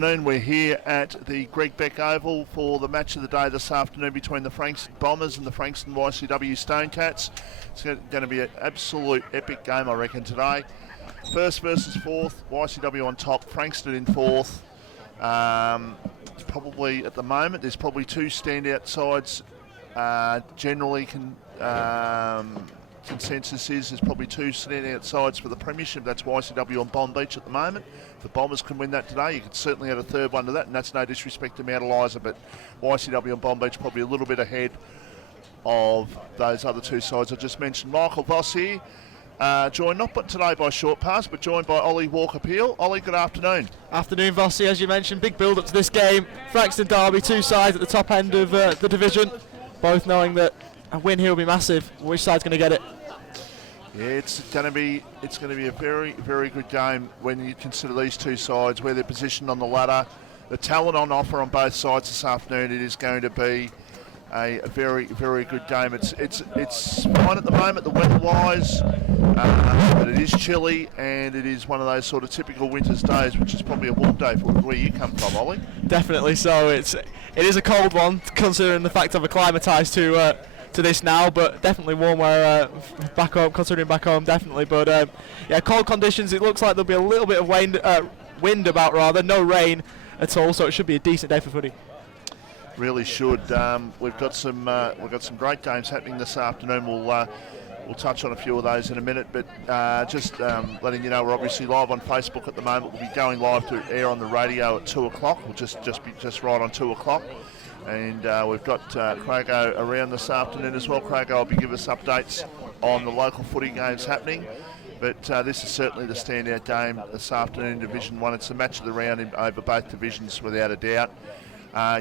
We're here at the Greg Beck Oval for the match of the day this afternoon between the Frankston Bombers and the Frankston YCW Stonecats. It's going to be an absolute epic game, I reckon, today. First versus fourth, YCW on top, Frankston in fourth. It's probably, at the moment, there's probably two standout sides. Generally, consensus is there's probably two standout sides for the premiership. That's YCW and Bomb Beach at the moment. If the Bombers can win that today, you could certainly add a third one to that, and that's no disrespect to Mount Eliza, but YCW and Bomb Beach probably a little bit ahead of those other two sides I just mentioned. Michael Voss here, joined not but today by Short Pass, but joined by Ollie Walker-Peel. Ollie, good afternoon. Afternoon, Vossi. As you mentioned, big build-up to this game. Frankston Derby, two sides at the top end of the division, both knowing that a win here will be massive. Which side's going to get it? Yeah, it's going to be a very, very good game when you consider these two sides, where they're positioned on the ladder, the talent on offer on both sides this afternoon. It is going to be a very, very good game. It's fine at the moment, the weather-wise, but it is chilly, and it is one of those sort of typical winter's days, which is probably a warm day for where you come from, Ollie. Definitely so. It is a cold one, considering the fact I've acclimatised to this now, but definitely warm where back home, considering back home, definitely. But yeah, cold conditions. It looks like there'll be a little bit of wind about, rather, no rain at all, so it should be a decent day for footy. Really should. We've got some great games happening this afternoon. We'll touch on a few of those in a minute, but just letting you know, we're obviously live on Facebook at the moment. We'll be going live to air on the radio at 2 o'clock. We'll just be right on 2 o'clock. And we've got Crago around this afternoon as well. Crago will be giving us updates on the local footy games happening. But this is certainly the standout game this afternoon in Division 1. It's the match of the round over both divisions, without a doubt.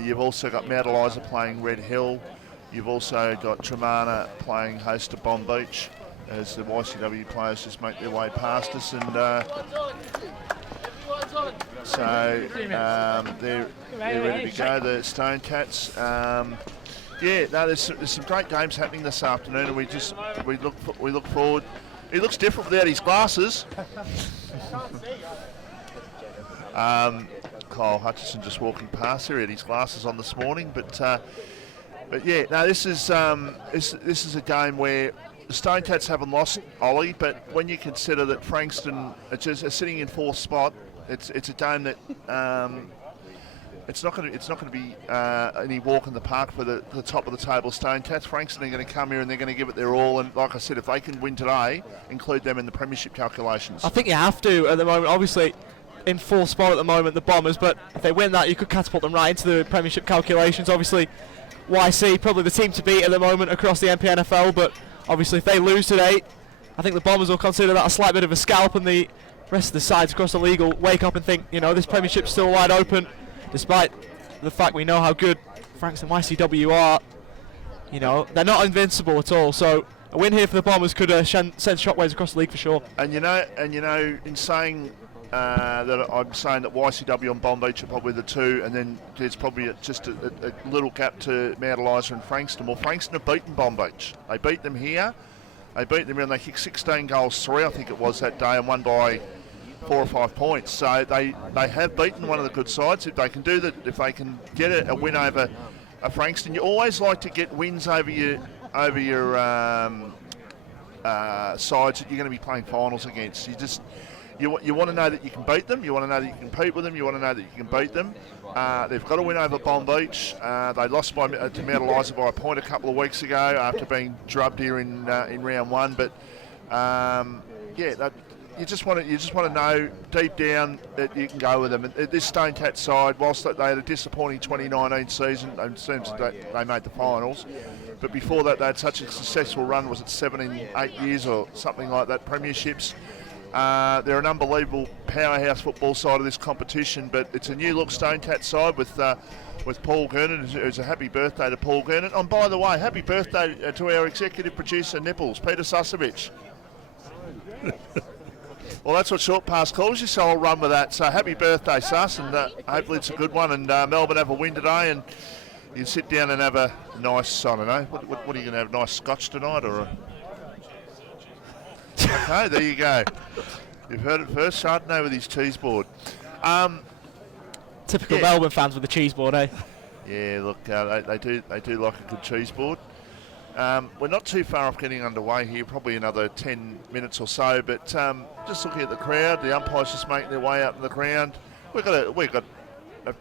You've also got Mount Eliza playing Red Hill. You've also got Tremana playing host to Bomb Beach, as the YCW players just make their way past us. And so they're ready to go, the Stonecats. There's some great games happening this afternoon, and we look forward. He looks different without his glasses. Kyle Hutchison just walking past here, had his glasses on this morning, but yeah, no, this is a game where the Stonecats haven't lost, Ollie, but when you consider that Frankston are sitting in fourth spot, it's a game that it's not going to be any walk in the park for the top of the table Stonecats. Frankston are going to come here and they're going to give it their all, and like I said, if they can win today, include them in the premiership calculations. I think you have to at the moment. Obviously, in fourth spot at the moment, the Bombers, but if they win that, you could catapult them right into the premiership calculations. Obviously, YC probably the team to beat at the moment across the MPNFL, but obviously if they lose today, I think the Bombers will consider that a slight bit of a scalp, and the rest of the sides across the league will wake up and think, you know, this premiership's still wide open, despite the fact we know how good Frankston YCW are. You know, they're not invincible at all, so a win here for the Bombers could send shockwaves across the league for sure. And you know, in saying that, I'm saying that YCW and Bomb Beach are probably the two, and then there's probably just a little gap to Mount Eliza and Frankston. Well, Frankston have beaten Bomb Beach. They beat them here. They beat them here, and they kicked 16 goals, 3 I think it was that day, and won by 4 or 5 points. So they have beaten one of the good sides. If they can do that, if they can get a win over a Frankston, you always like to get wins over your sides that you're going to be playing finals against. You want to know that you can beat them. You want to know that you can compete with them. You want to know that you can beat them. They've got to win over Bomb Beach. They lost to Mount Eliza by a point a couple of weeks ago after being drubbed here in round one. But you just want to know deep down that you can go with them. And this Stonecat side, whilst they had a disappointing 2019 season, in terms of that they made the finals, but before that they had such a successful run. Was it 7 in 8 years or something like that? Premierships. They're an unbelievable powerhouse football side of this competition, but it's a new look Stonecat side with Paul Gernon. It's a happy birthday to Paul Gernon. And by the way, happy birthday to our executive producer Nipples, Peter Susovich. Well, that's what Short Pass calls you, so I'll run with that. So happy birthday, Sus, and hopefully it's a good one. And Melbourne have a win today, and you can sit down and have a nice, I don't know, what are you going to have, a nice scotch tonight, or a... Okay, there you go. You've heard it first. Chardonnay with his cheese board. Typical Melbourne fans with the cheese board, eh? Yeah, look, they do like a good cheese board. We're not too far off getting underway here, probably another 10 minutes or so, but just looking at the crowd, the umpires just making their way out in the ground. We've got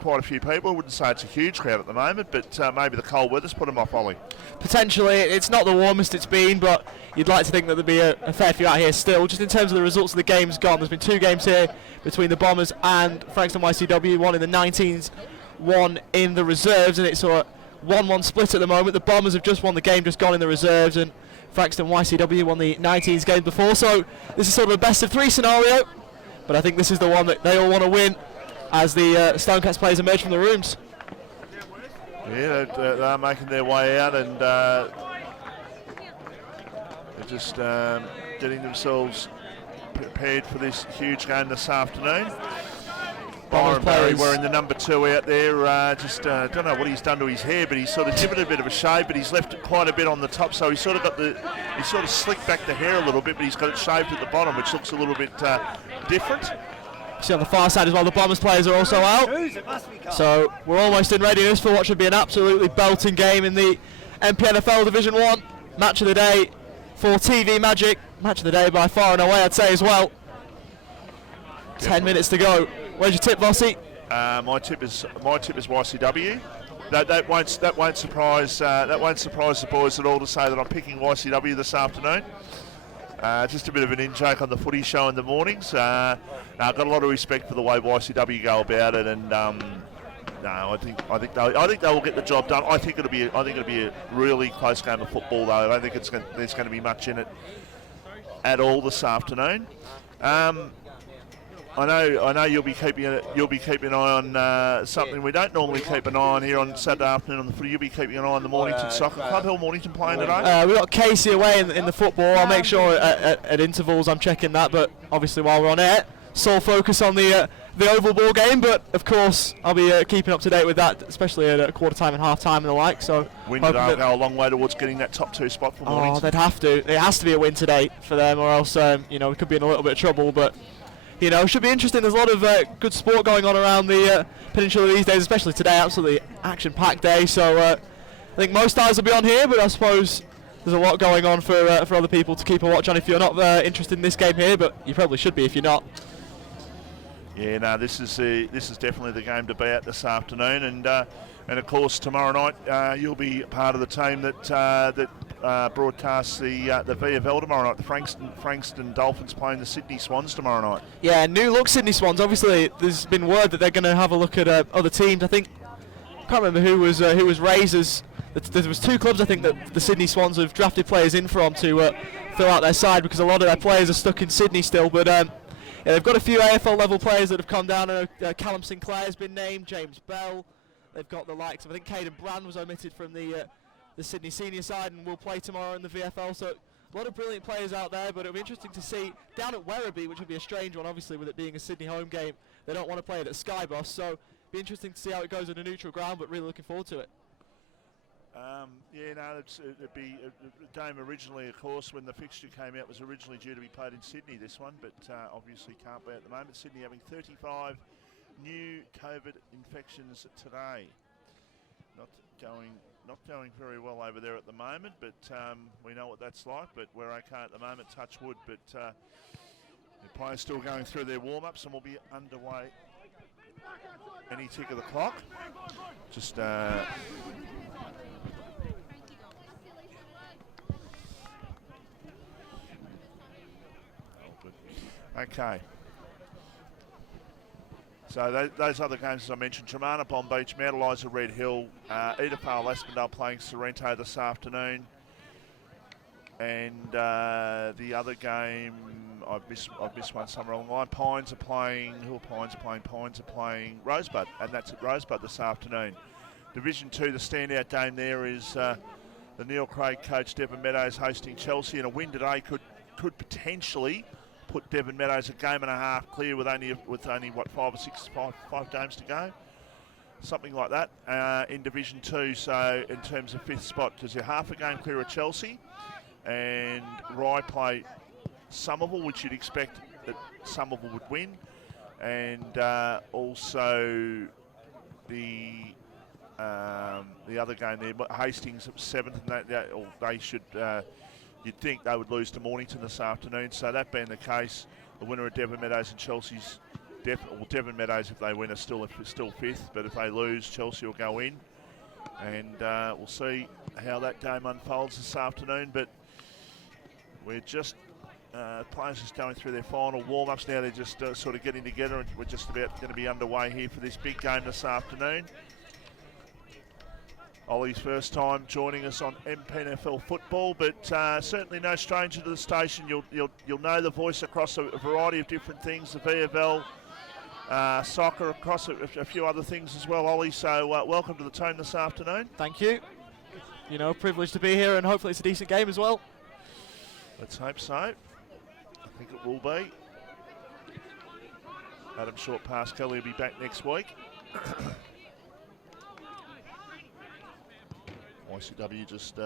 quite a few people. I wouldn't say it's a huge crowd at the moment, but maybe the cold weather's put them off, Ollie. Potentially, it's not the warmest it's been, but you'd like to think that there'd be a fair few out here still. Just in terms of the results of the games gone, there's been 2 games here between the Bombers and Frankston YCW, one in the 19s, one in the reserves, and it's a 1-1 split at the moment. The Bombers have just won the game just gone in the reserves, and Frankston YCW won the 19s game before, so this is sort of a best of 3 scenario, but I think this is the one that they all want to win as the Stonecats players emerge from the rooms. Yeah, they're making their way out, and they're just getting themselves prepared for this huge game this afternoon. Byron Barry wearing the number 2 out there, don't know what he's done to his hair, but he's sort of given it a bit of a shave, but he's left it quite a bit on the top, so he's sort of slicked back the hair a little bit, but he's got it shaved at the bottom, which looks a little bit different. See on the far side as well, the Bombers players are also out, so we're almost in readiness for what should be an absolutely belting game in the MPNFL Division 1. Match of the day for TV Magic, match of the day by far and away, I'd say as well. Definitely. 10 minutes to go. Where's your tip, Vossi? My tip is YCW. That won't surprise the boys at all to say that I'm picking YCW this afternoon. Just a bit of an in-joke on the footy show in the mornings. I've got a lot of respect for the way YCW go about it, and I think they will get the job done. I think it'll be a really close game of football, though. I don't think there's going to be much in it at all this afternoon. I know you'll be keeping an eye on something we don't normally keep an eye on here on Saturday afternoon on the footy. You'll be keeping an eye on the Mornington Soccer Club. How Mornington playing today? We've got Casey away in the football. I'll make sure at intervals I'm checking that, but obviously while we're on air, sole focus on the oval ball game. But of course I'll be keeping up to date with that, especially at quarter time and half time and the like. So win today will go a long way towards getting that top 2 spot for Mornington. Oh, they'd have to. It has to be a win today for them, or else we could be in a little bit of trouble. But should be interesting. There's a lot of good sport going on around the peninsula these days, especially today. Absolutely action-packed day. So I think most eyes will be on here, but I suppose there's a lot going on for other people to keep a watch on if you're not interested in this game here, but you probably should be if you're not. Yeah, no, this is definitely the game to be at this afternoon, and of course tomorrow night you'll be part of the team that broadcasts the VFL tomorrow night. The Frankston Dolphins playing the Sydney Swans tomorrow night. Yeah, new look Sydney Swans. Obviously, there's been word that they're going to have a look at other teams. I think I can't remember who was raised as. There was 2 clubs I think that the Sydney Swans have drafted players in from to fill out their side, because a lot of their players are stuck in Sydney still. But they've got a few AFL level players that have come down. Callum Sinclair's been named, James Bell. They've got the likes of, I think Caden Brand was omitted from the Sydney senior side and will play tomorrow in the VFL. So a lot of brilliant players out there, but it'll be interesting to see down at Werribee, which will be a strange one, obviously, with it being a Sydney home game. They don't want to play it at Skyboss, so it'll be interesting to see how it goes on a neutral ground, but really looking forward to it. It'd be a game originally, of course, when the fixture came out, was originally due to be played in Sydney, this one, but obviously can't be at the moment. Sydney having 35 new COVID infections today. Not going very well over there at the moment, but we know what that's like, but we're okay at the moment, touch wood, but the players still going through their warm-ups, and we'll be underway any tick of the clock. Just okay. So those other games, as I mentioned, Tremana, Bomb Beach, Mount Eliza, Red Hill, Edithvale, Aspendale playing Sorrento this afternoon. And the other game, I've missed one somewhere along the line. Pines are playing, Pines are playing Rosebud, and that's at Rosebud this afternoon. Division 2, the standout game there is the Neil Craig coach Devon Meadows hosting Chelsea, and a win today could potentially put Devon Meadows a game and a half clear with only what 5 games to go, something like that in Division 2. So in terms of 5th spot, because you're half a game clear of Chelsea, and Rye play Somerville, which you'd expect that Somerville would win, and also the other game there, but Hastings at 7th, and they should. You'd think they would lose to Mornington this afternoon. So that being the case, the winner of Devon Meadows and Chelsea's Devon Meadows, if they win, are still 5th. But if they lose, Chelsea will go in, and we'll see how that game unfolds this afternoon. But we're just players just going through their final warm-ups now. They're just sort of getting together, and we're just about going to be underway here for this big game this afternoon. Ollie's first time joining us on MPNFL football, but certainly no stranger to the station. You'll know the voice across a variety of different things, the VFL, soccer, across a few other things as well, Ollie. So welcome to the team this afternoon. Thank you. You know, privileged to be here, and hopefully it's a decent game as well. Let's hope so. I think it will be. Adam Short-Pass-Kelly will be back next week. YCW just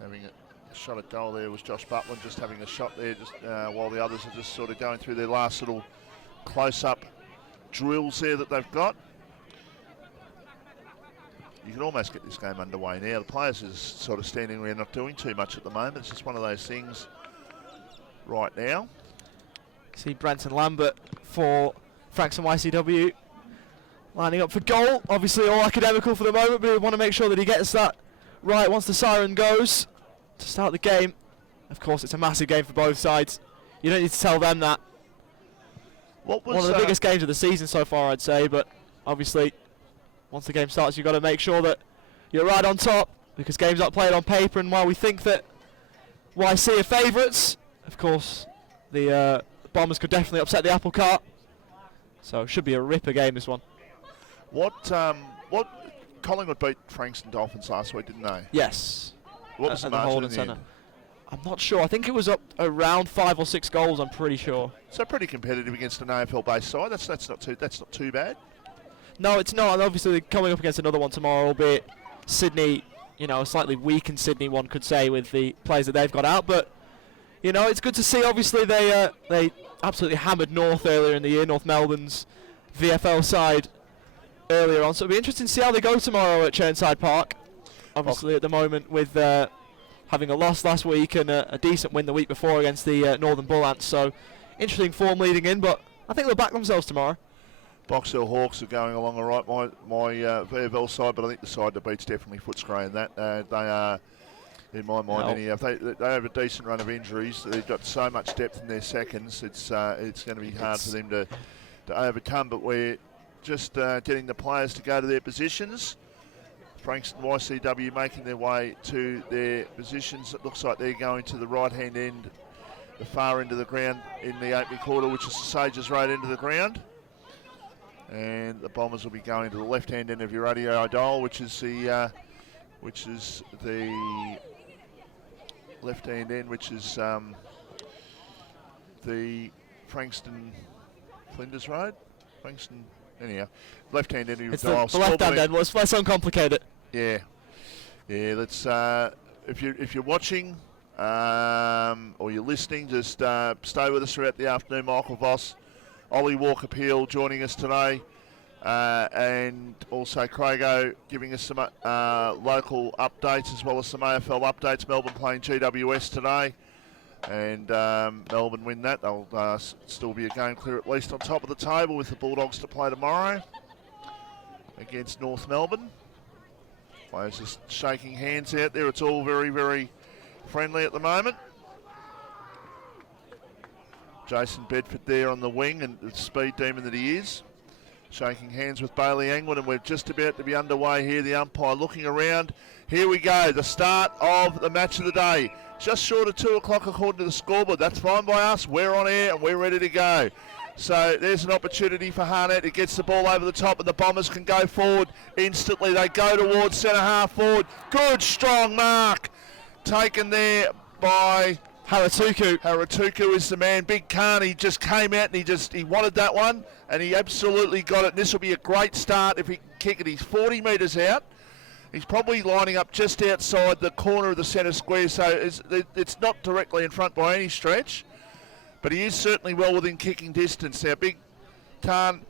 having a shot at goal there was Josh Butland, just having a shot there just while the others are just sort of going through their last little close-up drills there that they've got. You can almost get this game underway now. The players are just sort of standing around not doing too much at the moment. It's just one of those things right now. See Brenton Lambert for Frankston YCW lining up for goal. Obviously all academical for the moment, but we want to make sure that he gets that right once the siren goes to start the game. Of course, it's a massive game for both sides. You don't need to tell them that. What was one of the biggest games of the season so far, I'd say, but obviously once the game starts, you've got to make sure that you're right on top, because games aren't played on paper, and while we think that YC are favourites, of course, the Bombers could definitely upset the apple cart. So it should be a ripper game, this one. What Collingwood beat Frankston Dolphins last week, didn't they? Yes. What was the margin in the end? I'm not sure. I think it was up around 5 or 6 goals, I'm pretty sure. So pretty competitive against an AFL-based side. That's not too bad. No, it's not. And obviously, they're coming up against another one tomorrow, albeit Sydney, you know, a slightly weakened Sydney, one could say, with the players that they've got out. But, you know, it's good to see. Obviously, they absolutely hammered North earlier in the year, North Melbourne's VFL side earlier on. So it'll be interesting to see how they go tomorrow at Churnside Park. Obviously, at the moment, with having a loss last week and a decent win the week before against the Northern Bull Ants. So interesting form leading in, but I think they'll back themselves tomorrow. Box Hill Hawks are going along all right, my VFL side, but I think the side that beats definitely Footscray in that. They are, in my mind, anyhow, they have a decent run of injuries. They've got so much depth in their seconds. It's going to be hard for them to overcome, but we're just getting the players to go to their positions. Frankston YCW making their way to their positions. It looks like they're going to the right-hand end, the far end of the ground in the opening quarter, which is the Sages Road end of the ground. And the Bombers will be going to the left-hand end of your radio dial, which is the left-hand end, which is the Frankston Flinders Road. Frankston, anyhow, left-hand end of your dial. The left-hand end. Well, it's less uncomplicated. Yeah. Let's. If you're watching or you're listening, just stay with us throughout the afternoon. Michael Voss, Ollie Walker-Peel joining us today, and also Craigo giving us some local updates as well as some AFL updates. Melbourne playing GWS today, and Melbourne win that. They'll still be a game clear at least on top of the table, with the Bulldogs to play tomorrow against North Melbourne. Players just shaking hands out there. It's all very, very friendly at the moment. Jason Bedford there on the wing, and the speed demon that he is, shaking hands with Bailey Angwood, and we're just about to be underway here. The umpire looking around. Here we go, the start of the match of the day. Just short of 2 o'clock according to the scoreboard. That's fine by us. We're on air and we're ready to go. So there's an opportunity for Harnett. It gets the ball over the top, and the Bombers can go forward instantly. They go towards centre half forward. Good strong mark taken there by Haratuku. Haratuku is the man. Big Khan, he just came out and he wanted that one, and he absolutely got it. And this will be a great start if he can kick it. He's 40 metres out. He's probably lining up just outside the corner of the centre square, so it's not directly in front by any stretch, but he is certainly well within kicking distance. Now, Big Khan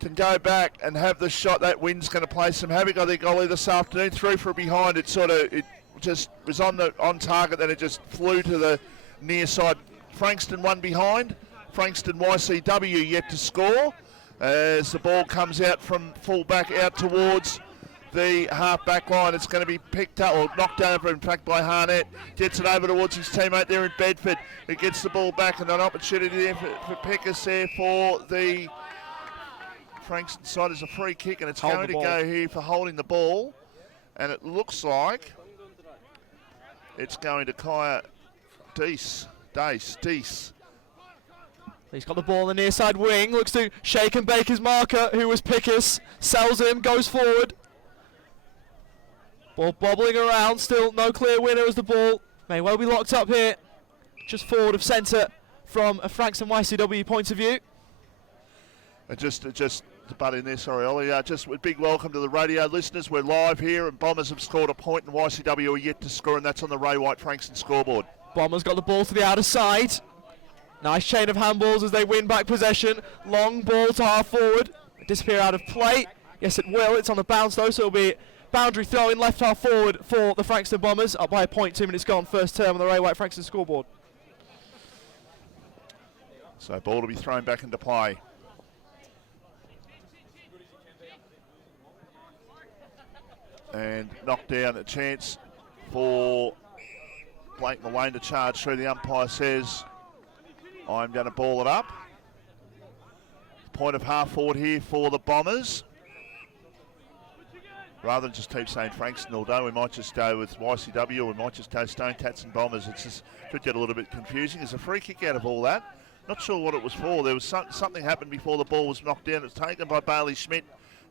can go back and have the shot. That wind's going to play some havoc, I think, Ollie, this afternoon. Through for behind. It just was on target, then it just flew to the near side. Frankston one behind. Frankston YCW yet to score. As the ball comes out from full back out towards the half back line, it's going to be picked up or knocked over, in fact, by Harnett. Gets it over towards his teammate there in Bedford, who gets the ball back, and an opportunity there for Peckus there for the Frankston side. Is a free kick, and it's going to go here for holding the ball, and it looks like it's going to Kaya Deese. He's got the ball on the near side wing, looks to shake and bake his marker, who was Pickus, sells him, goes forward. Ball bobbling around, still no clear winner as the ball may well be locked up here, just forward of centre from a Frankston YCW point of view. Just to butt in there, sorry Ollie, just a big welcome to the radio listeners. We're live here and Bombers have scored a point and YCW are yet to score, and that's on the Ray White Frankston scoreboard. Bombers got the ball to the outer side. Nice chain of handballs as they win back possession. Long ball to half forward. Disappear out of play. Yes, it will. It's on the bounce though, so it'll be boundary throw in left half forward for the Frankston Bombers. Up by a point, 2 minutes gone. First term on the Ray White Frankston scoreboard. So ball to be thrown back into play. And knocked down, a chance for Blake Malane to charge through. The umpire says, I'm going to ball it up. Point of half forward here for the Bombers. Rather than just keep saying Frankston all day, we might just go with YCW, or we might just go Stone Cats and Bombers. It just could get a little bit confusing. There's a free kick out of all that. Not sure what it was for. There was something happened before the ball was knocked down. It's taken by Bailey Schmidt,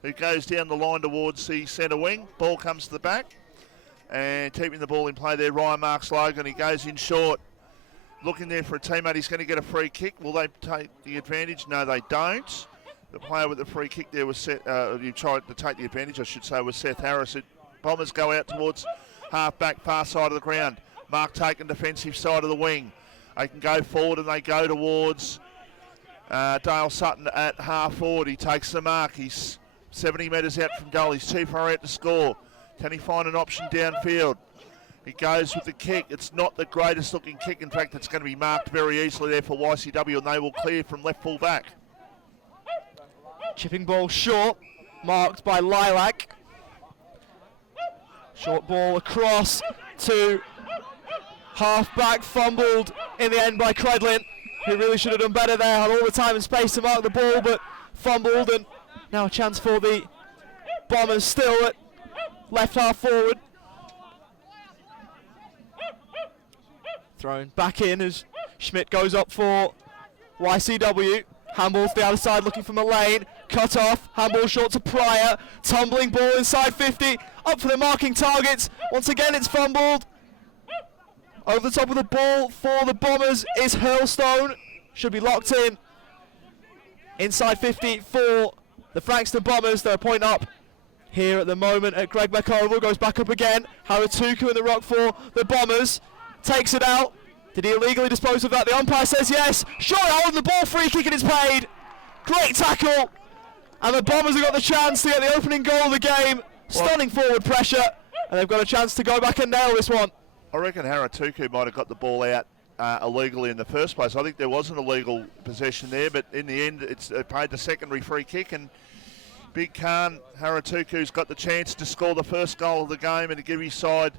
who goes down the line towards the centre wing. Ball comes to the back. And keeping the ball in play there, Ryan Marks Logan. He goes in short. Looking there for a teammate. He's going to get a free kick. Will they take the advantage? No, they don't. The player with the free kick there was you tried to take the advantage, I should say, was Seth Harris. Bombers go out towards half back, far side of the ground. Mark taken defensive side of the wing. They can go forward and they go towards Dale Sutton at half forward. He takes the mark. He's 70 metres out from goal. He's too far out to score. Can he find an option downfield? He goes with the kick. It's not the greatest looking kick. In fact, it's going to be marked very easily there for YCW, and they will clear from left full back. Chipping ball short, marked by Lilac. Short ball across to half back, fumbled in the end by Credlin, who really should have done better there. Had all the time and space to mark the ball, but fumbled, and now a chance for the Bombers still at left half forward. Thrown back in as Schmidt goes up for YCW. Handball to the outer side looking for Malane. Cut off. Handball short to Pryor. Tumbling ball inside 50. Up for the marking targets. Once again it's fumbled. Over the top of the ball for the Bombers is Hurlstone. Should be locked in. Inside 50 for the Frankston Bombers. They're a point up here at the moment at Greg McOval. Goes back up again. Haratuku in the rock for the Bombers. Takes it out. Did he illegally dispose of that? The umpire says yes. Shot out on the ball, free kick, and it's paid. Great tackle. And the Bombers have got the chance to get the opening goal of the game. Stunning forward pressure. And they've got a chance to go back and nail this one. I reckon Haratuku might have got the ball out illegally in the first place. I think there was an illegal possession there, but in the end, it's paid the secondary free kick. And Big Khan Haratuku's got the chance to score the first goal of the game and to give his side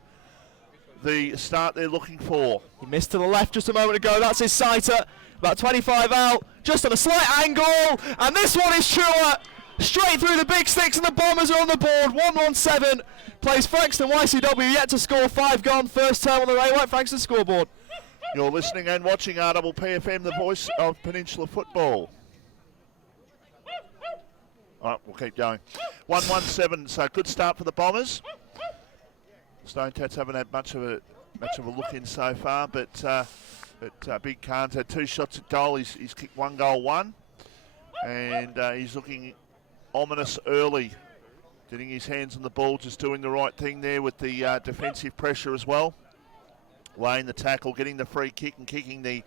the start they're looking for. He missed to the left just a moment ago. That's his sighter. About 25 out, just on a slight angle. And this one is truer. Straight through the big sticks, and the Bombers are on the board. 1-1-7. Plays Frankston YCW yet to score. 5 gone. First term on the Ray White Frankston scoreboard. You're listening and watching RPP, the voice of Peninsula football. All right, we'll keep going. 1-1-7. So good start for the Bombers. Stone Cats haven't had much of a look in so far, but Big Khan's had 2 shots at goal. He's kicked 1 goal, 1, and he's looking ominous early, getting his hands on the ball, just doing the right thing there with the defensive pressure as well. Laying the tackle, getting the free kick, and kicking the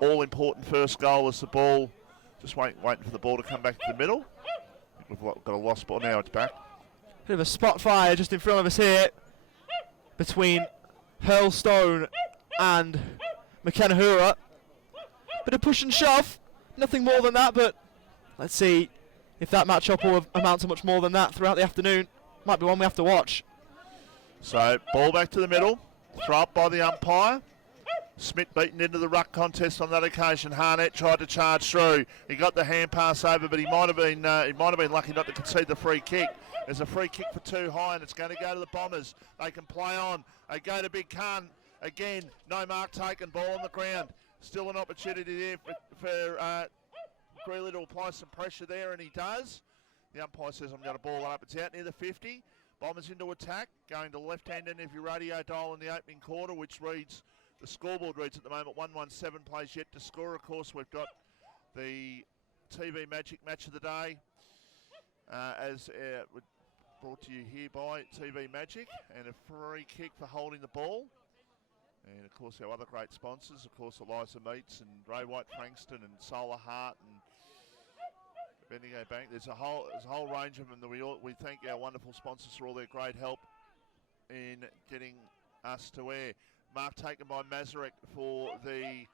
all-important first goal as the ball, just waiting for the ball to come back to the middle. we've got a lost ball now. It's back. Bit of a spot fire just in front of us here between Hurlstone and McKenna-Hura. Bit of push and shove, nothing more than that, but let's see if that matchup will amount to much more than that throughout the afternoon. Might be one we have to watch. So, ball back to the middle, throw up by the umpire. Smith beaten into the ruck contest on that occasion. Harnett tried to charge through. He got the hand pass over, but he might have been lucky not to concede the free kick. There's a free kick for too high, and it's going to go to the Bombers. They can play on. They go to Big Khan again. No mark taken. Ball on the ground. Still an opportunity there for Greeley to apply some pressure there, and he does. The umpire says, I'm going to ball it up. It's out near the 50. Bombers into attack. Going to the left-hand end of your radio dial in the opening quarter, which reads... The scoreboard reads at the moment 117 plays yet to score. Of course, we've got the TV Magic Match of the Day brought to you here by TV Magic, and a free kick for holding the ball. And of course, our other great sponsors, of course, Eliza Meats and Ray White Frankston and Solar Heart and Bendigo Bank. There's a whole range of them that we thank our wonderful sponsors for all their great help in getting us to air. Mark taken by Mazarek for the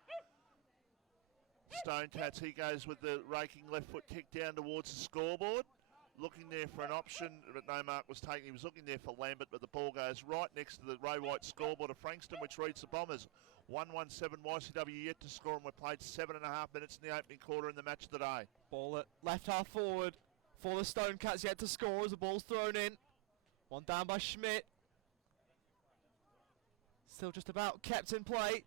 Stone Cats. He goes with the raking left foot kick down towards the scoreboard. Looking there for an option, but no mark was taken. He was looking there for Lambert, but the ball goes right next to the Ray White scoreboard of Frankston, which reads the Bombers 117 YCW yet to score, and we've played 7.5 minutes in the opening quarter in the match of the day. Ball at left half forward for the Stone Cats yet to score as the ball's thrown in. One down by Schmidt. Still just about kept in play.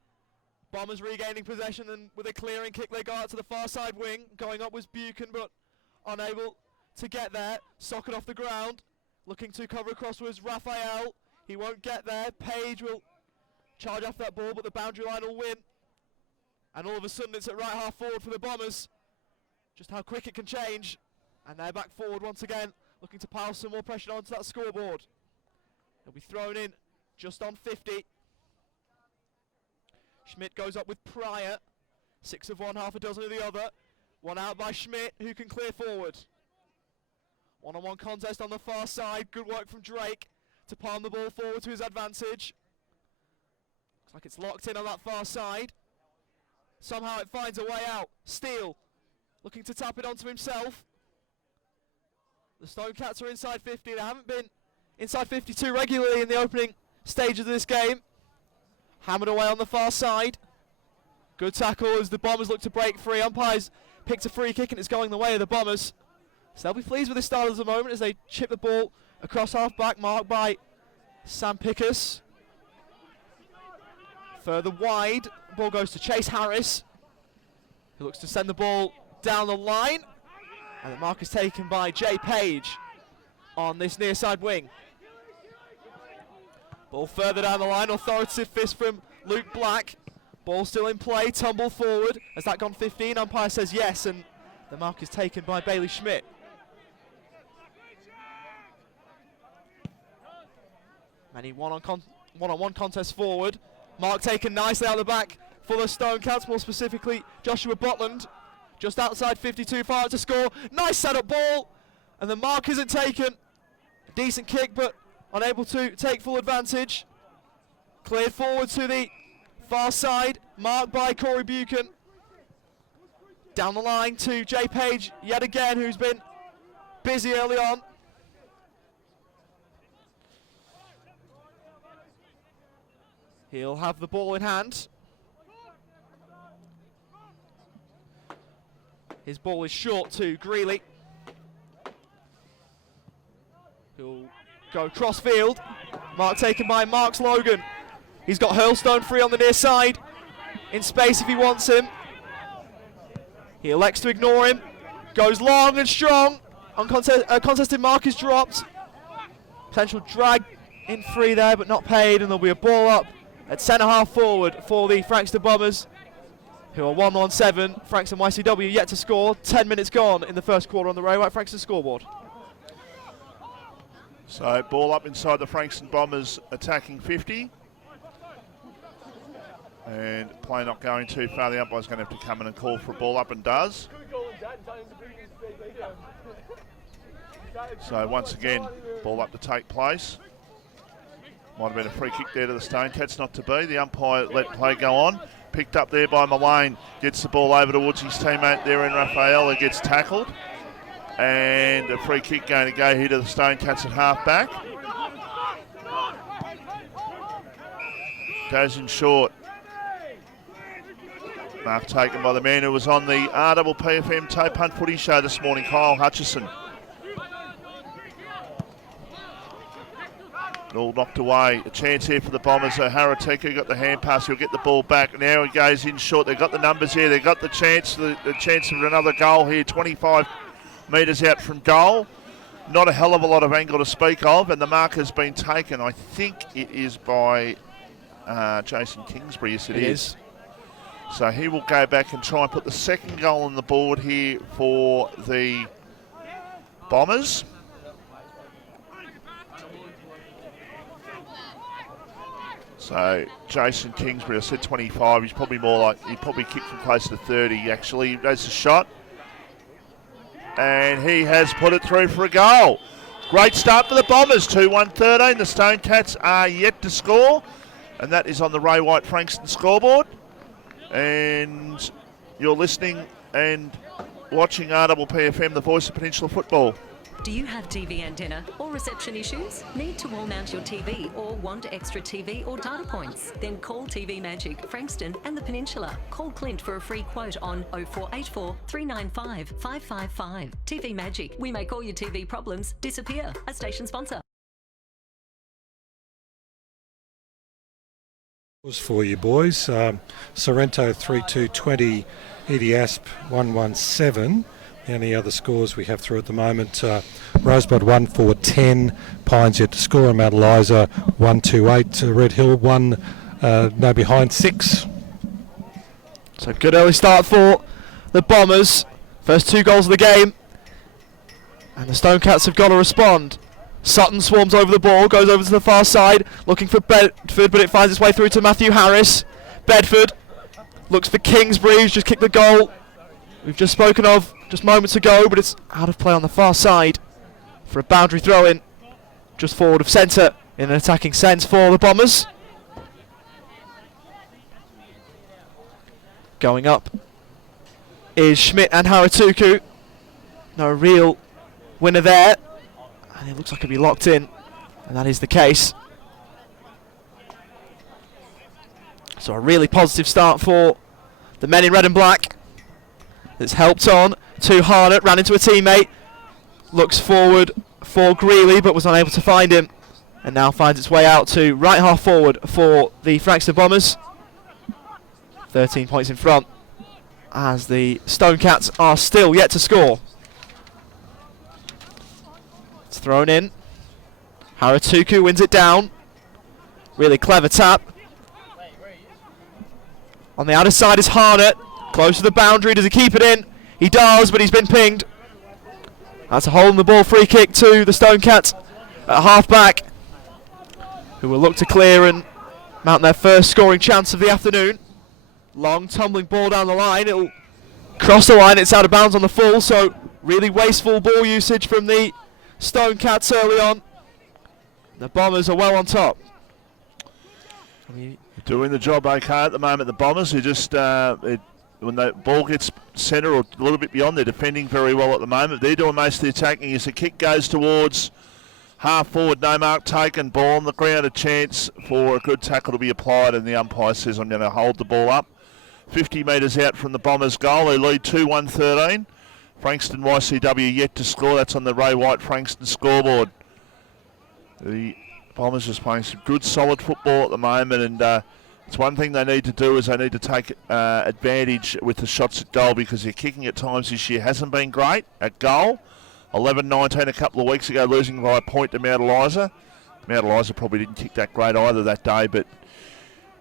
Bombers regaining possession, and with a clearing kick they go out to the far side wing. Going up was Buchan, but unable to get there. Socket off the ground. Looking to cover across was Raphael. He won't get there. Page will charge off that ball, but the boundary line will win. And all of a sudden it's at right half forward for the Bombers. Just how quick it can change. And they're back forward once again, looking to pile some more pressure onto that scoreboard. He'll be thrown in just on 50. Schmidt goes up with Pryor. 6 of one, half a dozen of the other. One out by Schmidt, who can clear forward. One-on-one contest on the far side. Good work from Drake to palm the ball forward to his advantage. Looks like it's locked in on that far side. Somehow it finds a way out. Steele looking to tap it onto himself. The Stone Cats are inside 50. They haven't been inside 52 regularly in the opening stages of this game. Hammered away on the far side. Good tackle as the Bombers look to break free. Umpires picked a free kick and it's going the way of the Bombers. So they'll be pleased with the start at the moment as they chip the ball across half back, marked by Sam Pickus. Further wide, ball goes to Chase Harris, who looks to send the ball down the line. And the mark is taken by Jay Page on this near side wing. Ball further down the line, authoritative fist from Luke Black. Ball still in play, tumble forward. Has that gone 15? Umpire says yes, and the mark is taken by Bailey Schmidt. Many one-on-one contest forward. Mark taken nicely out the back for the Stone Cats, more specifically Joshua Butland. Just outside 52, far out to score. Nice setup ball, and the mark isn't taken. Decent kick, but unable to take full advantage. Cleared forward to the far side, marked by Corey Buchan. Down the line to Jay Page yet again, who's been busy early on. He'll have the ball in hand. His ball is short to Greeley. He'll go cross field. Mark taken by Marks Logan. He's got Hurlstone free on the near side. In space if he wants him. He elects to ignore him. Goes long and strong. Uncontested mark is dropped. Potential drag in free there, but not paid, and there'll be a ball up at centre half forward for the Frankston Bombers, who are 1-1-7. Frankston YCW yet to score. 10 minutes gone in the first quarter on the Ray White Frankston scoreboard. So ball up inside the Frankston Bombers, attacking 50. And play not going too far. The umpire's going to have to come in and call for a ball up, and does. So once again, ball up to take place. Might have been a free kick there to the Stone Cats, not to be. The umpire let play go on. Picked up there by Mullane. Gets the ball over towards his teammate there in Raphael, who gets tackled. And a free kick going to go here to the Stone Cats at half back. Goes in short. Mark taken by the man who was on the RPPFM Toe Punt Footy Show this morning, Kyle Hutchison. All knocked away. A chance here for the Bombers. So Harateka got the hand pass. He'll get the ball back. Now he goes in short. They've got the numbers here. They've got the chance of another goal here. 25 metres out from goal. Not a hell of a lot of angle to speak of. And the mark has been taken. I think it is by Jason Kingsbury. Yes, it is. So he will go back and try and put the second goal on the board here for the Bombers. So Jason Kingsbury, I said 25, he's probably more like, he probably kicked from close to 30 actually. There's the shot. And he has put it through for a goal. Great start for the Bombers, 2-1-13. The Stone Cats are yet to score. And that is on the Ray White Frankston scoreboard. And you're listening and watching RPPFM, the voice of Peninsula Football. Do you have TV antenna or reception issues? Need to wall mount your TV or want extra TV or data points? Then call TV Magic, Frankston and the Peninsula. Call Clint for a free quote on 0484 395 555. TV Magic, we make all your TV problems disappear. A station sponsor. For you boys, Sorrento 3-2-20, Edie Asp 1-1-7. The only other scores we have through at the moment, Rosebud 1-4-10, Pines yet to score, and Mount Eliza 1-2-8, Red Hill 1 no behind 6. So good early start for the Bombers. First 2 goals of the game. And the Stone Cats have got to respond. Sutton swarms over the ball, goes over to the far side, looking for Bedford, but it finds its way through to Matthew Harris. Bedford looks for Kingsbury, who's just kicked the goal we've just spoken of just moments ago, but it's out of play on the far side for a boundary throw-in just forward of centre in an attacking sense for the Bombers. Going up is Schmidt and Haratuku. No real winner there. And it looks like it'll be locked in, and that is the case. So a really positive start for the men in red and black. It's helped on to Harnett, ran into a teammate, looks forward for Greeley but was unable to find him, and now finds its way out to right half forward for the Frankston Bombers. 13 points in front as the Stone Cats are still yet to score. It's thrown in. Haratuku wins it down. Really clever tap. On the outer side is Harnett. Close to the boundary. Does he keep it in? He does, but he's been pinged. That's a hole in the ball free kick to the Stone Cats at half back, who will look to clear and mount their first scoring chance of the afternoon. Long tumbling ball down the line. It'll cross the line. It's out of bounds on the full, so really wasteful ball usage from the Stone Cats early on. The Bombers are well on top. Doing the job okay at the moment, the Bombers, who just, when the ball gets centre or a little bit beyond, they're defending very well at the moment. They're doing most of the attacking as the kick goes towards half forward. No mark taken, ball on the ground, a chance for a good tackle to be applied, and the umpire says I'm going to hold the ball up. 50 metres out from the Bombers' goal. They lead 2-1-13. Frankston YCW yet to score. That's on the Ray White Frankston scoreboard. The Bombers just playing some good solid football at the moment, and it's one thing they need to do is they need to take advantage with the shots at goal, because their kicking at times this year hasn't been great at goal. 11-19 a couple of weeks ago, losing by a point to Mount Eliza. Mount Eliza probably didn't kick that great either that day, but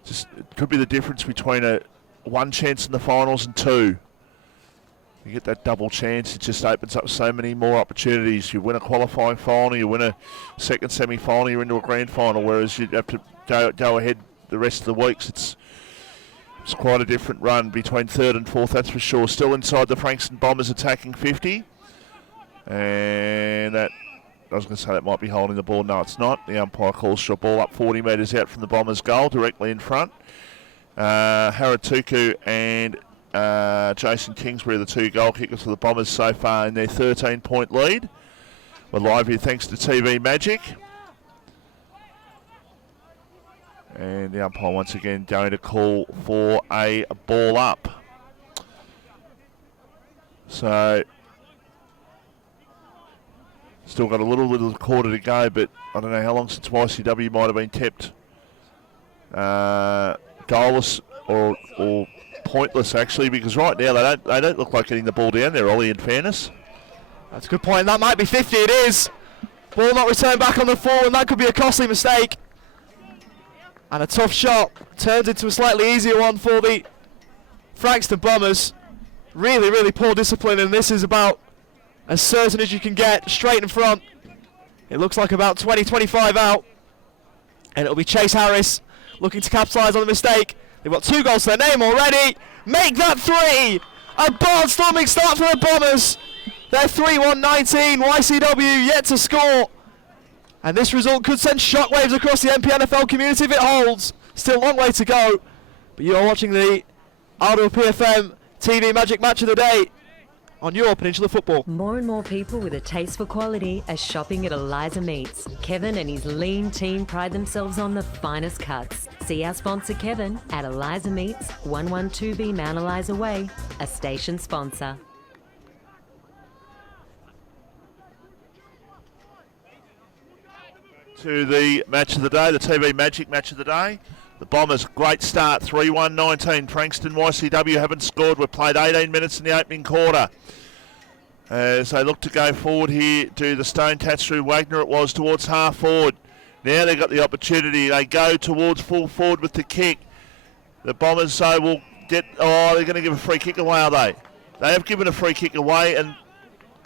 just it could be the difference between a one chance in the finals and two. You get that double chance, it just opens up so many more opportunities. You win a qualifying final, you win a second semi-final, you're into a grand final, whereas you have to go ahead the rest of the weeks. It's quite a different run between third and fourth, that's for sure. Still inside the Frankston Bombers attacking 50. And that, I was going to say that might be holding the ball. No, it's not. The umpire calls for a ball up 40 metres out from the Bombers' goal, directly in front. Haratuku and Jason Kingsbury are the two goal kickers for the Bombers so far in their 13-point lead. We're live here thanks to TV Magic. And the umpire once again going to call for a ball up. So, still got a little quarter to go, but I don't know how long since YCW might have been tipped. Goalless or pointless actually, because right now they don't look like getting the ball down there, Ollie, in fairness. That's a good point. That might be 50. It is. Ball not returned back on the full, and that could be a costly mistake. And a tough shot turns into a slightly easier one for the Frankston Bombers. Really, really poor discipline, and this is about as certain as you can get, straight in front. It looks like about 20-25 out. And it'll be Chase Harris looking to capitalise on the mistake. They've got 2 goals to their name already. Make that 3! A barnstorming start for the Bombers. They're 3-1-19. YCW yet to score. And this result could send shockwaves across the MPNFL community if it holds. Still a long way to go. But you are watching the RPP TV Magic Match of the Day on your Peninsula Football. More and more people with a taste for quality are shopping at Eliza Meats. Kevin and his lean team pride themselves on the finest cuts. See our sponsor Kevin at Eliza Meats, 112B Mount Eliza Way, a station sponsor. To the match of the day, the TV Magic Match of the Day. The Bombers, great start, 3-1-19. Frankston YCW haven't scored. We've played 18 minutes in the opening quarter. As they look to go forward here to the Stone Tats through Wagner, it was towards half forward. Now they've got the opportunity. They go towards full forward with the kick. The Bombers, so will get, they're going to give a free kick away, are they? They have given a free kick away, and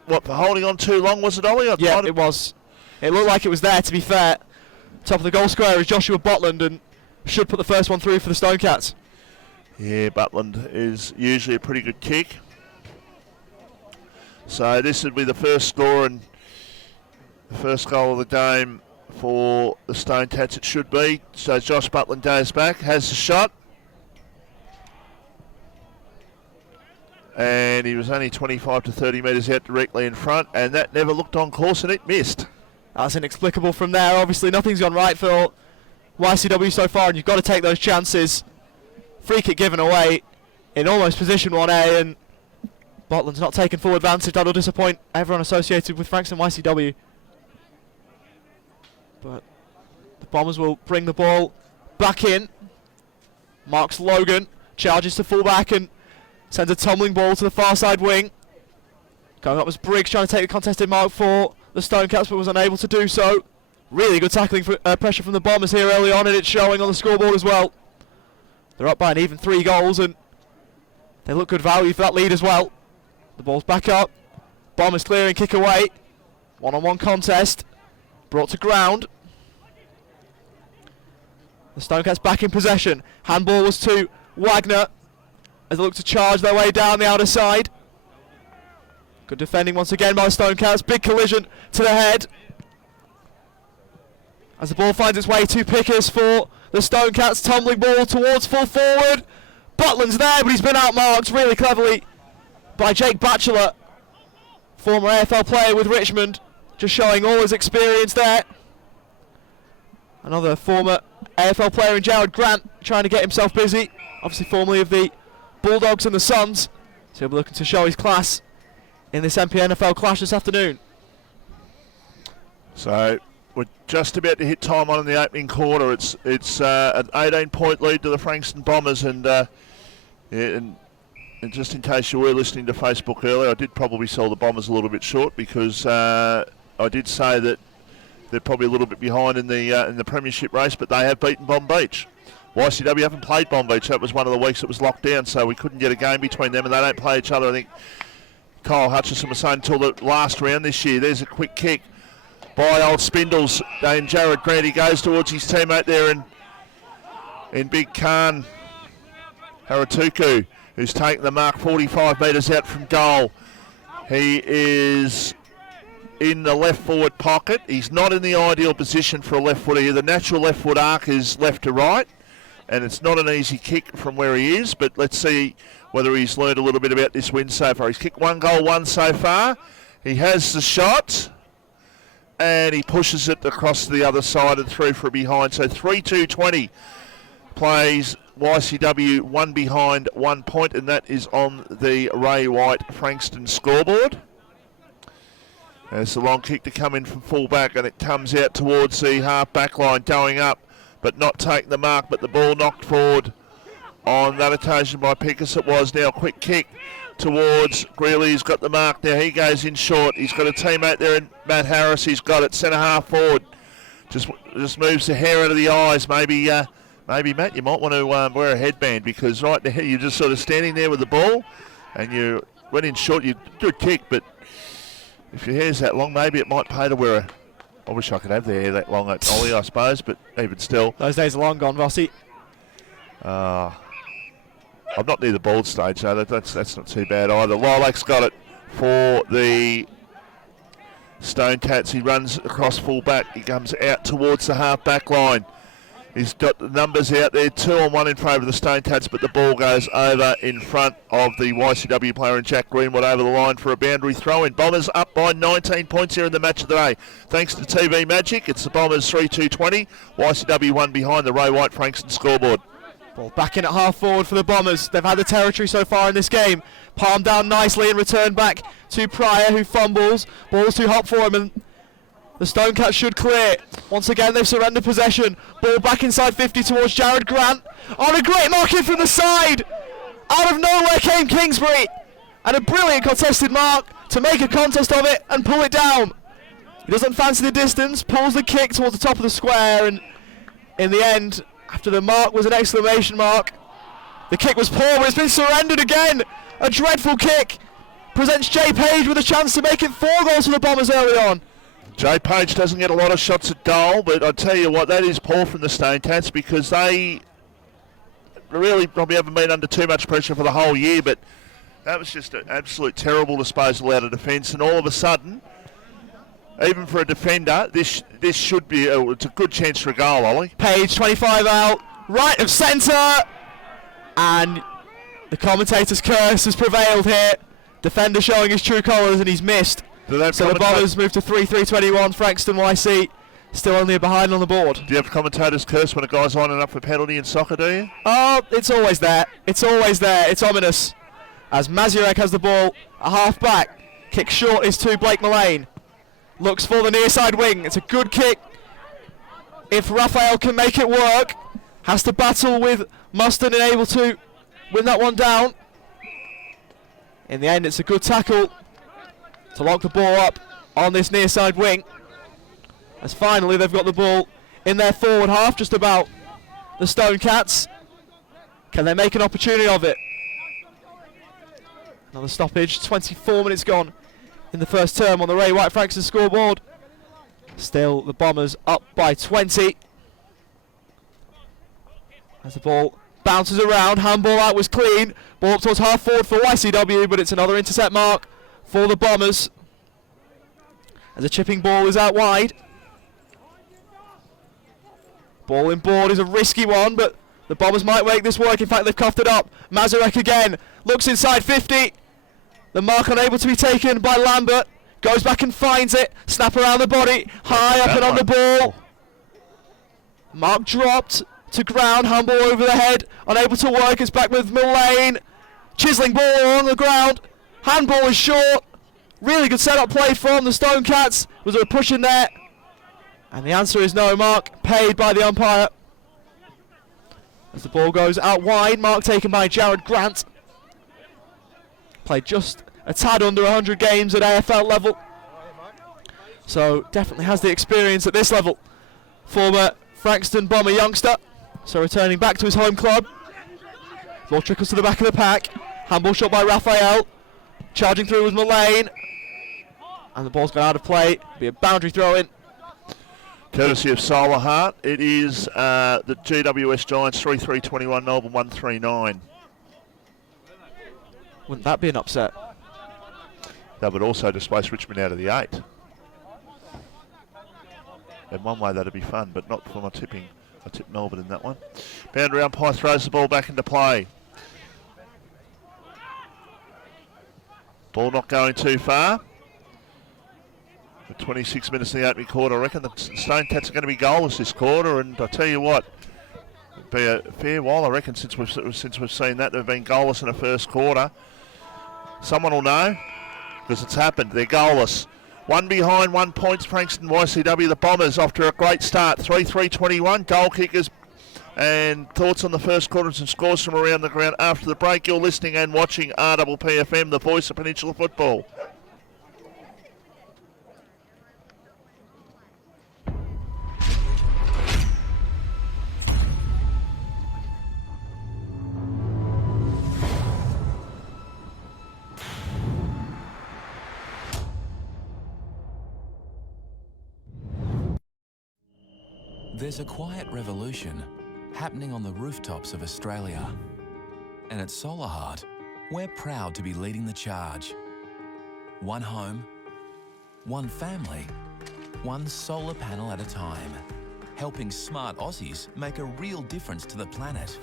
what, for holding on too long, was it, Ollie? Yeah, it was. It looked like it was there, to be fair. Top of the goal square is Joshua Butland, and should put the first one through for the Stone Cats. Yeah, Butland is usually a pretty good kick. So this would be the first score and the first goal of the game for the Stone Cats, it should be. So Josh Butland goes back, has the shot. And he was only 25 to 30 metres out directly in front, and that never looked on course, and it missed. That's inexplicable from there. Obviously, nothing's gone right for YCW so far, and you've got to take those chances. Free kick given away in almost position 1A, and Butland's not taken full advantage. That'll disappoint everyone associated with Frankston YCW. But the Bombers will bring the ball back in. Marks Logan, charges to full back and sends a tumbling ball to the far side wing. Going up was Briggs, trying to take the contested mark for the Stone Cats, but was unable to do so. Really good tackling pressure from the Bombers here early on, and it's showing on the scoreboard as well. They're up by an even 3 goals, and they look good value for that lead as well. The ball's back up. Bombers clearing, kick away. One-on-one contest. Brought to ground. The Stone Cats back in possession. Handball was to Wagner as they look to charge their way down the outer side. Good defending once again by the Stone Cats. Big collision to the head. As the ball finds its way to Pickers for the Stone Cats, tumbling ball towards full forward. Butland's there, but he's been outmarked really cleverly by Jake Batchelor, former AFL player with Richmond, just showing all his experience there. Another former AFL player in Jared Grant trying to get himself busy, obviously formerly of the Bulldogs and the Suns, so he'll be looking to show his class in this MPNFL clash this afternoon. So we're just about to hit time on in the opening quarter. It's an 18-point lead to the Frankston Bombers, and just in case you were listening to Facebook earlier, I did probably sell the Bombers a little bit short because I did say that they're probably a little bit behind in the premiership race, but they have beaten Bomb Beach. YCW haven't played Bomb Beach. That was one of the weeks it was locked down, so we couldn't get a game between them, and they don't play each other. I think Kyle Hutchison was saying until the last round this year. There's a quick kick by old Spindles named Jared Grant. He goes towards his teammate there in Big Khan Haratuku, who's taken the mark 45 metres out from goal. He is in the left forward pocket. He's not in the ideal position for a left footer here. The natural left foot arc is left to right, and it's not an easy kick from where he is, but let's see whether he's learned a little bit about this win so far. He's kicked 1 goal, 1 so far. He has the shot, and he pushes it across to the other side and through for a behind. So 3-2-20 plays YCW 1 behind 1 point, and that is on the Ray White Frankston scoreboard. There's the long kick to come in from full back, and it comes out towards the half back line, going up but not taking the mark, but the ball knocked forward on that occasion by Pickus. It was now a quick kick towards Greeley. He's got the mark now. He goes in short. He's got a teammate there in Matt Harris. He's got it centre half forward. Just moves the hair out of the eyes. Maybe Matt, you might want to wear a headband, because right now you're just sort of standing there with the ball and you went in short. You good kick, but if your hair's that long, maybe it might pay to wear a... I wish I could have the hair that long at Ollie, I suppose, but even still. Those days are long gone, Vossi. I'm not near the bald stage, so that's not too bad either. Lilac's got it for the Stone Cats. He runs across full back. He comes out towards the half back line. He's got the numbers out there, 2-on-1 in favour of the Stone Cats, but the ball goes over in front of the YCW player and Jack Greenwood over the line for a boundary throw-in. Bombers up by 19 points here in the match of the day. Thanks to TV Magic, it's the Bombers 3-2-20. YCW 1 behind the Ray White Frankston scoreboard. Ball back in at half forward for the Bombers. They've had the territory so far in this game. Palmed down nicely and returned back to Pryor, who fumbles. Ball's too hot for him, and the Stone Cats should clear. Once again, they've surrendered possession. Ball back inside 50 towards Jared Grant. On a great mark in from the side. Out of nowhere came Kingsbury. And a brilliant contested mark to make a contest of it and pull it down. He doesn't fancy the distance, pulls the kick towards the top of the square, and in the end, after the mark was an exclamation mark, the kick was poor, but it's been surrendered again. A dreadful kick. Presents Jay Page with a chance to make it 4 goals for the Bombers early on. Jay Page doesn't get a lot of shots at goal, but I tell you what, that is poor from the Stone Cats, because they really probably haven't been under too much pressure for the whole year, but that was just an absolute terrible disposal out of defence, and all of a sudden, even for a defender, this should be it's a good chance for a goal, Ollie. Page 25 out, right of centre, and the commentator's curse has prevailed here. Defender showing his true colours, and he's missed. So the Bombers move to 3-3-21. Frankston YC still only behind on the board. Do you have commentator's curse when a guy's lining up for penalty in soccer, do you? Oh, it's always there. It's always there. It's ominous. As Mazurek has the ball, a half back. Kick short is to Blake Mullane. Looks for the near side wing. It's a good kick. If Raphael can make it work, has to battle with Muston and able to win that one down. In the end, it's a good tackle to lock the ball up on this near side wing. As finally they've got the ball in their forward half, just about the Stone Cats. Can they make an opportunity of it? Another stoppage, 24 minutes gone in the first term on the Ray White Frankston scoreboard. Still the Bombers up by 20. As the ball bounces around, handball out was clean. Ball up towards half forward for YCW, but it's another intercept mark for the Bombers. As a chipping ball is out wide. Ball in board is a risky one, but the Bombers might make this work. In fact, they've coughed it up. Mazurek again, looks inside 50. The mark unable to be taken by Lambert. Goes back and finds it. Snap around the body, high up and on the ball. Mark dropped to ground, handball over the head. Unable to work, it's back with Mullane. Chiseling ball along the ground. Handball is short. Really good set-up play from the Stone Cats. Was there a push in there? And the answer is no. Mark paid by the umpire. As the ball goes out wide, mark taken by Jared Grant. Played just a tad under 100 games at AFL level. So definitely has the experience at this level. Former Frankston Bomber youngster. So returning back to his home club. Ball trickles to the back of the pack. Handball shot by Raphael. Charging through with Mullane. And the ball's gone out of play. Be a boundary throw in. Courtesy of Solar Heart. It is the GWS Giants 3-3-21, Melbourne 1-3-9. Wouldn't that be an upset? That would also displace Richmond out of the 8. In one way that'd be fun, but not for my tipping. I tipped Melbourne in that one. Boundary umpire throws the ball back into play. Ball not going too far. For 26 minutes in the opening quarter, I reckon the Stone Cats are going to be goalless this quarter, and I tell you what, it'll be a fair while, I reckon, since we've seen that. They've been goalless in the first quarter. Someone will know, because it's happened. They're goalless. 1 behind, 1 point, Frankston YCW. The Bombers off to a great start. 3-3-21. Goal kickers and thoughts on the first quarters and scores from around the ground after the break. You're listening and watching RPPFM, the voice of Peninsula football. There's a quiet revolution happening on the rooftops of Australia. And at Solar Heart, we're proud to be leading the charge. One home, one family, one solar panel at a time. Helping smart Aussies make a real difference to the planet,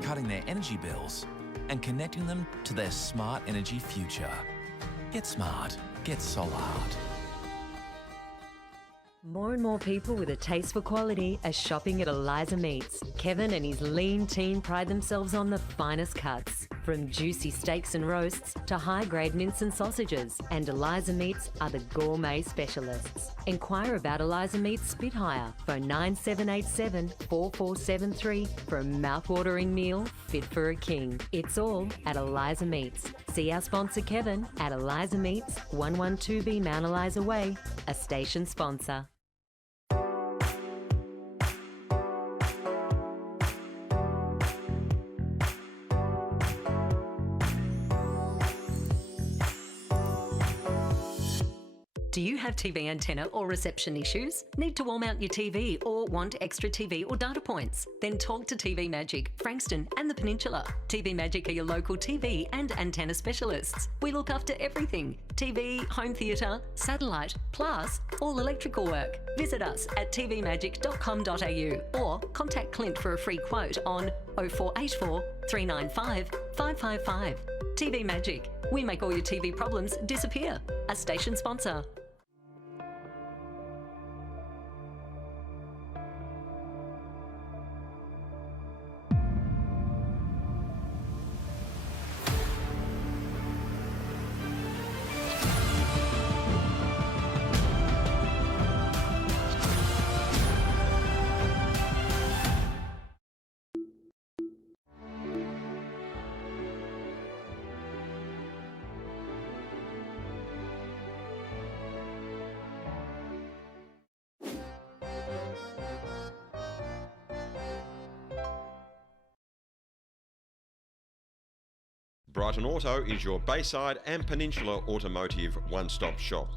cutting their energy bills and connecting them to their smart energy future. Get smart, get Solar Heart. More and more people with a taste for quality are shopping at Eliza Meats. Kevin and his lean team pride themselves on the finest cuts, from juicy steaks and roasts to high-grade mince and sausages. And Eliza Meats are the gourmet specialists. Inquire about Eliza Meats Spitfire. Phone 9787 4473 for a mouth-watering meal fit for a king. It's all at Eliza Meats. See our sponsor Kevin at Eliza Meats, 112B Mount Eliza Way, a station sponsor. Do you have TV antenna or reception issues? Need to wall mount your TV or want extra TV or data points? Then talk to TV Magic, Frankston and the Peninsula. TV Magic are your local TV and antenna specialists. We look after everything: TV, home theatre, satellite, plus all electrical work. Visit us at tvmagic.com.au or contact Clint for a free quote on 0484 395 555. TV Magic. We make all your TV problems disappear. A station sponsor. Brighton Auto is your Bayside and Peninsula automotive one-stop shop.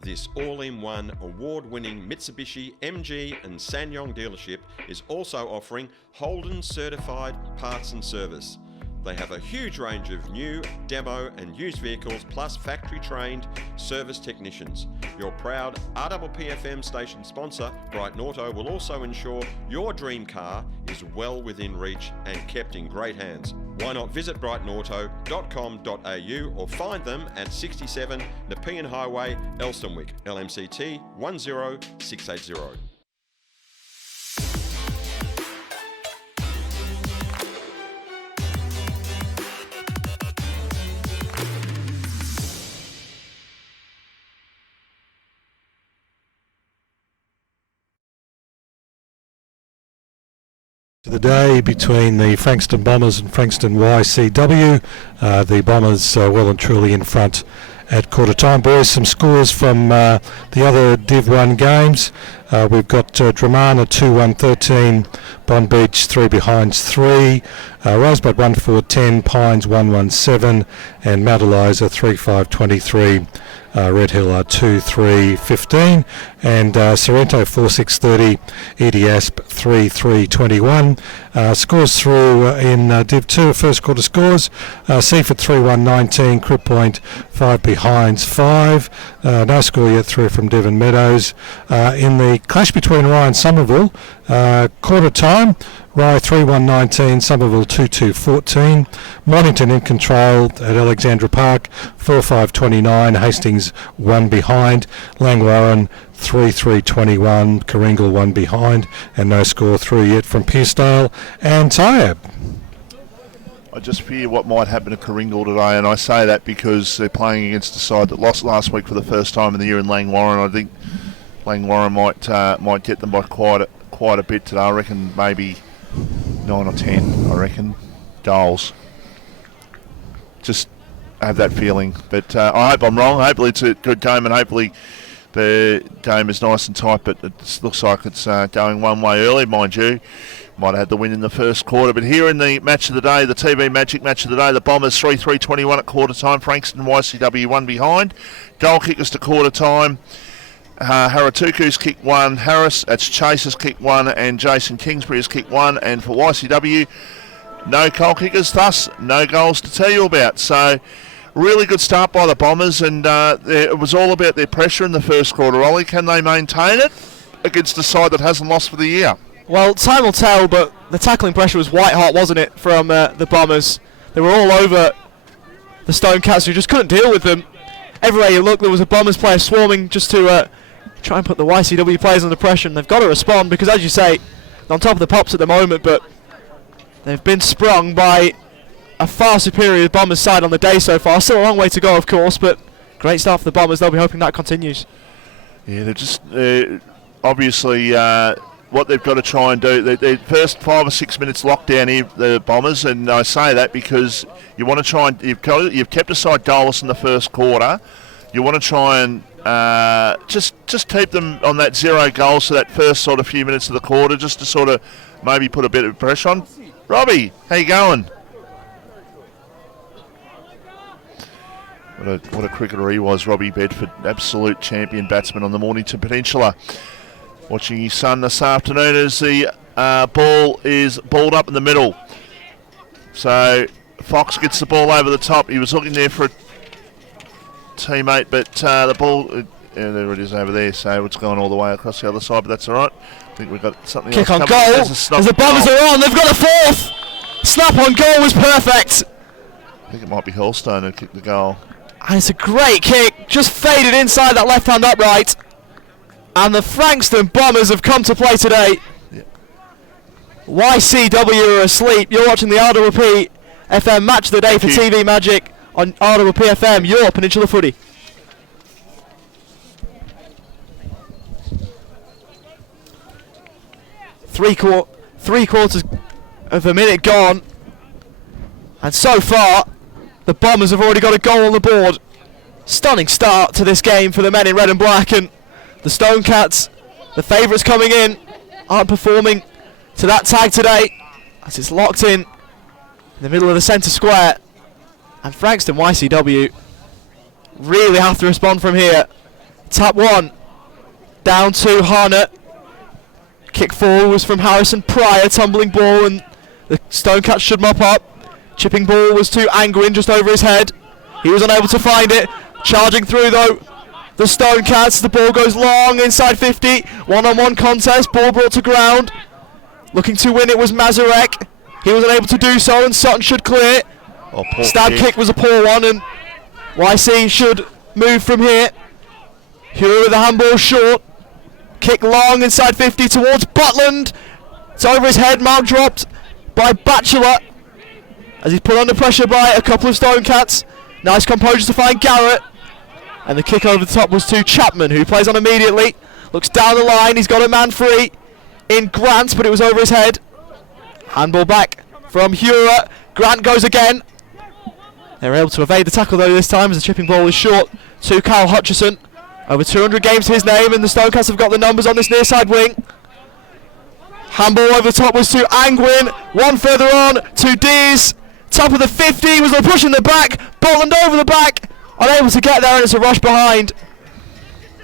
This all-in-one award-winning Mitsubishi, MG and SsangYong dealership is also offering Holden certified parts and service. They have a huge range of new, demo and used vehicles, plus factory-trained service technicians. Your proud RPPFM station sponsor, Brighton Auto, will also ensure your dream car is well within reach and kept in great hands. Why not visit brightonauto.com.au or find them at 67 Nepean Highway, Elstonwick, LMCT 10680. The day between the Frankston Bombers and Frankston YCW. The Bombers well and truly in front at quarter time. Boys, some scores from the other Div 1 games. We've got Dramana 2-1-13, Bond Beach 3 behinds 3, Rosebud 1-4-10, Pines 1-1-7, and Mount Eliza 3-5-23. Red Hill 2-3-15, and Sorrento 4-6-30, EDASP 3-3-21. Scores through in Div 2, first quarter scores. Seaford 3-1-19, Crib Point 5 behinds 5. No score yet through from Devon Meadows. In the clash between Rye and Somerville, quarter time, Rye 3-1-19, Somerville 2-2-14. Mornington in control at Alexandra Park 4-5-29, Hastings 1 behind, Langwarrin 3-3-21, Karingal 1 behind, and no score through yet from Pearcedale and Tyab. I just fear what might happen to Karingal today, and I say that because they're playing against a side that lost last week for the first time in the year in Langwarrin. I think Langwarrin might get them by quite a bit today. I reckon maybe 9 or 10, I reckon, goals. Just have that feeling. But I hope I'm wrong. Hopefully it's a good game, and hopefully the game is nice and tight, but it looks like it's going one way early, mind you. Might have had the win in the first quarter. But here in the match of the day, the TV Magic match of the day, the Bombers 3-3-21 at quarter time. Frankston YCW 1 behind. Goal kickers to quarter time. Haratuku's kicked 1, Harris, that's Chase's kicked 1, and Jason Kingsbury has kicked 1. And for YCW, no goal kickers, thus no goals to tell you about. So really good start by the Bombers, and it was all about their pressure in the first quarter. Ollie, can they maintain it against a side that hasn't lost for the year? Well, time will tell, but the tackling pressure was white hot, wasn't it, from the Bombers? They were all over the Stone Cats, who just couldn't deal with them. Everywhere you look, there was a Bombers player swarming just to try and put the YCW players under pressure, and they've got to respond because, as you say, they're on top of the pops at the moment, but they've been sprung by a far superior Bombers side on the day so far. Still a long way to go, of course, but great start for the Bombers. They'll be hoping that continues. Yeah, they're just obviously what they've got to try and do. Their first 5 or 6 minutes lockdown here, the Bombers, and I say that because you want to try and you've kept aside goalless in the first quarter. You want to try and just keep them on that 0 goals for that first sort of few minutes of the quarter, just to sort of maybe put a bit of pressure on. Robbie, how you going? What a cricketer he was, Robbie Bedford, absolute champion batsman on the Mornington Peninsula. Watching his son this afternoon as the ball is balled up in the middle. So Fox gets the ball over the top. He was looking there for a teammate, but the ball, there it is over there. So it's going all the way across the other side, but that's all right. I think we've got something Kick else on coming. goal, as the Bombers are on. They've got a fourth. Snap on goal was perfect. I think it might be Hurlstone who kicked the goal. And it's a great kick, just faded inside that left-hand upright. And the Frankston Bombers have come to play today. Yep. YCW are asleep. You're watching the RPP FM Match of the Day for TV Magic on RPP FM, your Peninsula Footy. Three quarters of a minute gone. And so far, the Bombers have already got a goal on the board. Stunning start to this game for the men in red and black, and the Stone Cats, the favourites coming in, aren't performing to that tag today as it's locked in the middle of the centre square. And Frankston YCW really have to respond from here. Tap 1, down to Harnett. Kick forward was from Harrison Pryor, tumbling ball, and the Stone Cats should mop up. Chipping ball was to Angwin just over his head. He was unable to find it. Charging through though, the Stone Cats. The ball goes long inside 50. One-on-one contest. Ball brought to ground. Looking to win it was Mazarek. He was unable to do so, and Sutton should clear. Stab kick was a poor one, and YC should move from here. Hugh with the handball short. Kick long inside 50 towards Butland. It's over his head. Mark dropped by Batchelor as he's put under pressure by a couple of Stone Cats. Nice composure to find Garrett. And the kick over the top was to Chapman, who plays on immediately. Looks down the line. He's got a man free in Grant, but it was over his head. Handball back from Hura. Grant goes again. They're able to evade the tackle though this time as the chipping ball is short to Kyle Hutchison. Over 200 games to his name, and the Stone Cats have got the numbers on this near side wing. Handball over the top was to Angwin. One further on to Dees. Top of the 50 was a push in the back. Bolland over the back. Unable to get there, and it's a rush behind.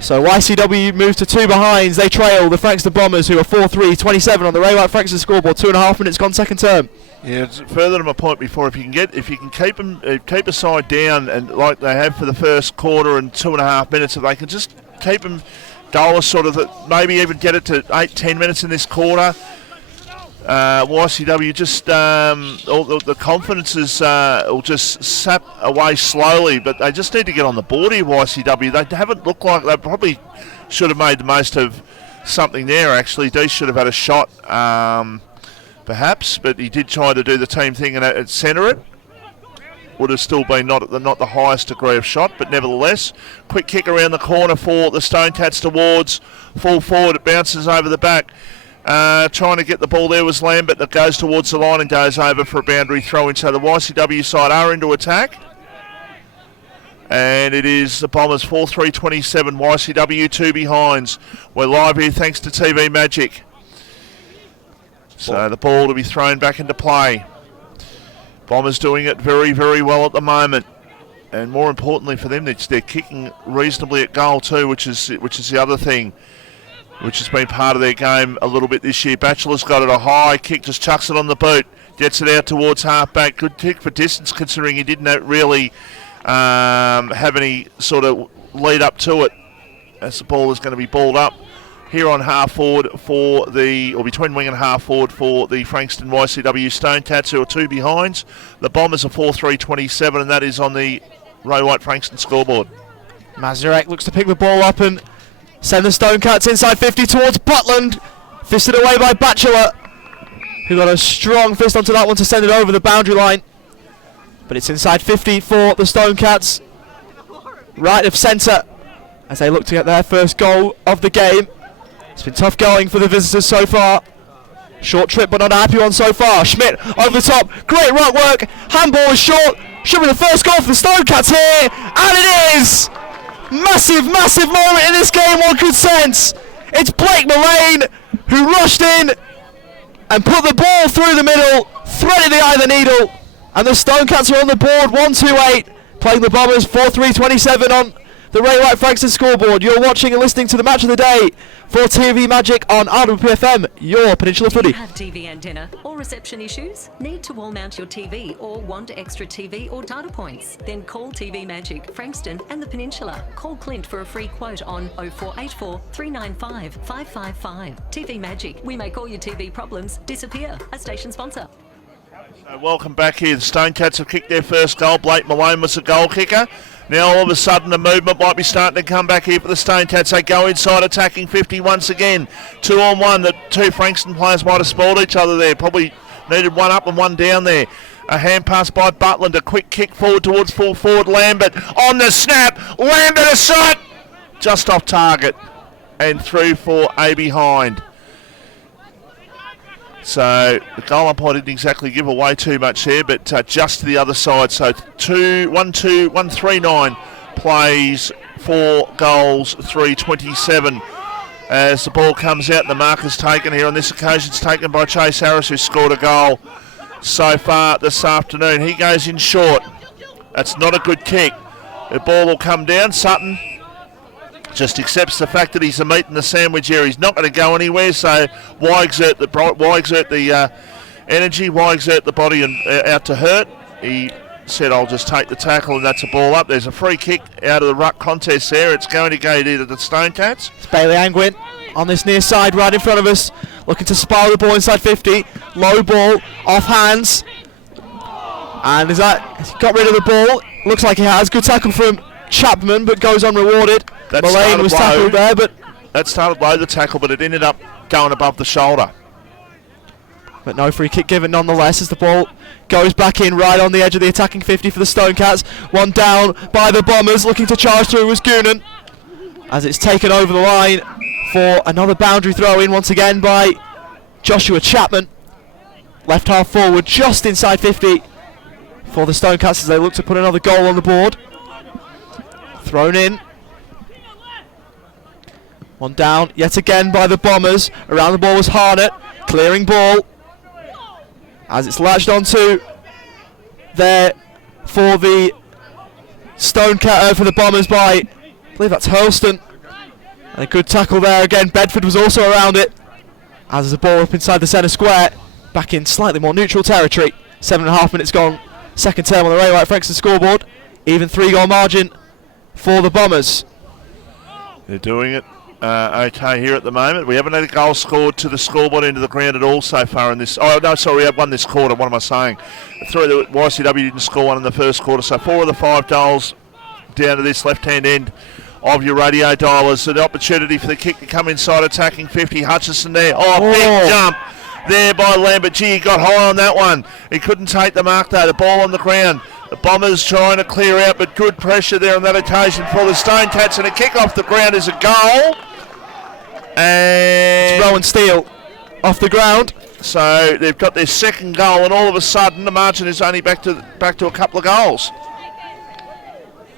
So YCW moves to 2 behinds. They trail the Frankston Bombers, who are 4-3, 27 on the Ray White Frankston scoreboard. 2.5 minutes gone second term. Yeah, it's further to my point before. If you can keep a side down, and like they have for the first quarter and 2.5 minutes, if they can just keep them goalless, sort of, maybe even get it to 8-10 minutes in this quarter. YCW just all the confidences will just sap away slowly, but they just need to get on the board here. YCW, they haven't looked like they probably should have made the most of something there. Actually, Dees should have had a shot. Perhaps, but he did try to do the team thing and centre it. Would have still been not the highest degree of shot, but nevertheless, quick kick around the corner for the Stone Cats towards full forward. It bounces over the back. Trying to get the ball there was Lambert, that goes towards the line and goes over for a boundary throw in. So the YCW side are into attack. And it is the Bombers 4-3-27, YCW 2 behinds. We're live here thanks to TV Magic. So the ball to be thrown back into play. Bombers doing it very, very well at the moment. And more importantly for them, they're kicking reasonably at goal too, which is the other thing, which has been part of their game a little bit this year. Batchelor's got it a high kick, just chucks it on the boot, gets it out towards half-back. Good kick for distance considering he didn't really have any sort of lead up to it, as the ball is going to be balled up here on half forward or between wing and half forward for the Frankston YCW Stone Cats, who are 2 behinds. The Bombers are 4-3-27, and that is on the Ray White Frankston scoreboard. Mazurek looks to pick the ball up and send the Stone Cats inside 50 towards Butland. Fisted away by Batchelor, who got a strong fist onto that one to send it over the boundary line. But it's inside 50 for the Stone Cats, right of centre, as they look to get their first goal of the game. It's been tough going for the visitors so far. Short trip, but not a happy one so far. Schmidt over the top. Great ruck work. Handball is short. Should be the first goal for the Stone Cats here. And it is! Massive, massive moment in this game, one could sense. It's Blake Mullane who rushed in and put the ball through the middle, threaded the eye of the needle. And the Stone Cats are on the board, 1-2-8. Playing the Bombers 4-3-27 on the Ray White Frankston scoreboard. You're watching and listening to the match of the day for TV Magic on RPP FM, your Peninsula Footy. Have TV antenna or reception issues? Need to wall mount your TV or want extra TV or data points? Then call TV Magic, Frankston and the Peninsula. Call Clint for a free quote on 0484 395 555. TV Magic, we make all your TV problems disappear. A station sponsor. Welcome back here. The Stone Cats have kicked their first goal. Blake Malone was the goal kicker. Now all of a sudden the movement might be starting to come back here for the Stone Cats. They go inside attacking 50 once again. 2-on-1. The 2 Frankston players might have spoiled each other there. Probably needed one up and one down there. A hand pass by Butland. A quick kick forward towards full forward. Lambert on the snap. Lambert a shot. Just off target. And through for a behind. So the goal umpire didn't exactly give away too much there, but just to the other side. So 1-2-1-3-9 plays 4 goals, 3-27 as the ball comes out and the mark is taken here. On this occasion it's taken by Chase Harris, who scored a goal so far this afternoon. He goes in short. That's not a good kick. The ball will come down. Sutton just accepts the fact that he's the meat in the sandwich here. He's not going to go anywhere, so why exert the energy, why exert the body and out to hurt? He said, I'll just take the tackle, and that's a ball up. There's a free kick out of the ruck contest there. It's going to go either the Stone Cats. It's Bailey Angwin on this near side right in front of us, looking to spiral the ball inside 50. Low ball, off hands. And he's got rid of the ball. Looks like he has. Good tackle from Chapman, but goes unrewarded. Mullane was tackled there, but that started low, the tackle, but it ended up going above the shoulder. But no free kick given nonetheless, as the ball goes back in right on the edge of the attacking 50 for the Stone Cats. One down by the Bombers, looking to charge through was Goonan, as it's taken over the line for another boundary throw in once again by Joshua Chapman. Left half forward, just inside 50 for the Stone Cats as they look to put another goal on the board. Thrown in. One down yet again by the Bombers. Around the ball was Harnett. Clearing ball as it's latched onto there for the Stone Cat for the Bombers by, I believe that's Hurlston. And a good tackle there again. Bedford was also around it as there's a ball up inside the centre square. back in slightly more neutral territory. 7.5 minutes gone. Second term on the Ray White Frankston scoreboard. Even 3-goal margin for the Bombers. They're doing it okay here at the moment. We haven't had a goal scored to the scoreboard into the ground at all so far in this. Oh, no, sorry, we have one this quarter. What am I saying? Through the YCW didn't score one in the first quarter, so 4 of the 5 goals down to this left-hand end of your radio dialers. So the opportunity for the kick to come inside, attacking 50. Hutchison there. Oh, big jump there by Lambert. Gee, he got high on that one. He couldn't take the mark though. The ball on the ground. The Bombers trying to clear out, but good pressure there on that occasion for the Stone Cats, and a kick off the ground is a goal. And it's Rowan Steele off the ground. So they've got their second goal, and all of a sudden the margin is only back to a couple of goals.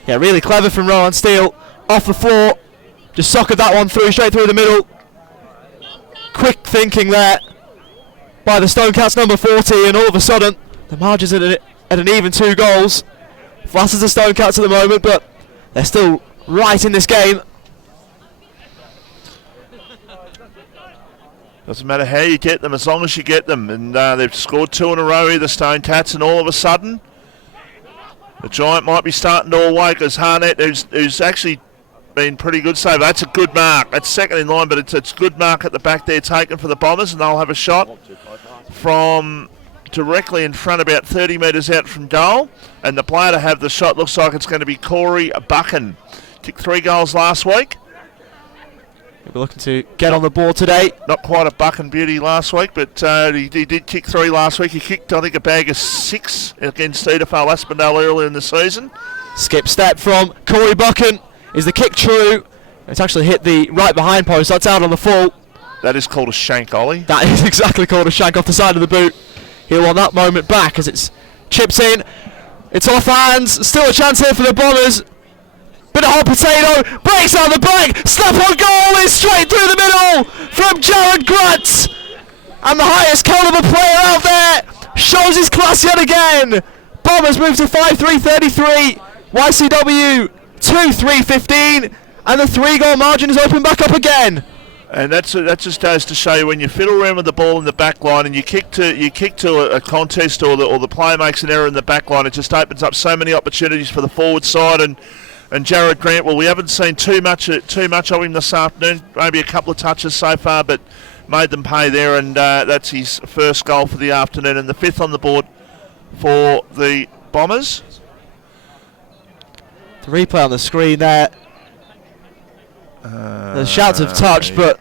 Yeah, really clever from Rowan Steele off the floor. Just socketed that one through, straight through the middle. Quick thinking there by the Stone Cats number 40, and all of a sudden the margin's at an even 2 goals. Flat as the Stone Cats at the moment, but they're still right in this game. Doesn't matter how you get them, as long as you get them. And they've scored 2 in a row here, the Stone Cats, and all of a sudden the Giant might be starting to awake as Harnett, who's actually been pretty good so. That's a good mark. That's second in line, but it's a good mark at the back there taken for the Bombers, and they'll have a shot from directly in front, about 30 metres out from goal. And the player to have the shot looks like it's going to be Corey Buchan. Kicked 3 goals last week. We're looking to get on the board today. Not quite a Buchan beauty last week, but he did kick 3 last week. He kicked, I think, a bag of 6 against Edithvale Aspendale earlier in the season. Skip step from Corey Buchan. Is the kick true? It's actually hit the right behind post. That's out on the full. That is called a shank, Ollie. That is exactly called a shank off the side of the boot. He'll want that moment back as it's chips in. It's off hands. Still a chance here for the Bombers. Bit of hot potato, breaks out the back, snap on goal is straight through the middle from Jared Grant. And the highest caliber player out there shows his class yet again. Bombers move to 5-3-33, YCW 2-3-15, and the 3-goal margin is open back up again. And that just goes to show you, when you fiddle around with the ball in the back line and you kick to a contest, or the player makes an error in the back line, it just opens up so many opportunities for the forward side. And Jared Grant, well, we haven't seen too much of him this afternoon, maybe a couple of touches so far, but made them pay there, and that's his first goal for the afternoon, and the 5th on the board for the Bombers. The replay on the screen there. The shouts have touched, but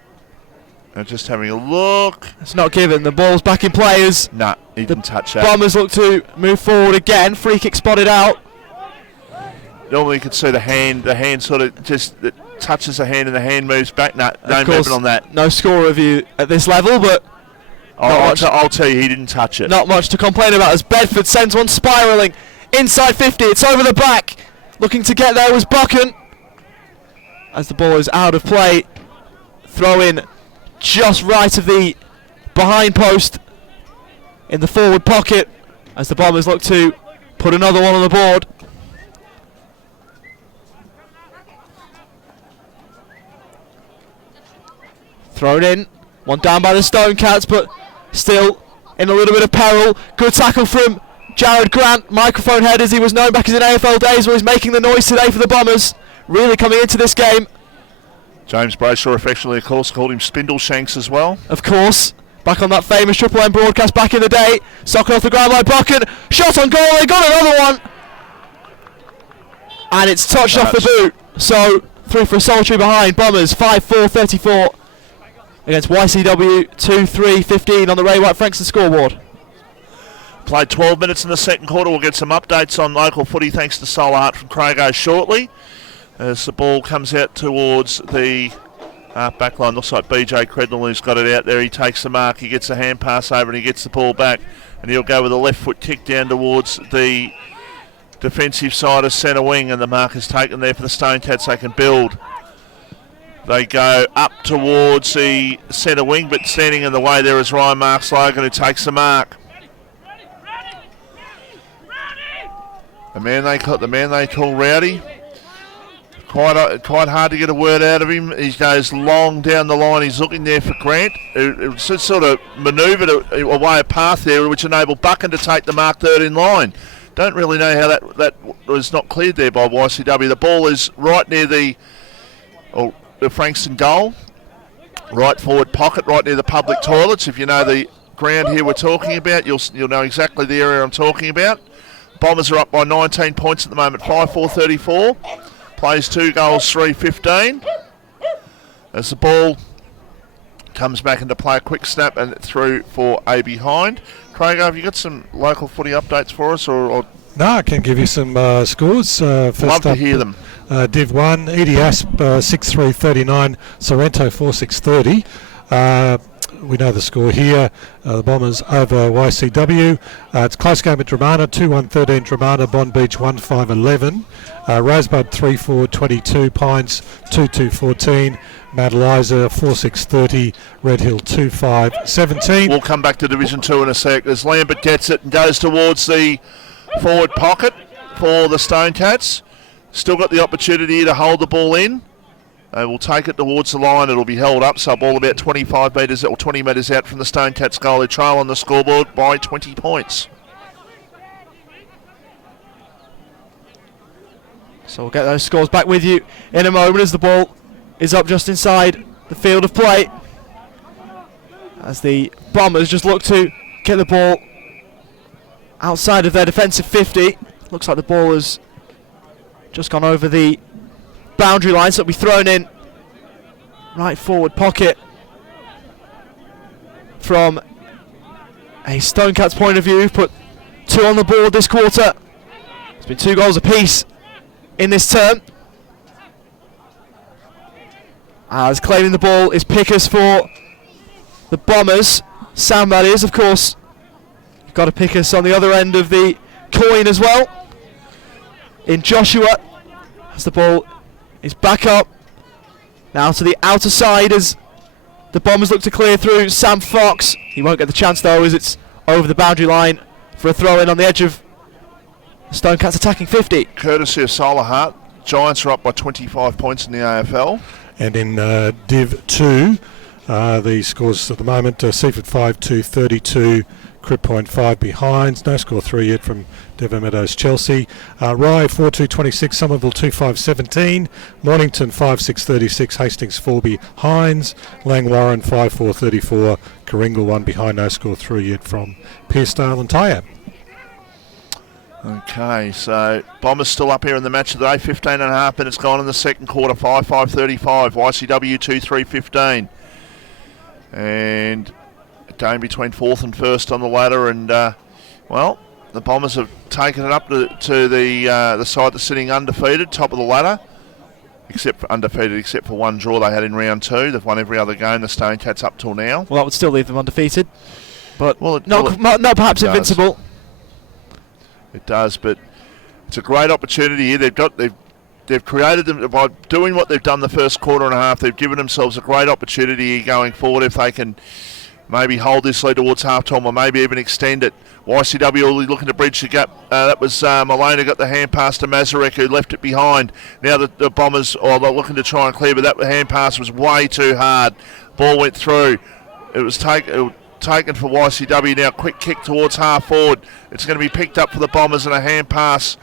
just having a look. It's not given. The ball's back in players. No, he didn't touch that. Bombers look to move forward again. Free kick spotted out. Normally you could see the hand sort of just it touches the hand and the hand moves back. No movement on that. No score review at this level, but I'll tell you, he didn't touch it. Not much to complain about as Bedford sends one spiralling inside 50. It's over the back. Looking to get there was Buchan. As the ball is out of play. Throw in just right of the behind post in the forward pocket as the Bombers look to put another one on the board. Thrown in, one down by the Stone Cats, but still in a little bit of peril. Good tackle from Jared Grant, microphone head as he was known back in his AFL days, where he's making the noise today for the Bombers. Really coming into this game. James Brayshaw affectionately, of course, called him Spindle Shanks as well. Of course, back on that famous Triple M broadcast back in the day. Soccer off the ground by Buchan, shot on goal, they got another one. And it's touched off the boot, so through for a solitary behind. Bombers 5-4-34. Against YCW 2-3-15 on the Ray White Frankston scoreboard. Played 12 minutes in the second quarter. We'll get some updates on local footy thanks to Solar Hart from Crago shortly. As the ball comes out towards the back line. Looks like BJ Crednell who's got it out there. He takes the mark. He gets a hand pass over and he gets the ball back. And he'll go with a left foot kick down towards the defensive side of centre wing. And the mark is taken there for the Stone Cats. They can build. They go up towards the centre wing, but standing in the way there is Ryan Marks Logan, who takes the mark. The man they call Rowdy. Of Quite hard to get a word out of him. He goes long down the line. He's looking there for Grant. It sort of manoeuvred away a path there which enabled Buchan to take the mark third in line. Don't really know how that was not cleared there by YCW. The ball is right near the Frankston goal. Right forward pocket, right near the public toilets. If you know the ground here we're talking about, you'll know exactly the area I'm talking about. Bombers are up by 19 points at the moment, 5-4-34. Plays 2 goals, 3-15. As the ball comes back into play, a quick snap and through for a behind. Craig, have you got some local footy updates for us? Or No, I can give you some scores. First love to up, hear them. Div 1, Edie Asp 6-3-39, Sorrento 4-6-30. We know the score here. The Bombers over YCW. It's a close game at Dramana, 2-1-13 Dramana, Bond Beach 1-5-11. Rosebud 3-4-22, Pines 2-2-14, Mount Eliza 4-6-30, Red Hill 2-5-17. We'll come back to Division 2 in a sec. As Lambert gets it and goes towards the forward pocket for the Stonecats. Still got the opportunity to hold the ball in. They will take it towards the line. It'll be held up, so ball about 25 metres or 20 metres out from the Stonecats goal. They trail on the scoreboard by 20 points. So we'll get those scores back with you in a moment as the ball is up just inside the field of play. As the Bombers just look to get the ball outside of their defensive 50. Looks like the ball has just gone over the boundary line, so it'll be thrown in right forward pocket from a Stonecats point of view. Put 2 on the board this quarter. It's been 2 goals apiece in this term. As claiming the ball is Pickers for the Bombers. Sam, that is, of course. You've got a Pickers on the other end of the coin as well. In Joshua, as the ball is back up. Now to the outer side as the Bombers look to clear through. Sam Fox. He won't get the chance though as it's over the boundary line for a throw in on the edge of Stonecats attacking 50. Courtesy of Solar Heart, Giants are up by 25 points in the AFL. And in Div 2, the scores at the moment, Seaford 5-2-32, Crib Point 5 behinds, no score 3 yet from Devon Meadows Chelsea. Rye 4-2-26, Somerville 2-5-17, Mornington 5-6-36, Hastings 4 behinds, Langwarren 5-4-34, Karingal 1 behind, no score 3 yet from Pearcedale and Tyab. Okay, so Bombers still up here in the match of the day. 15.5 minutes gone in the second quarter. 5-5-35. YCW 2-3-15. And a game between 4th and 1st on the ladder. And, well, the Bombers have taken it up to the side that's sitting undefeated, top of the ladder. Except for one draw they had in round 2. They've won every other game, the Stonecats, up till now. Well, that would still leave them undefeated. But not perhaps it invincible. It does, but it's a great opportunity here. They've created them by doing what they've done the first quarter and a half. They've given themselves a great opportunity here going forward if they can maybe hold this lead towards half-time or maybe even extend it. YCW really looking to bridge the gap. That was Malona got the hand pass to Mazarek, who left it behind. Now the Bombers they're looking to try and clear, but that hand pass was way too hard. Ball went through. It was taken for YCW. Now quick kick towards half forward. It's going to be picked up for the Bombers and a hand pass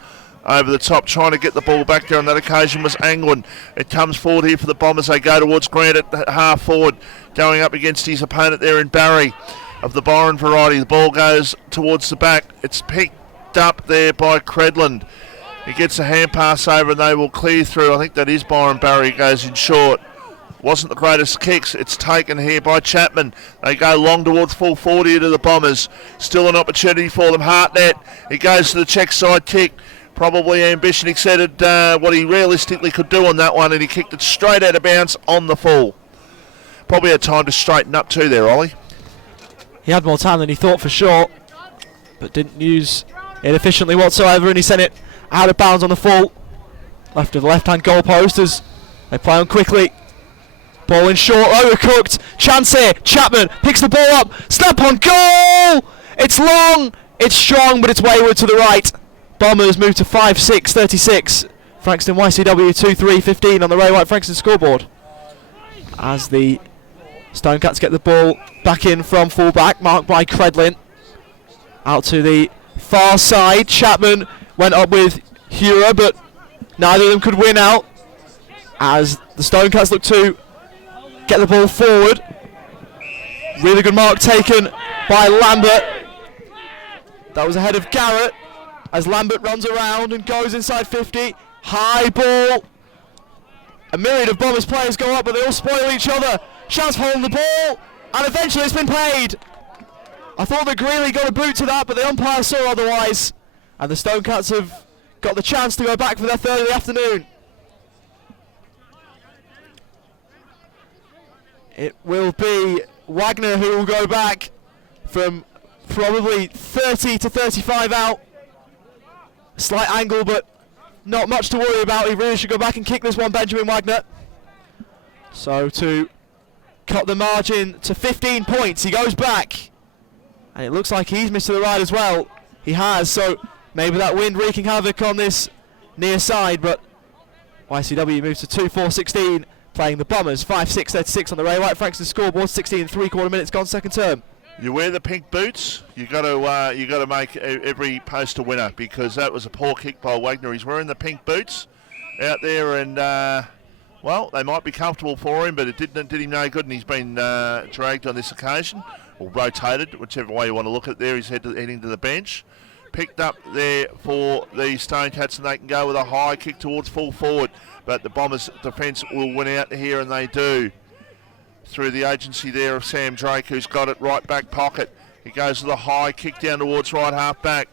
over the top, trying to get the ball back there. On that occasion was Anglin. It comes forward here for the Bombers. They go towards Grant at half forward, going up against his opponent there in Barry of the Byron variety. The ball goes towards the back. It's picked up there by Credland. He gets a hand pass over and they will clear through. I think that is Byron Barry. Goes in short. Wasn't the greatest kicks. It's taken here by Chapman. They go long towards full 40 to the Bombers. Still an opportunity for them. Hartnett. He goes to the check side kick. Probably ambition exceeded what he realistically could do on that one, and he kicked it straight out of bounds on the full. Probably had time to straighten up too there, Ollie. He had more time than he thought for sure, but didn't use it efficiently whatsoever, and he sent it out of bounds on the full. Left of the left-hand goal post as they play on quickly. Ball in short, overcooked. Chance here. Chapman picks the ball up. Snap on goal! It's long, it's strong, but it's wayward to the right. Bombers move to 5-6-36 Frankston YCW 2-3-15 on the Ray White Frankston scoreboard. As the Stonecats get the ball back in from full-back, marked by Credlin. Out to the far side, Chapman went up with Hura, but neither of them could win out. As the Stonecats look to get the ball forward. Really good mark taken by Lambert. That was ahead of Garrett as Lambert runs around and goes inside 50. High ball. A myriad of Bombers players go up, but they all spoil each other. Shaz holding the ball, and eventually it's been played. I thought that Greeley got a boot to that, but the umpire saw otherwise. And the Stonecats have got the chance to go back for their third of the afternoon. It will be Wagner who will go back from probably 30 to 35 out. Slight angle, but not much to worry about. He really should go back and kick this one, Benjamin Wagner. So to cut the margin to 15 points, he goes back. And it looks like he's missed to the right as well. He has, so maybe that wind wreaking havoc on this near side, but YCW moves to 2-4-16. Playing the Bombers, 5-6-36 on the Ray White Frankston scoreboard. 16 3/4 minutes gone, second term. You wear the pink boots, you got to make every post a winner, because that was a poor kick by Wagner. He's wearing the pink boots out there, and well, they might be comfortable for him, but it did him no good, and he's been dragged on this occasion, or rotated, whichever way you want to look at it. There, he's heading to the bench. Picked up there for the Stonecats, and they can go with a high kick towards full forward. But the Bombers' defence will win out here, and they do. Through the agency there of Sam Drake, who's got it right back pocket. He goes with a high kick down towards right half back.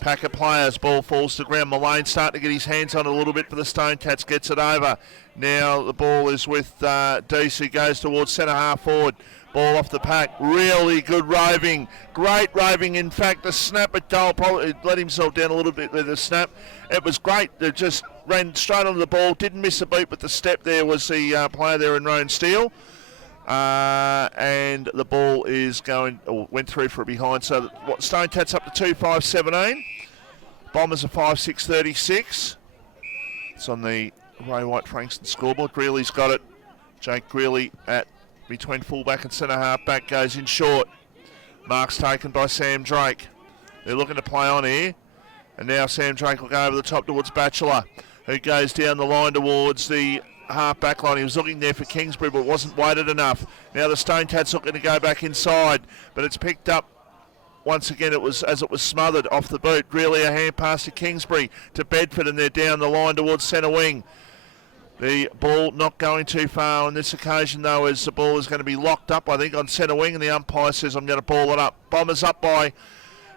Pack of players, ball falls to the ground. Mullane starting to get his hands on it a little bit for the Stonecats, gets it over. Now the ball is with Deese, who goes towards centre half forward. Ball off the pack, really good roving, great roving. In fact, the snap at goal probably let himself down a little bit with the snap. It was great. They just ran straight onto the ball, didn't miss a beat, but the step there was the player there in Rowan Steele. And the ball is going, or went through for a behind. So Stonecats up to 2-5-17. Bombers are 5-6-36. It's on the Ray White Frankston scoreboard. Greeley's got it. Jake Greeley at between fullback and centre half back, goes in short. Mark's taken by Sam Drake. They're looking to play on here. And now Sam Drake will go over the top towards Batchelor, who goes down the line towards the half back line. He was looking there for Kingsbury, but wasn't weighted enough. Now the Stonecats looking to go back inside, but it's picked up. Once again, it was smothered off the boot. Really a hand pass to Kingsbury, to Bedford, and they're down the line towards centre wing. The ball not going too far on this occasion, though, as the ball is going to be locked up, I think, on centre wing, and the umpire says, I'm going to ball it up. Bombers up by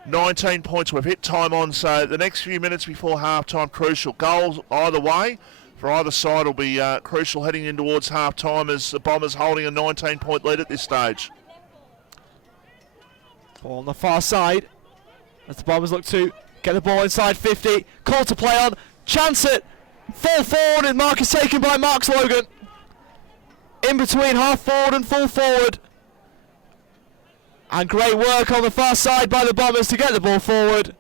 19 points. We've hit time on, so the next few minutes before half-time, crucial. Goals either way for either side will be crucial heading in towards half-time, as the Bombers holding a 19-point lead at this stage. Ball on the far side, as the Bombers look to get the ball inside 50. Call to play on, chance it. Full forward, and mark is taken by Mark Logan. In between half forward and full forward. And great work on the far side by the Bombers to get the ball forward.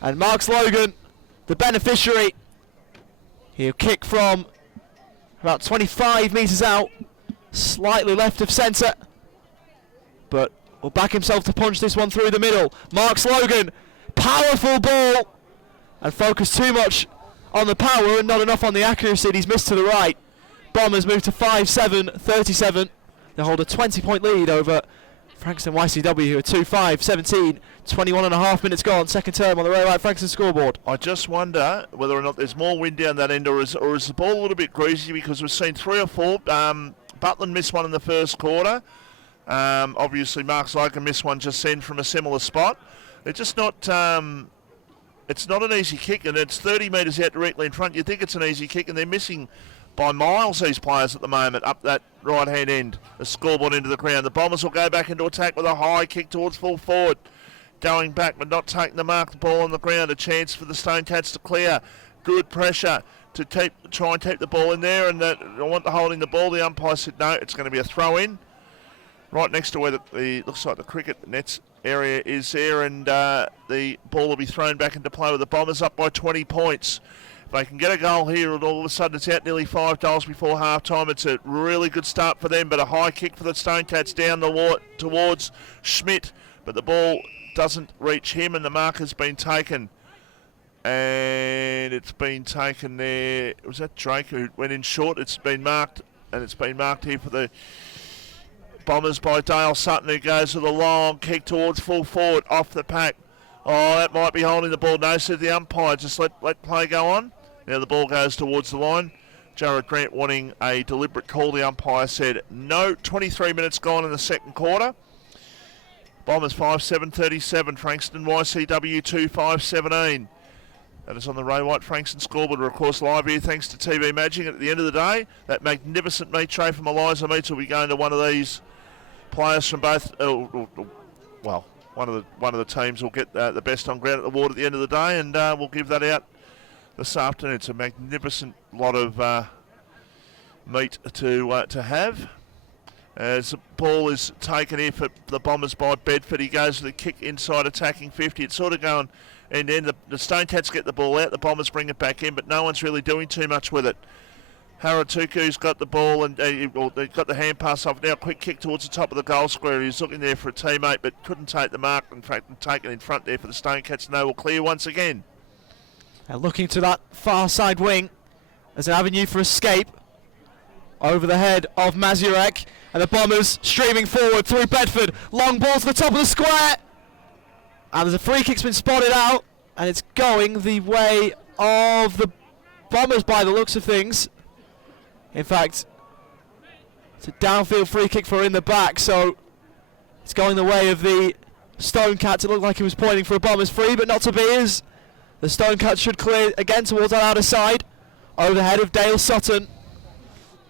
And Mark Logan, the beneficiary. He'll kick from about 25 metres out, slightly left of centre. But will back himself to punch this one through the middle. Mark Logan, powerful ball. And focus too much on the power and not enough on the accuracy. He's missed to the right. Bombers move to 5-7-37. They hold a 20-point lead over Frankston YCW, who are 2-5-17. 21 and a half minutes gone, second term on the Ray White Frankston scoreboard. I just wonder whether or not there's more wind down that end, or is the ball a little bit greasy, because we've seen 3 or 4. Butland missed one in the first quarter. Obviously, Mark Logan missed one just then from a similar spot. They're just not... it's not an easy kick, and it's 30 metres out directly in front. You think it's an easy kick, and they're missing by miles, these players at the moment, up that right-hand end. The scoreboard into the ground. The Bombers will go back into attack with a high kick towards full forward. Going back, but not taking the mark. The ball on the ground. A chance for the Stonecats to clear. Good pressure to try and keep the ball in there, and I want the holding the ball. The umpire said no, it's going to be a throw-in. Right next to where the looks like the cricket nets area is there, and the ball will be thrown back into play with the Bombers up by 20 points. If they can get a goal here, and all of a sudden it's out nearly $5 before half-time. It's a really good start for them, but a high kick for the Stonecats down towards Schmidt. But the ball doesn't reach him, and the mark has been taken. And it's been taken there. Was that Drake who went in short? It's been marked, and it's been marked here for the Bombers by Dale Sutton, who goes with a long kick towards full forward off the pack. Oh, that might be holding the ball. No, said the umpire. Just let play go on. Now the ball goes towards the line. Jared Grant wanting a deliberate call. The umpire said no. 23 minutes gone in the second quarter. Bombers 5-7-37. Frankston YCW 2-5-17. That is on the Ray White Frankston scoreboard. We're of course live here thanks to TV Magic. At the end of the day, that magnificent meat tray from Eliza Meats will be going to one of these players from both. Well, one of the teams will get the best on ground at the ward at the end of the day, and we'll give that out this afternoon. It's a magnificent lot of meat to have. As the ball is taken here for the Bombers by Bedford, he goes with a kick inside attacking 50. It's sort of going end-end. The Stonecats get the ball out, the Bombers bring it back in, but no one's really doing too much with it. Haratuku's got the ball and they've got the hand pass off. Now quick kick towards the top of the goal square. He's looking there for a teammate, but couldn't take the mark. In fact, taken in front there for the Stonecats. And they will clear once again. Looking to that far side wing as an avenue for escape over the head of Mazurek, and the Bombers streaming forward through Bedford. Long ball to the top of the square, and there's a free kick's been spotted out, and it's going the way of the Bombers by the looks of things. In fact, it's a downfield free kick for in the back, so it's going the way of the Stonecats. It looked like he was pointing for a Bombers free, but not to be. As the Stonecats should clear again towards that outer side. Over the head of Dale Sutton.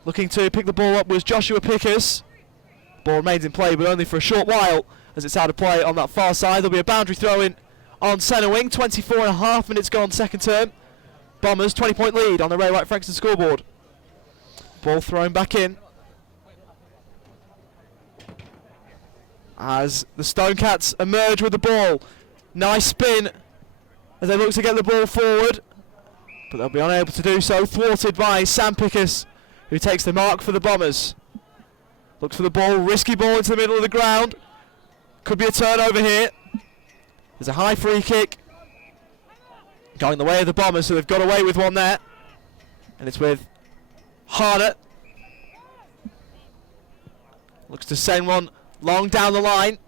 Looking to pick the ball up was Joshua Pickers. Ball remains in play, but only for a short while as it's out of play on that far side. There'll be a boundary throw in on centre wing. 24.5 minutes gone second term. Bombers 20-point lead on the Ray White Frankston scoreboard. Ball thrown back in as the Stonecats emerge with the ball. Nice spin as they look to get the ball forward, but they'll be unable to do so, thwarted by Sam Pickers, who takes the mark for the Bombers. Looks for the ball, risky ball into the middle of the ground. Could be a turnover here. There's a high free kick going the way of the Bombers, so they've got away with one there. And it's with Harder. Looks to send one long down the line.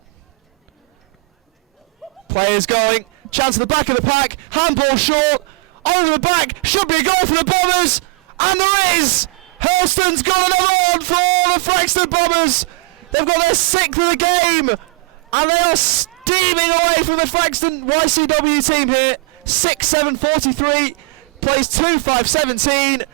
Players going. Chance at the back of the pack. Handball short. Over the back. Should be a goal for the Bombers. And there is. Hurlston's got another one for the Frankston Bombers. They've got their 6th of the game. And they are steaming away from the Frankston YCW team here. 6-7-43. Plays 2-5-17.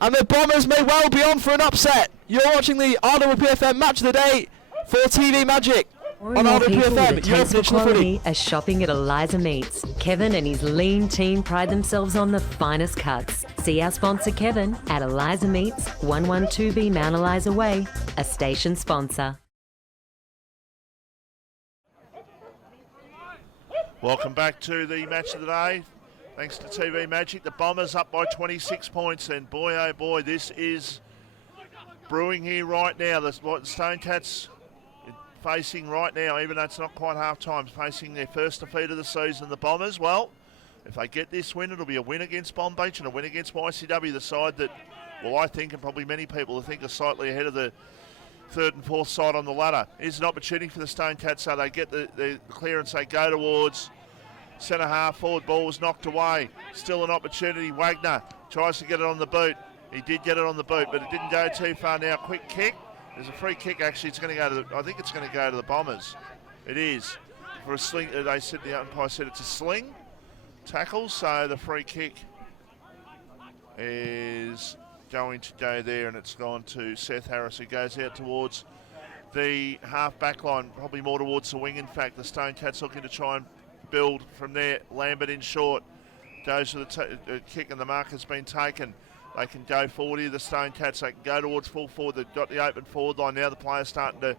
And the Bombers may well be on for an upset. You're watching the RPP FM Match of the Day for TV Magic. On RPP FM, your Peninsula Footy. Are shopping at Eliza Meats. Kevin and his lean team pride themselves on the finest cuts. See our sponsor Kevin at Eliza Meats, 112B Mount Eliza Way, a station sponsor. Welcome back to the Match of the Day. Thanks to TV Magic. The Bombers up by 26 points, and boy oh boy, this is brewing here right now. The Stonecats facing right now, even though it's not quite half-time, facing their first defeat of the season. The Bombers, well, if they get this win, it'll be a win against Bomb Beach and a win against YCW, the side that, well, I think, and probably many people think are slightly ahead of the third and fourth side on the ladder. Here's an opportunity for the Stonecats, so they get the clearance, they go towards centre half. Forward ball was knocked away. Still an opportunity. Wagner tries to get it on the boot. He did get it on the boot, but it didn't go too far now. Quick kick. There's a free kick, actually. It's going to go to I think it's going to go to the Bombers. It is. For a sling, they said, the umpire said it's a sling tackle, so the free kick is going to go there, and it's gone to Seth Harris, who goes out towards the half-back line, probably more towards the wing, in fact. The Stonecats looking to try and build from there. Lambert in short. Goes for the kick, and the mark has been taken. They can go forward here, the Stonecats. They can go towards full forward. They've got the open forward line. Now the player's starting to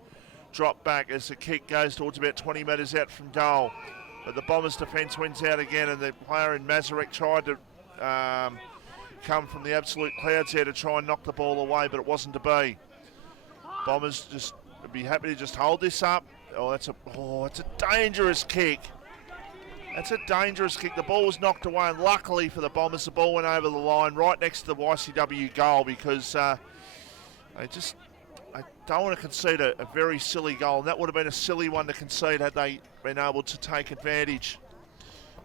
drop back as the kick goes towards about 20 metres out from goal. But the Bombers' defence wins out again, and the player in Mazurek tried to come from the absolute clouds there to try and knock the ball away, but it wasn't to be. Bombers just would be happy to just hold this up. It's a dangerous kick. That's a dangerous kick. The ball was knocked away, and luckily for the Bombers, the ball went over the line right next to the YCW goal, because I don't want to concede a very silly goal, and that would have been a silly one to concede had they been able to take advantage.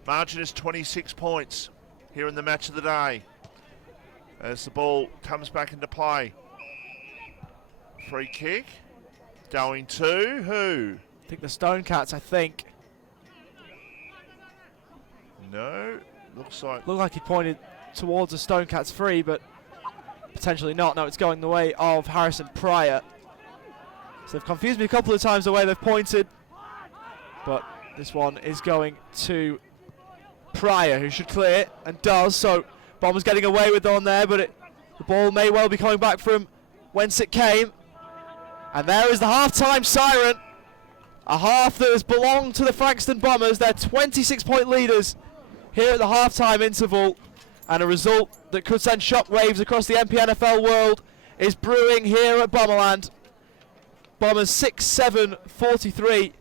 Margin is 26 points here in the match of the day, as the ball comes back into play. Free kick going to who? I think the Stone Cats, I think. No, looks like... Looked like he pointed towards the Stone Cats free, but potentially not. No, it's going the way of Harrison Pryor. So they've confused me a couple of times the way they've pointed, but this one is going to Pryor, who should clear it, and does. So Bombers getting away with on there, but the ball may well be coming back from whence it came. And there is the half-time siren. A half that has belonged to the Frankston Bombers. They're 26-point leaders here at the half-time interval. And a result that could send shockwaves across the MPNFL world is brewing here at Bomberland. Bombers 6-7-43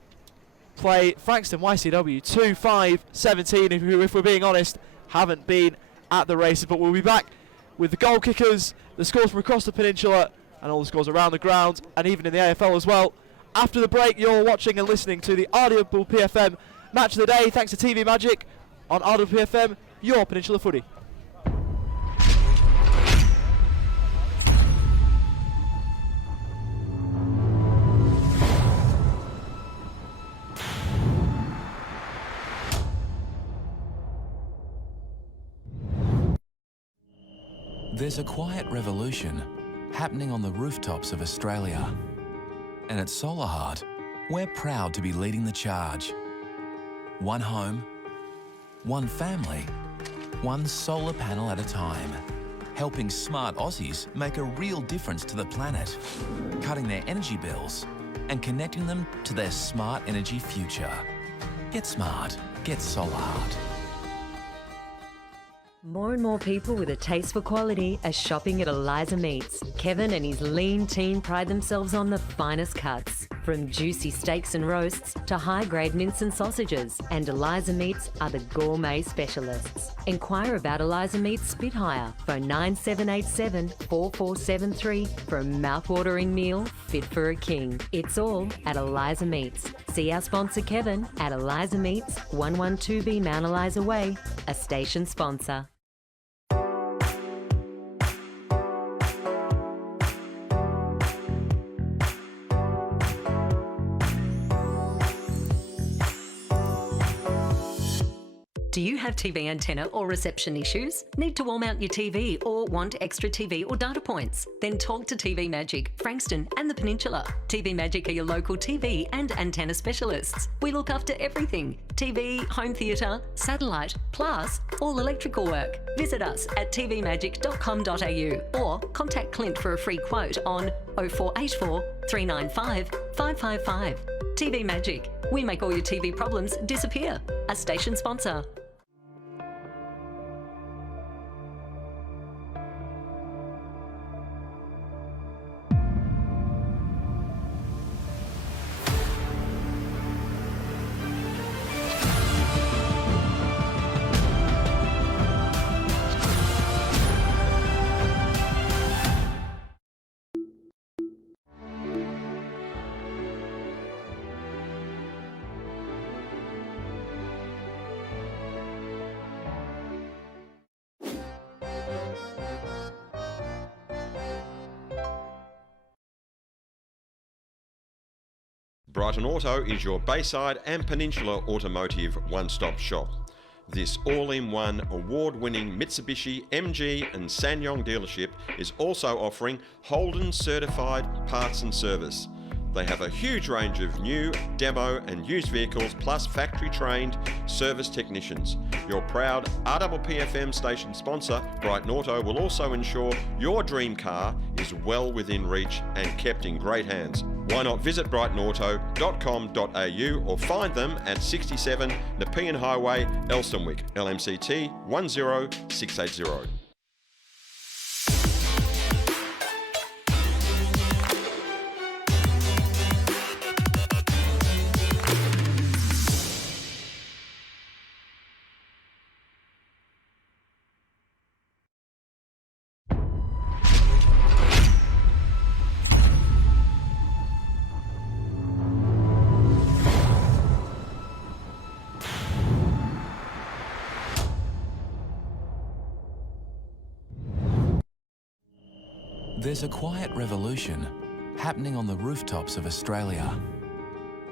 play Frankston YCW 2-5-17, who, if we're being honest, haven't been at the races. But we'll be back with the goal kickers, the scores from across the peninsula, and all the scores around the ground, and even in the AFL as well. After the break, you're watching and listening to the RPP Match of the Day, thanks to TV Magic on RPP, your Peninsula Footy. There's a quiet revolution happening on the rooftops of Australia. And at Solar Heart, we're proud to be leading the charge. One home, one family, one solar panel at a time. Helping smart Aussies make a real difference to the planet, cutting their energy bills and connecting them to their smart energy future. Get smart, get Solar Heart. More and more people with a taste for quality are shopping at Eliza Meats. Kevin and his lean team pride themselves on the finest cuts, from juicy steaks and roasts to high-grade mince and sausages. And Eliza Meats are the gourmet specialists. Inquire about Eliza Meats Spit Hire. Phone 9787 4473 for a mouth-watering meal fit for a king. It's all at Eliza Meats. See our sponsor Kevin at Eliza Meats, 112B Mount Eliza Way, a station sponsor. Do you have TV antenna or reception issues? Need to wall mount your TV or want extra TV or data points? Then talk to TV Magic, Frankston and the Peninsula. TV Magic are your local TV and antenna specialists. We look after everything: TV, home theatre, satellite, plus all electrical work. Visit us at tvmagic.com.au or contact Clint for a free quote on 0484 395 555. TV Magic. We make all your TV problems disappear. A station sponsor. Brighton Auto is your Bayside and Peninsula automotive one-stop shop. This all-in-one award-winning Mitsubishi, MG and SsangYong dealership is also offering Holden certified parts and service. They have a huge range of new, demo and used vehicles, plus factory-trained service technicians. Your proud RPPFM station sponsor, Brighton Auto, will also ensure your dream car is well within reach and kept in great hands. Why not visit brightonauto.com.au or find them at 67 Nepean Highway, Elstonwick, LMCT 10680. There's a quiet revolution happening on the rooftops of Australia.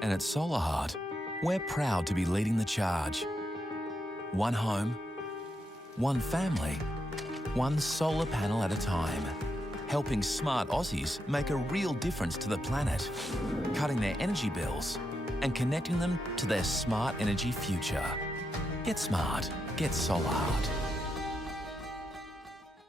And at Solar Heart, we're proud to be leading the charge. One home, one family, one solar panel at a time. Helping smart Aussies make a real difference to the planet, cutting their energy bills and connecting them to their smart energy future. Get smart, get Solar Heart.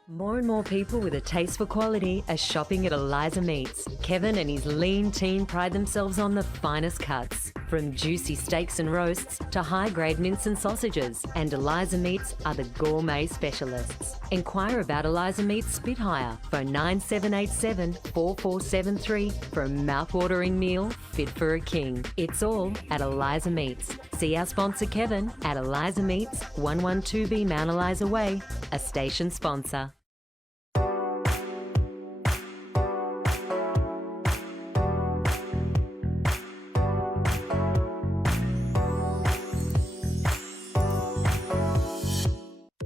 More and more people with a taste for quality are shopping at Eliza Meats. Kevin and his lean team pride themselves on the finest cuts, from juicy steaks and roasts to high-grade mince and sausages. And Eliza Meats are the gourmet specialists. Inquire about Eliza Meats Spit Hire. Phone 9787 4473 for a mouth-watering meal fit for a king. It's all at Eliza Meats. See our sponsor Kevin at Eliza Meats, 112B Mount Eliza Way, a station sponsor.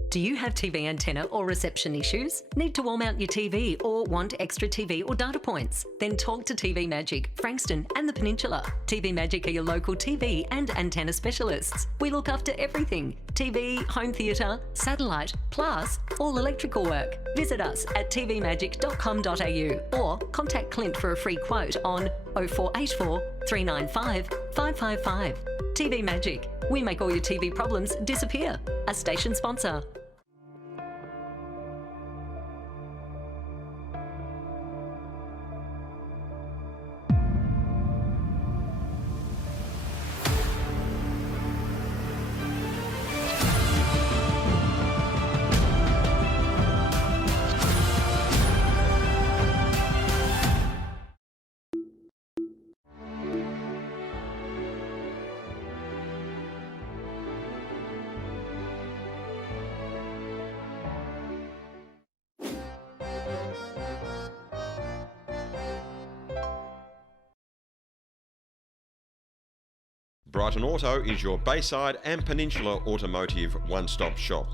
Do you have TV antenna or reception issues? Need to wall mount your TV or want extra TV or data points? Then talk to TV Magic, Frankston and the Peninsula. TV Magic are your local TV and antenna specialists. We look after everything: TV, home theatre, satellite, plus all electrical work. Visit us at tvmagic.com.au or contact Clint for a free quote on 0484 395 555. TV Magic. We make all your TV problems disappear. A station sponsor. Brighton Auto is your Bayside and Peninsula automotive one-stop shop.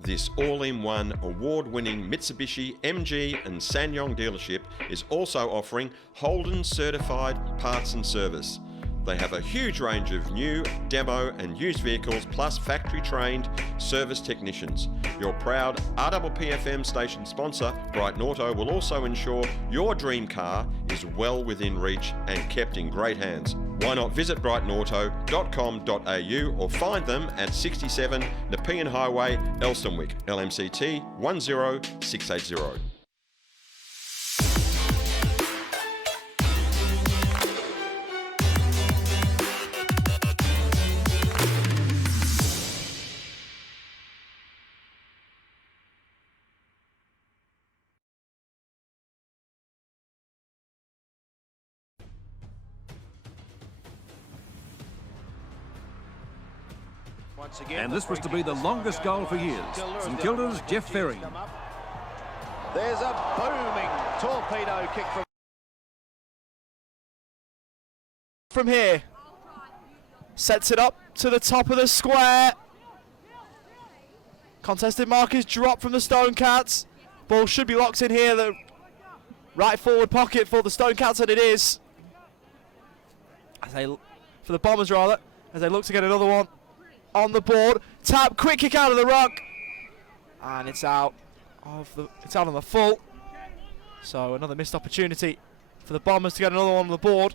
This all-in-one award-winning Mitsubishi, MG and SsangYong dealership is also offering Holden certified parts and service. They have a huge range of new, demo and used vehicles, plus factory-trained service technicians. Your proud RPP station sponsor, Brighton Auto, will also ensure your dream car is well within reach and kept in great hands. Why not visit brightonauto.com.au or find them at 67 Nepean Highway, Elstonwick, LMCT 10680. And this was to be the longest goal for years. St Kilda's Jeff Ferry. There's a booming torpedo kick from here. Sets it up to the top of the square. Contested mark is dropped from the Stone Cats. Ball should be locked in here. The right forward pocket for the Stone Cats, and it is. For the Bombers rather, as they look to get another one on the board. Tap, quick kick out of the ruck, and it's out on the full. So another missed opportunity for the Bombers to get another one on the board.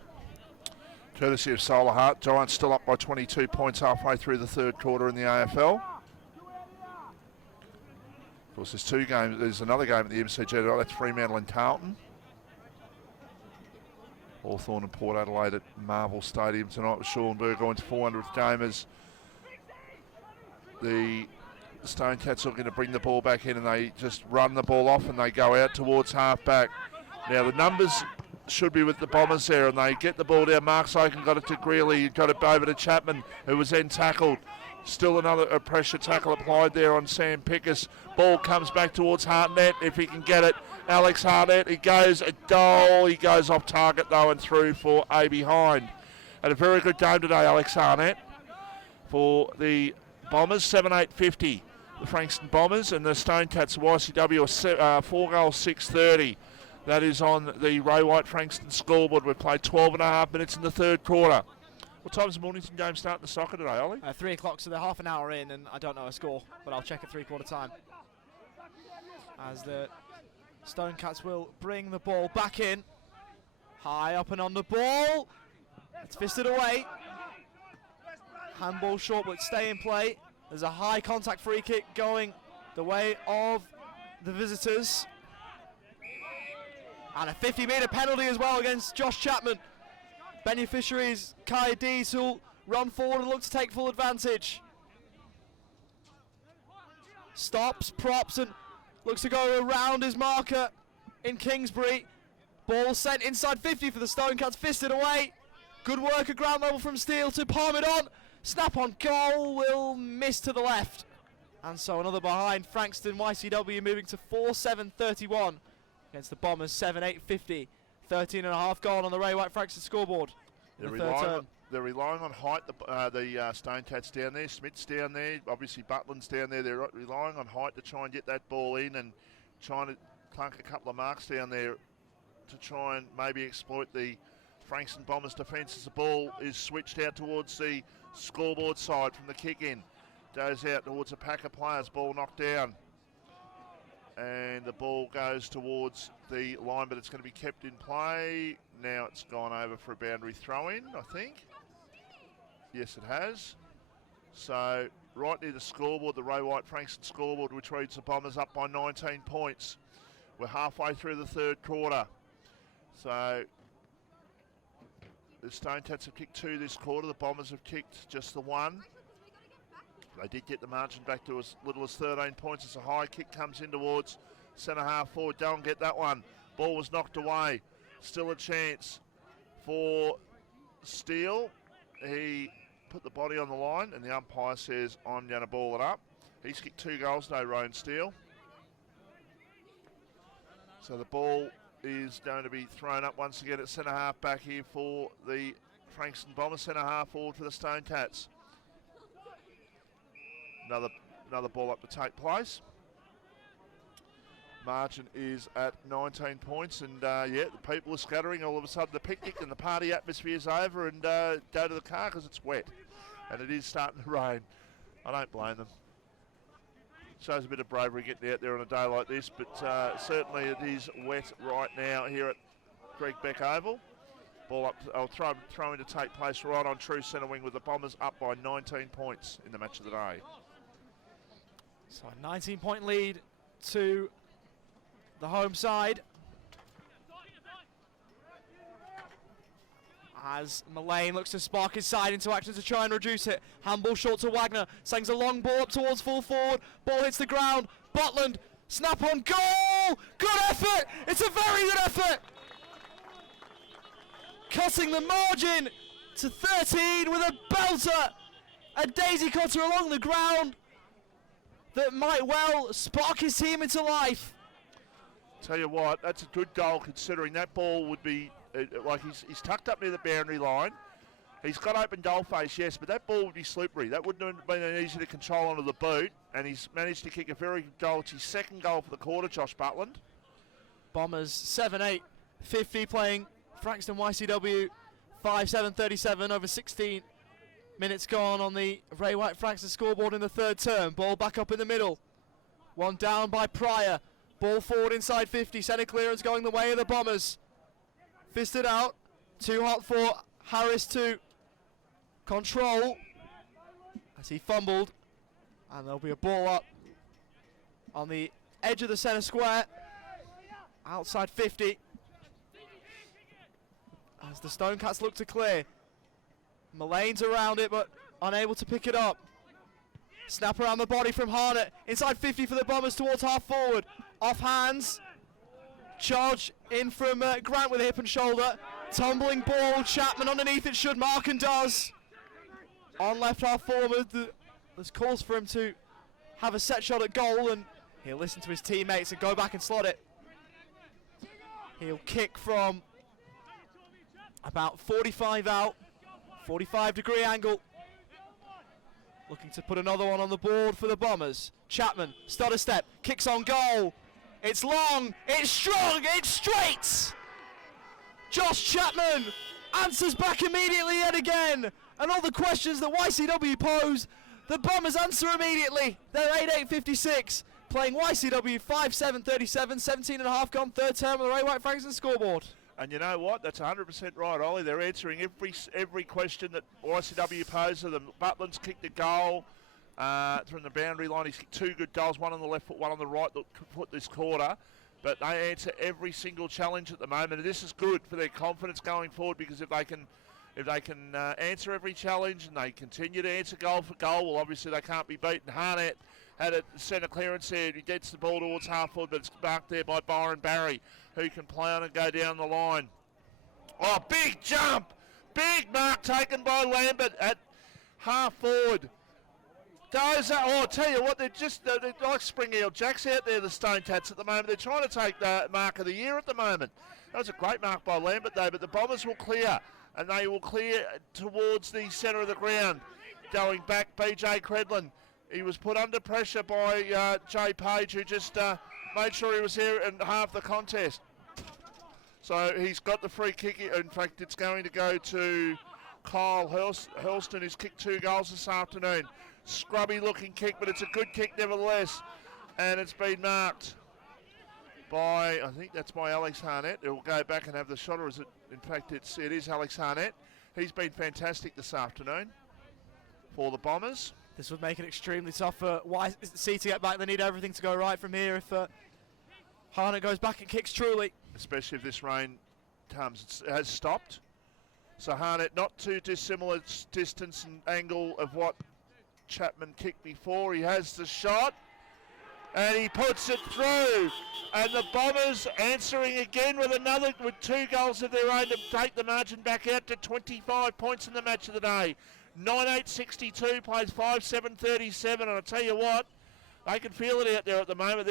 Courtesy of Solar Heart. Giants still up by 22 points halfway through the third quarter in the AFL. Of course, there's two games. There's another game at the MCG. That's Fremantle and Carlton. Hawthorn and Port Adelaide at Marvel Stadium tonight with Sean Burgoyne's 400th game as the Stone Cats are going to bring the ball back in and they just run the ball off and they go out towards half-back. Now the numbers should be with the Bombers there and they get the ball down. Mark Soken got it to Greeley, got it over to Chapman who was then tackled. Still another pressure tackle applied there on Sam Pickus. Ball comes back towards Hartnett if he can get it. Alex Hartnett, he goes a goal. He goes off target though and through for a behind. Had a very good game today, Alex Hartnett, for the Bombers. 7-8-50, the Frankston Bombers, and the Stone Cats YCW are 4 goals 6-30. That is on the Ray White Frankston scoreboard. We've played 12.5 minutes in the third quarter. What time's the Mornington game starting the soccer today, Ollie? 3 o'clock, so they're half an hour in, and I don't know a score, but I'll check at three-quarter time. As the Stone Cats will bring the ball back in. High up and on the ball. It's fisted away. Handball short, but stay in play. There's a high contact free kick going the way of the visitors. And a 50-metre penalty as well against Josh Chapman. Beneficiaries, Kai Dees, who'll run forward and look to take full advantage. Stops, props, and looks to go around his marker in Kingsbury. Ball sent inside 50 for the Stone Cats, fisted away. Good work at ground level from Steele to palm it on. Snap on goal will miss to the left. And so another behind. Frankston YCW moving to 4-7-31 against the Bombers 7-8-50. 13.5 goal on the Ray White Frankston scoreboard. They're relying on height, the Stone Cats down there. Smith's down there, obviously Butland's down there. They're relying on height to try and get that ball in and trying to clunk a couple of marks down there to try and maybe exploit the Frankston Bombers defence as the ball is switched out towards the scoreboard side from the kick in. Goes out towards a pack of players, ball knocked down. And the ball goes towards the line, but it's going to be kept in play. Now it's gone over for a boundary throw-in, I think. Yes, it has. So right near the scoreboard, the Ray White Frankston scoreboard, which reads the Bombers up by 19 points. We're halfway through the third quarter. So the Stone Cats have kicked 2 this quarter. The Bombers have kicked just the 1. They did get the margin back to as little as 13 points as a high kick comes in towards centre half forward. Don't get that one. Ball was knocked away. Still a chance for Steele. He put the body on the line and the umpire says, I'm going to ball it up. He's kicked 2 goals, no Rowan Steele. So the ball is going to be thrown up once again at centre half back here for the Frankston Bombers. Centre half forward for the Stone Cats. Another ball up to take place. Margin is at 19 points, and yeah, the people are scattering. All of a sudden, the picnic and the party atmosphere is over, and go to the car because it's wet, and it is starting to rain. I don't blame them. Shows a bit of bravery getting out there on a day like this, but certainly it is wet right now here at Greg Beck Oval. Ball up, I'll throw in to take place right on true centre wing with the Bombers up by 19 points in the match of the day. So a 19-point lead to the home side. As Mullane looks to spark his side into action to try and reduce it. Handball short to Wagner. Sends a long ball up towards full forward. Ball hits the ground. Butland, snap on goal! Good effort! It's a very good effort! Cutting the margin to 13 with a belter. A daisy cutter along the ground that might well spark his team into life. Tell you what, that's a good goal considering that ball would be, like he's tucked up near the boundary line. He's got open goal face, yes, but that ball would be slippery. That wouldn't have been an easy to control onto the boot, and he's managed to kick a very good goal. It's his second goal for the quarter, Josh Butland. Bombers 7-8-50 playing Frankston YCW 5-7-37 over 16 minutes gone on the Ray White Frankston scoreboard in the third term. Ball back up in the middle. One down by Pryor. Ball forward inside 50. Centre clearance going the way of the Bombers. Fisted out. Too hot for Harris to control as he fumbled. And there'll be a ball up on the edge of the centre square. Outside 50. as the Stone Cats look to clear. Mullane's around it, but unable to pick it up. Snap around the body from Harnett. Inside 50 for the Bombers towards half forward. Off hands. Charge in from Grant with a hip and shoulder. Tumbling ball. Chapman underneath it should mark and does. On left half forward. There's calls for him to have a set shot at goal, and he'll listen to his teammates and go back and slot it. He'll kick from about 45 out. 45-degree angle. Looking to put another one on the board for the Bombers. Chapman, stutter step, kicks on goal. It's long, it's strong, it's straight! Josh Chapman answers back immediately yet again. And all the questions that YCW pose, the Bombers answer immediately. They're 8-8-56, playing YCW 5-7-37, 17 and a half gone, third term on the Ray White Frankston scoreboard. And you know what? That's 100% right, Ollie. They're answering every question that YCW poses to them. Butland's kicked a goal from the boundary line. He's kicked 2 good goals, one on the left foot, one on the right foot this quarter. But they answer every single challenge at the moment. And this is good for their confidence going forward, because if they can answer every challenge and they continue to answer goal for goal, well, obviously they can't be beaten. Harnett had a centre clearance there. He gets the ball towards half forward, but it's marked there by Byron Barry, who can play on and go down the line. Oh, big jump! Big mark taken by Lambert at half forward. Goes up. Oh, I'll tell you what, they're like spring-eel jacks out there, the Stone Cats at the moment. They're trying to take the mark of the year at the moment. That was a great mark by Lambert, though, but the Bombers will clear, and they will clear towards the centre of the ground. Going back, BJ Credlin. He was put under pressure by Jay Page, who just made sure he was here in half the contest. So he's got the free kick. In fact, it's going to go to Kyle Hurlston, who's kicked 2 goals this afternoon. Scrubby looking kick, but it's a good kick nevertheless. And it's been marked by, I think that's by Alex Harnett. It will go back and have the shot, or is it, in fact, it is Alex Harnett. He's been fantastic this afternoon for the Bombers. This would make it extremely tough for YC to get back. They need everything to go right from here if Harnett goes back and kicks truly. Especially if this rain comes. It has stopped. So Harnett not too dissimilar distance and angle of what Chapman kicked before. He has the shot and he puts it through. And the Bombers answering again with 2 goals of their own to take the margin back out to 25 points in the match of the day. 9-8-62 plays 5-7-37, and I tell you what, they can feel it out there at the moment.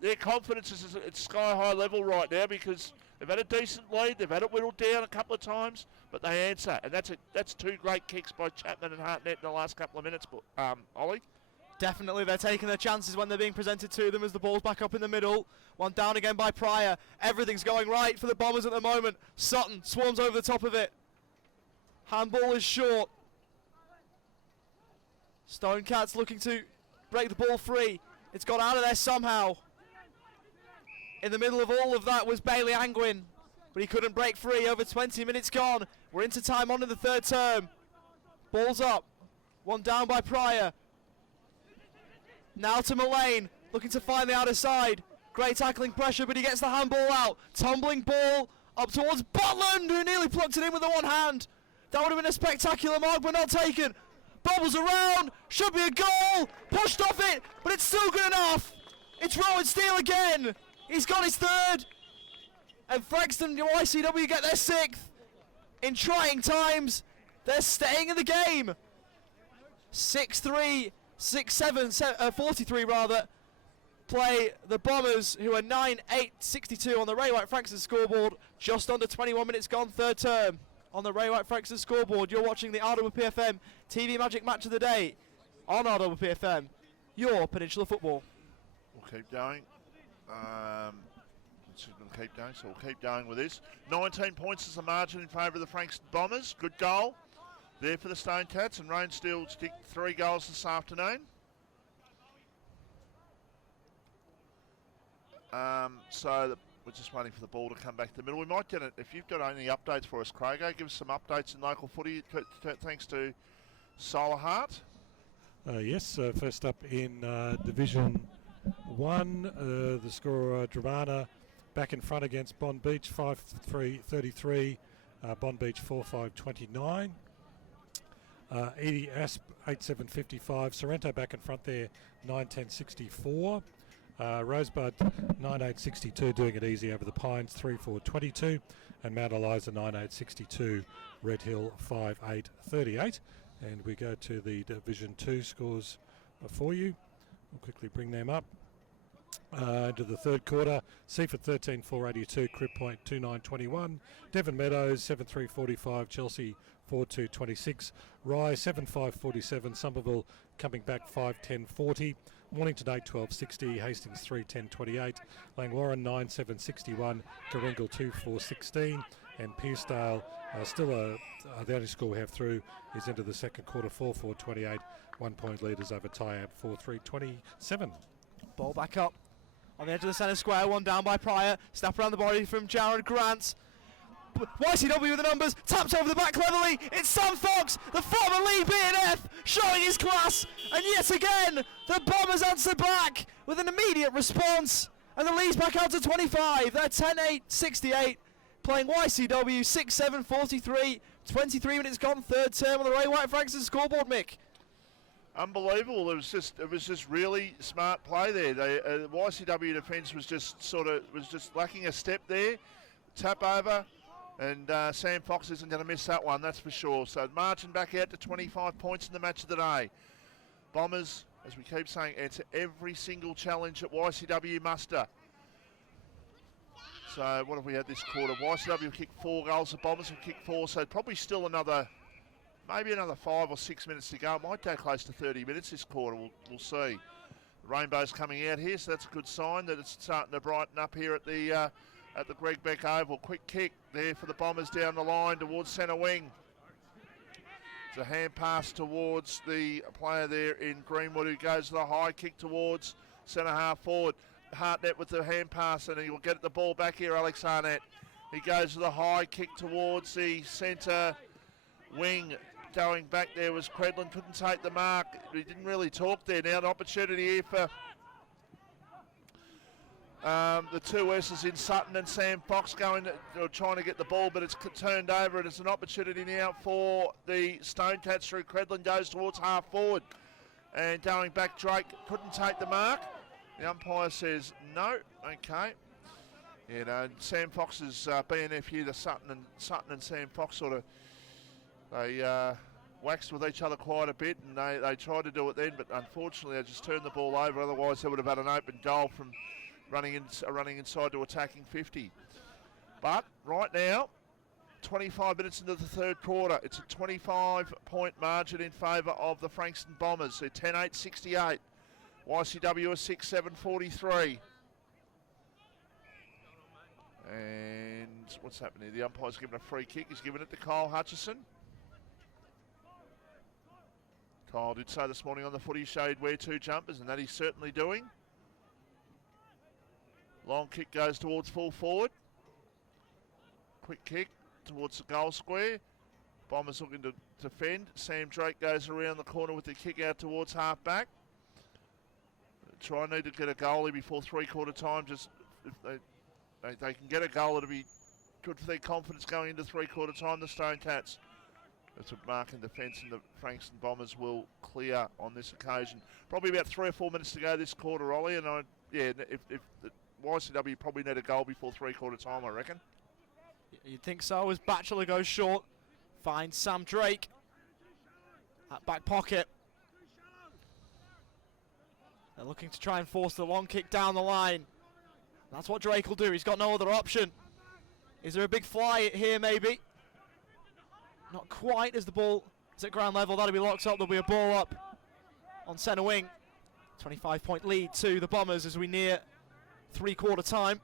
Their confidence is at sky high level right now, because they've had a decent lead, they've had it whittled down a couple of times, but they answer, and that's 2 great kicks by Chapman and Hartnett in the last couple of minutes. Ollie? Definitely, they're taking their chances when they're being presented to them as the ball's back up in the middle. One down again by Pryor. Everything's going right for the Bombers at the moment. Sutton swarms over the top of it. Handball is short. Stone Cats looking to break the ball free. It's got out of there somehow. In the middle of all of that was Bailey Angwin, but he couldn't break free. Over 20 minutes gone. We're into time on in the third term. Ball's up. One down by Pryor. Now to Mullane, looking to find the outer side. Great tackling pressure, but he gets the handball out. Tumbling ball up towards Butland, who nearly plucked it in with the one hand. That would have been a spectacular mark, but not taken. Bobbles around, should be a goal. Pushed off it, but it's still good enough. It's Rowan Steele again. He's got his 3rd. And Frankston YCW get their 6th. In trying times, they're staying in the game. 6-3, 6-7, 43 rather. Play the Bombers, who are 9-8-62 on the Ray White Frankston scoreboard. Just under 21 minutes gone, third term. On the Ray White Frankston scoreboard, you're watching the RPP FM TV Magic Match of the Day on RPP FM, your Peninsula Football. We'll keep going. So we'll keep going with this. 19 points is the margin in favour of the Frankston Bombers. Good goal there for the Stone Cats, and Roan Steele kicked 3 goals this afternoon. We're just waiting for the ball to come back to the middle. We might get it. If you've got any updates for us, Craig, give us some updates in local footy, thanks to Solar Heart. Yes, first up in Division 1, the scorer Dramana back in front against Bond Beach, 5-3-33. Bond Beach 4-5-29. Edie Asp 8-7-55. Sorrento back in front there, 9-10-64. Rosebud 9-8-62, doing it easy over the Pines, 3-4-22. And Mount Eliza 9-8-62. Red Hill 5-8-38. And we go to the Division 2 scores for you. We'll quickly bring them up. Into the third quarter, Seaford 13-4-82, Crib Point 2-9-21, Devon Meadows 7-3-45, Chelsea 4-2-26, Rye 7-5-47, Somerville coming back 5-10-40, Mornington 8-12-60, Hastings 3-10-28, Langwarrin 9-7-61, Karingal 2-4-16, and Pearcedale still the only score we have through is into the second quarter, 4-4-28, 1 point leaders over Tyab 4-3-27. Ball back up on the edge of the centre square, one down by Pryor. Snap around the body from Jared Grant. YCW with the numbers, taps over the back cleverly. It's Sam Fox, the former League BNF, showing his class. And yet again, the Bombers answer back with an immediate response. And the lead's back out to 25. They're 10-8-68, playing YCW 6-7-43. 23 minutes gone, third term on the Ray White Frankston scoreboard, Mick. Unbelievable! It was just really smart play there. YCW defence was just lacking a step there. Tap over, and Sam Fox isn't going to miss that one, that's for sure. So marching back out to 25 points in the match of the day. Bombers, as we keep saying, answer every single challenge that YCW muster. So what have we had this quarter? YCW kicked 4 goals. The Bombers have kicked 4. So probably still maybe another 5 or 6 minutes to go. It might go close to 30 minutes this quarter. We'll see. The rainbow's coming out here, so that's a good sign that it's starting to brighten up here at the Greg Beck Oval. Quick kick there for the Bombers down the line towards centre wing. It's a hand pass towards the player there in Greenwood, who goes to the high kick towards centre half forward. Hartnett with the hand pass, and he will get the ball back here, Alex Hartnett. He goes to the high kick towards the centre wing. Going back there was Credlin, couldn't take the mark. He didn't really talk there. Now an opportunity here for the two S's in Sutton and Sam Fox trying to get the ball, but it's turned over, and it's an opportunity now for the Stone Cats through Credlin. Goes towards half forward, and going back, Drake couldn't take the mark. The umpire says no. Okay. Sam Fox's BNF here, the Sutton and Sam Fox they waxed with each other quite a bit, and they tried to do it then, but unfortunately they just turned the ball over. Otherwise they would have had an open goal from running inside to attacking 50. But right now, 25 minutes into the third quarter, it's a 25-point margin in favour of the Frankston Bombers. They're 10-8-68. YCW are 6-7-43. And what's happening here? The umpire's given a free kick. He's given it to Kyle Hutchison. Kyle did say this morning on the footy show he'd wear 2 jumpers, and that he's certainly doing. Long kick goes towards full forward. Quick kick towards the goal square. Bombers looking to defend. Sam Drake goes around the corner with the kick out towards half back. Need to get a goalie before three-quarter time. Just if they can get a goal, it'll be good for their confidence going into three-quarter time, the Stone Cats. That's a mark in defence, and the Frankston Bombers will clear on this occasion. Probably about 3 or 4 minutes to go this quarter, Ollie, and if the YCW probably need a goal before three-quarter time, I reckon. You'd think so, as Batchelor goes short. Finds Sam Drake at back pocket. They're looking to try and force the long kick down the line. That's what Drake will do. He's got no other option. Is there a big fly here, maybe? Not quite, as the ball is at ground level. That'll be locked up. There'll be a ball up on centre wing. 25-point lead to the Bombers as we near three-quarter time.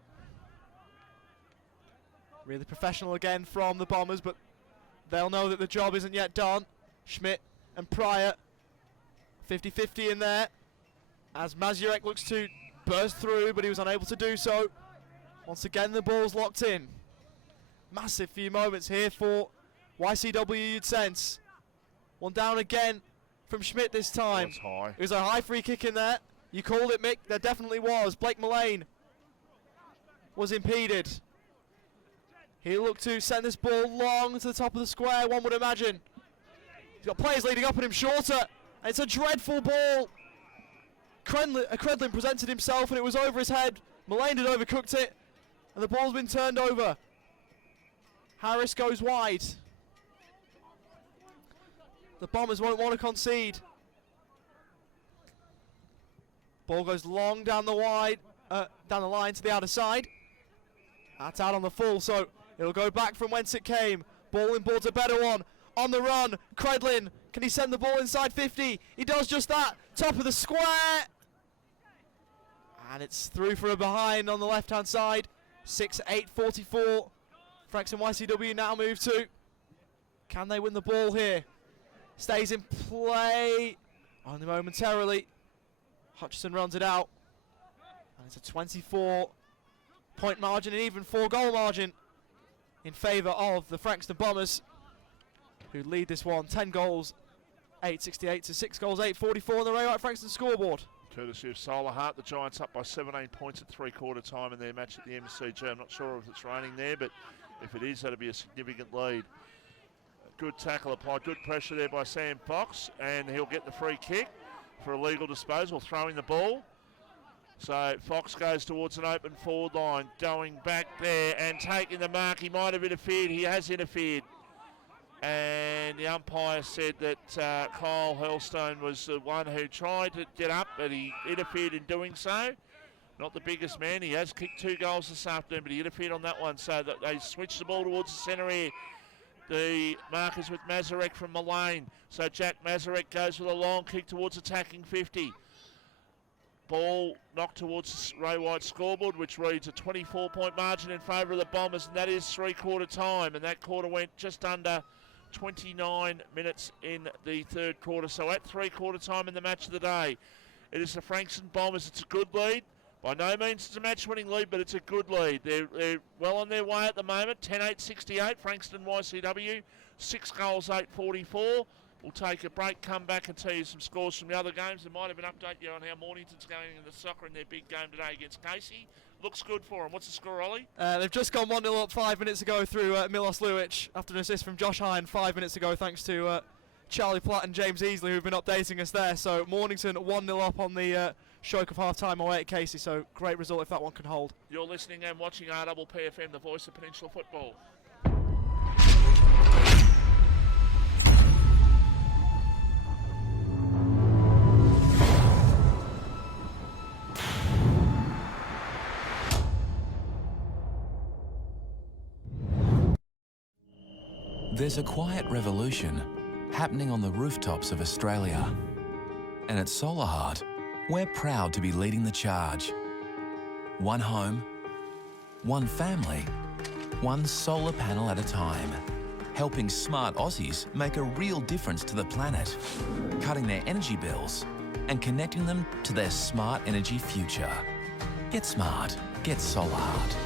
Really professional again from the Bombers, but they'll know that the job isn't yet done. Schmidt and Pryor, 50-50 in there, as Mazurek looks to burst through, but he was unable to do so. Once again, the ball's locked in. Massive few moments here for YCW, you'd sense. One down again from Schmidt this time. That's high. It was a high free kick in there. You called it, Mick. There definitely was. Blake Mullane was impeded. He looked to send this ball long to the top of the square, one would imagine. He's got players leading up on him shorter. And it's a dreadful ball. Credlin presented himself and it was over his head. Mullane had overcooked it. And the ball's been turned over. Harris goes wide. The Bombers won't want to concede. Ball goes long down the line to the outer side. That's out on the full, so it'll go back from whence it came. Ball in board's a better one. On the run, Credlin. Can he send the ball inside 50? He does just that. Top of the square. And it's through for a behind on the left-hand side. 6-8-44. Frankston YCW now move to. Can they win the ball here? Stays in play. Only momentarily. Hutchison runs it out. And it's a 24-point margin and even 4-goal margin in favour of the Frankston Bombers, who lead this one. 10 goals, 868 to 6 goals, 844 on the Ray White Frankston scoreboard. Courtesy of Solar Heart, the Giants up by 17 points at three-quarter time in their match at the MCG. I'm not sure if it's raining there, but if it is, that'll be a significant lead. Good tackle applied, good pressure there by Sam Fox, and he'll get the free kick for a legal disposal, throwing the ball. So Fox goes towards an open forward line, going back there and taking the mark. He might have interfered, he has interfered. And the umpire said that Kyle Hurlstone was the one who tried to get up, but he interfered in doing so. Not the biggest man, he has kicked 2 goals this afternoon, but he interfered on that one, so that they switched the ball towards the centre here. The markers with Mazarek from Mullane. So Jack Mazarek goes with a long kick towards attacking 50. Ball knocked towards the Ray White scoreboard, which reads a 24-point margin in favour of the Bombers, and that is three-quarter time. And that quarter went just under 29 minutes in the third quarter. So at three-quarter time in the match of the day, it is the Frankston Bombers. It's a good lead. By no means it's a match-winning lead, but it's a good lead. They're well on their way at the moment. 10-8-68, Frankston YCW. 6 goals, 8-44. We'll take a break, come back and tell you some scores from the other games. There might have an update you on how Mornington's going in the soccer in their big game today against Casey. Looks good for them. What's the score, Ollie? They've just gone 1-0 up 5 minutes ago through Milos Luic after an assist from Josh Hine 5 minutes ago, thanks to Charlie Platt and James Easley, who've been updating us there. So Mornington 1-0 up on the stroke of half-time away at Casey, so great result if that one can hold. You're listening and watching RPPFM, the voice of Peninsula Football. There's a quiet revolution happening on the rooftops of Australia. And at Solar Heart, we're proud to be leading the charge. One home, one family, one solar panel at a time. Helping smart Aussies make a real difference to the planet, cutting their energy bills and connecting them to their smart energy future. Get smart, get Solar Heart.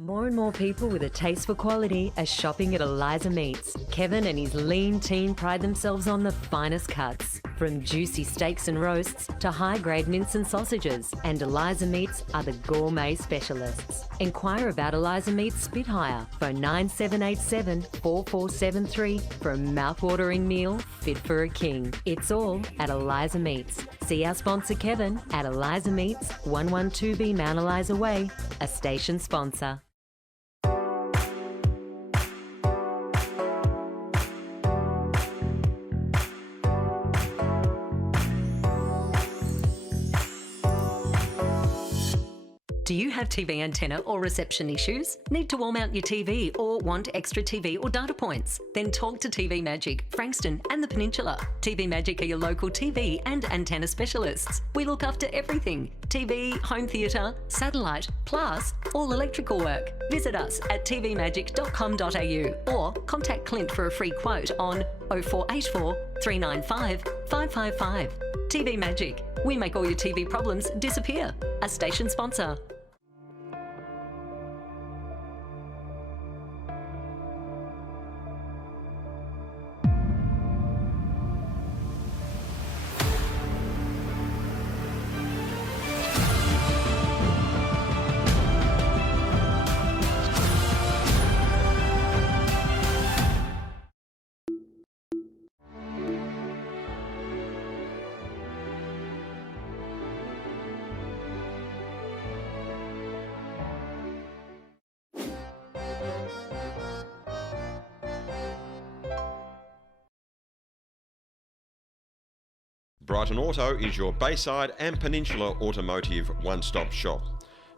More and more people with a taste for quality are shopping at Eliza Meats. Kevin and his lean team pride themselves on the finest cuts, from juicy steaks and roasts to high-grade mince and sausages. And Eliza Meats are the gourmet specialists. Inquire about Eliza Meats Spitfire. Phone 9787 4473 for a mouth-watering meal fit for a king. It's all at Eliza Meats. See our sponsor Kevin at Eliza Meats, 112B Mount Eliza Way, a station sponsor. Do you have TV antenna or reception issues? Need to wall mount your TV or want extra TV or data points? Then talk to TV Magic, Frankston and the Peninsula. TV Magic are your local TV and antenna specialists. We look after everything: TV, home theatre, satellite, plus all electrical work. Visit us at tvmagic.com.au or contact Clint for a free quote on 0484 395 555. TV Magic. We make all your TV problems disappear. A station sponsor. Brighton Auto is your Bayside and Peninsula automotive one-stop shop.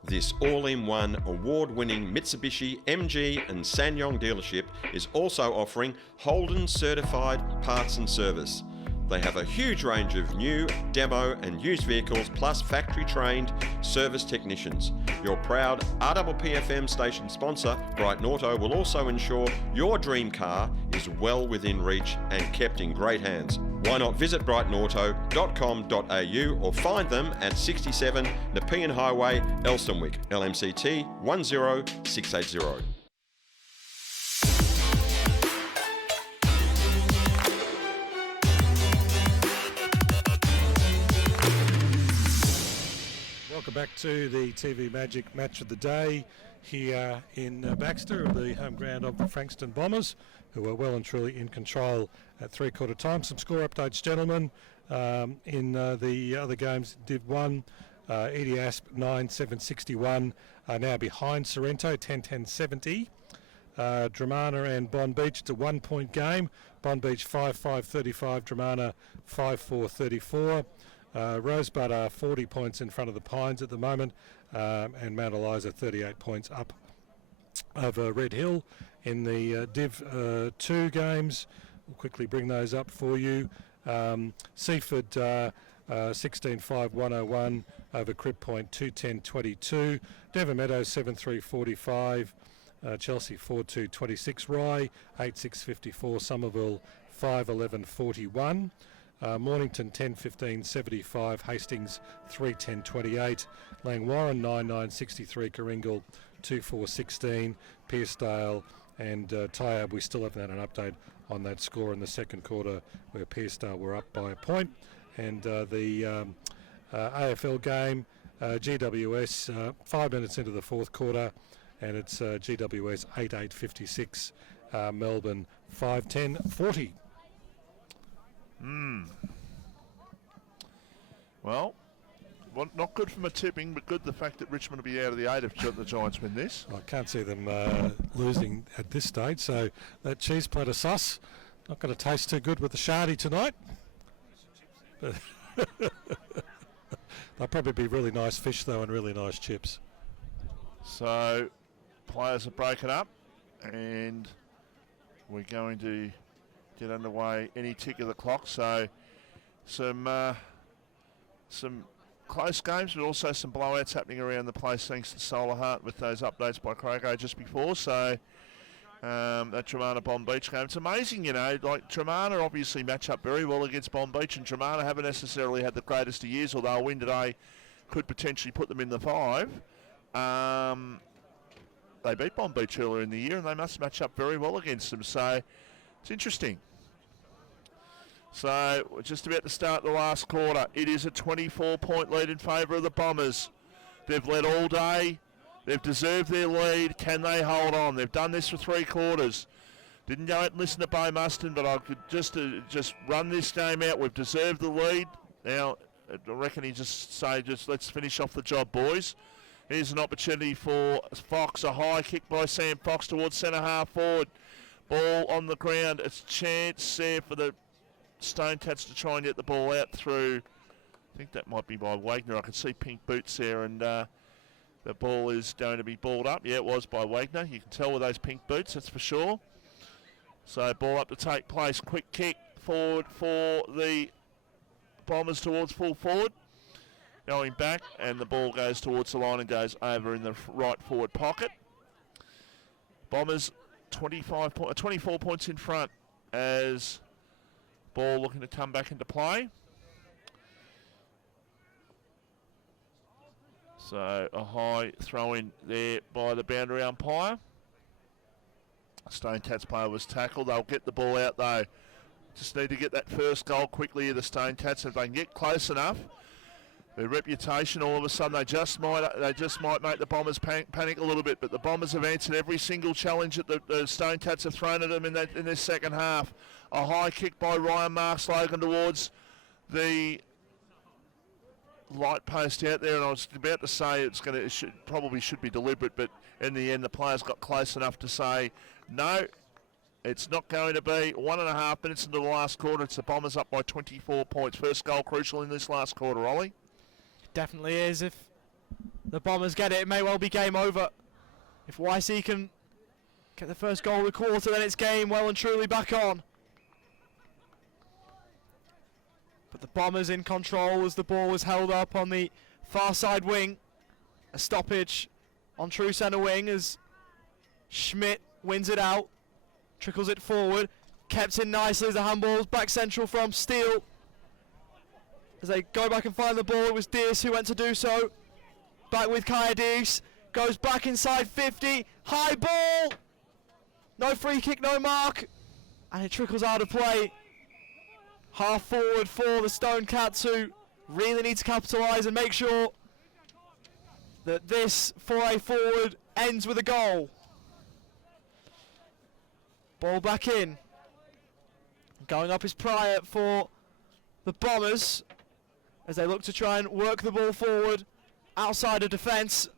This all-in-one award-winning Mitsubishi, MG and SsangYong dealership is also offering Holden certified parts and service. They have a huge range of new, demo and used vehicles plus factory-trained service technicians. Your proud RPPFM station sponsor, Brighton Auto, will also ensure your dream car is well within reach and kept in great hands. Why not visit brightonauto.com.au or find them at 67 Nepean Highway, Elstonwick, LMCT 10680. Welcome back to the TV Magic Match of the Day here in Baxter, the home ground of the Frankston Bombers, who are well and truly in control at three-quarter time. Some score updates, gentlemen. In the other games, Div 1, Edie Asp 9-7-61 are now behind Sorrento 10-10-70. Dramana and Bond Beach, it's a 1 point game. Bond Beach 5-5-35, Dramana 5-4-34. Rosebud are 40 points in front of the Pines at the moment, and Mount Eliza 38 points up over Red Hill. In the Div 2 games, we'll quickly bring those up for you. Seaford 16-5-101 over Crib Point 2-10-22. Devon Meadows 7-3-45. Chelsea 4-2-26. Rye 8-6-54. Somerville 5-11-41. Mornington 10-15-75, Hastings 3-10-28, Langwarrin 9-9-63, Coringal 2-4-16, Pearcedale and Tyab. We still haven't had an update on that score in the second quarter, where Pearcedale were up by a point. And the AFL game, GWS 5 minutes into the fourth quarter, and it's GWS 8-8-56, Melbourne 5-10-40. Well, not good from a tipping, but good the fact that Richmond will be out of the 8 if the Giants win this. I can't see them losing at this stage, so that cheese platter sauce not going to taste too good with the shardy tonight. But they'll probably be really nice fish though, and really nice chips. So players are breaking up, and we're going to get underway any tick of the clock. So some close games, but also some blowouts happening around the place thanks to Solar Heart with those updates by Crago just before. So that Dramana Bond Beach game, it's amazing, you know, like Dramana obviously match up very well against Bond Beach, and Dramana haven't necessarily had the greatest of years, although a win today could potentially put them in the 5. They beat Bond Beach earlier in the year, and they must match up very well against them, so it's interesting. So we're just about to start the last quarter. It is a 24-point lead in favour of the Bombers. They've led all day. They've deserved their lead. Can they hold on? They've done this for 3 quarters. Didn't go out and listen to Bo Muston, but I could just run this game out. We've deserved the lead. Now, I reckon he just say, let's finish off the job, boys. Here's an opportunity for Fox. A high kick by Sam Fox towards centre half forward. Ball on the ground. It's a chance there for the Stone Cats to try and get the ball out through. I think that might be by Wagner. I can see pink boots there, and the ball is going to be balled up. Yeah, it was by Wagner. You can tell with those pink boots, that's for sure. So ball up to take place. Quick kick forward for the Bombers towards full forward. Going back, and the ball goes towards the line and goes over in the right forward pocket. Bombers 24 points in front as ball looking to come back into play. So a high throw in there by the boundary umpire. Stone Cats player was tackled. They'll get the ball out though. Just need to get that first goal quickly of the Stone Cats. If they can get close enough, their reputation, all of a sudden they just might make the Bombers panic a little bit. But the Bombers have answered every single challenge that the Stone Cats have thrown at them in this second half. A high kick by Ryan Marks Logan towards the light post out there, and I was about to say it probably should be deliberate, but in the end the players got close enough to say no, It's not going to be 1.5 minutes into the last quarter. It's the Bombers up by 24 points. First goal crucial in this last quarter, Ollie. Definitely is. If the Bombers get it, it may well be game over. If YC can get the first goal of the quarter, then it's game well and truly back on. But the Bombers in control as the ball was held up on the far side wing. A stoppage on true centre wing as Schmidt wins it out. Trickles it forward, kept in nicely as the handball's back central from Steele. As they go back and find the ball, it was Dees who went to do so. Back with Kayadis, goes back inside 50, high ball! No free kick, no mark, and it trickles out of play. Half forward for the Stone Cats, who really need to capitalise and make sure that this foray forward ends with a goal. Ball back in. Going up is Pryor for the Bombers as they look to try and work the ball forward outside of defence.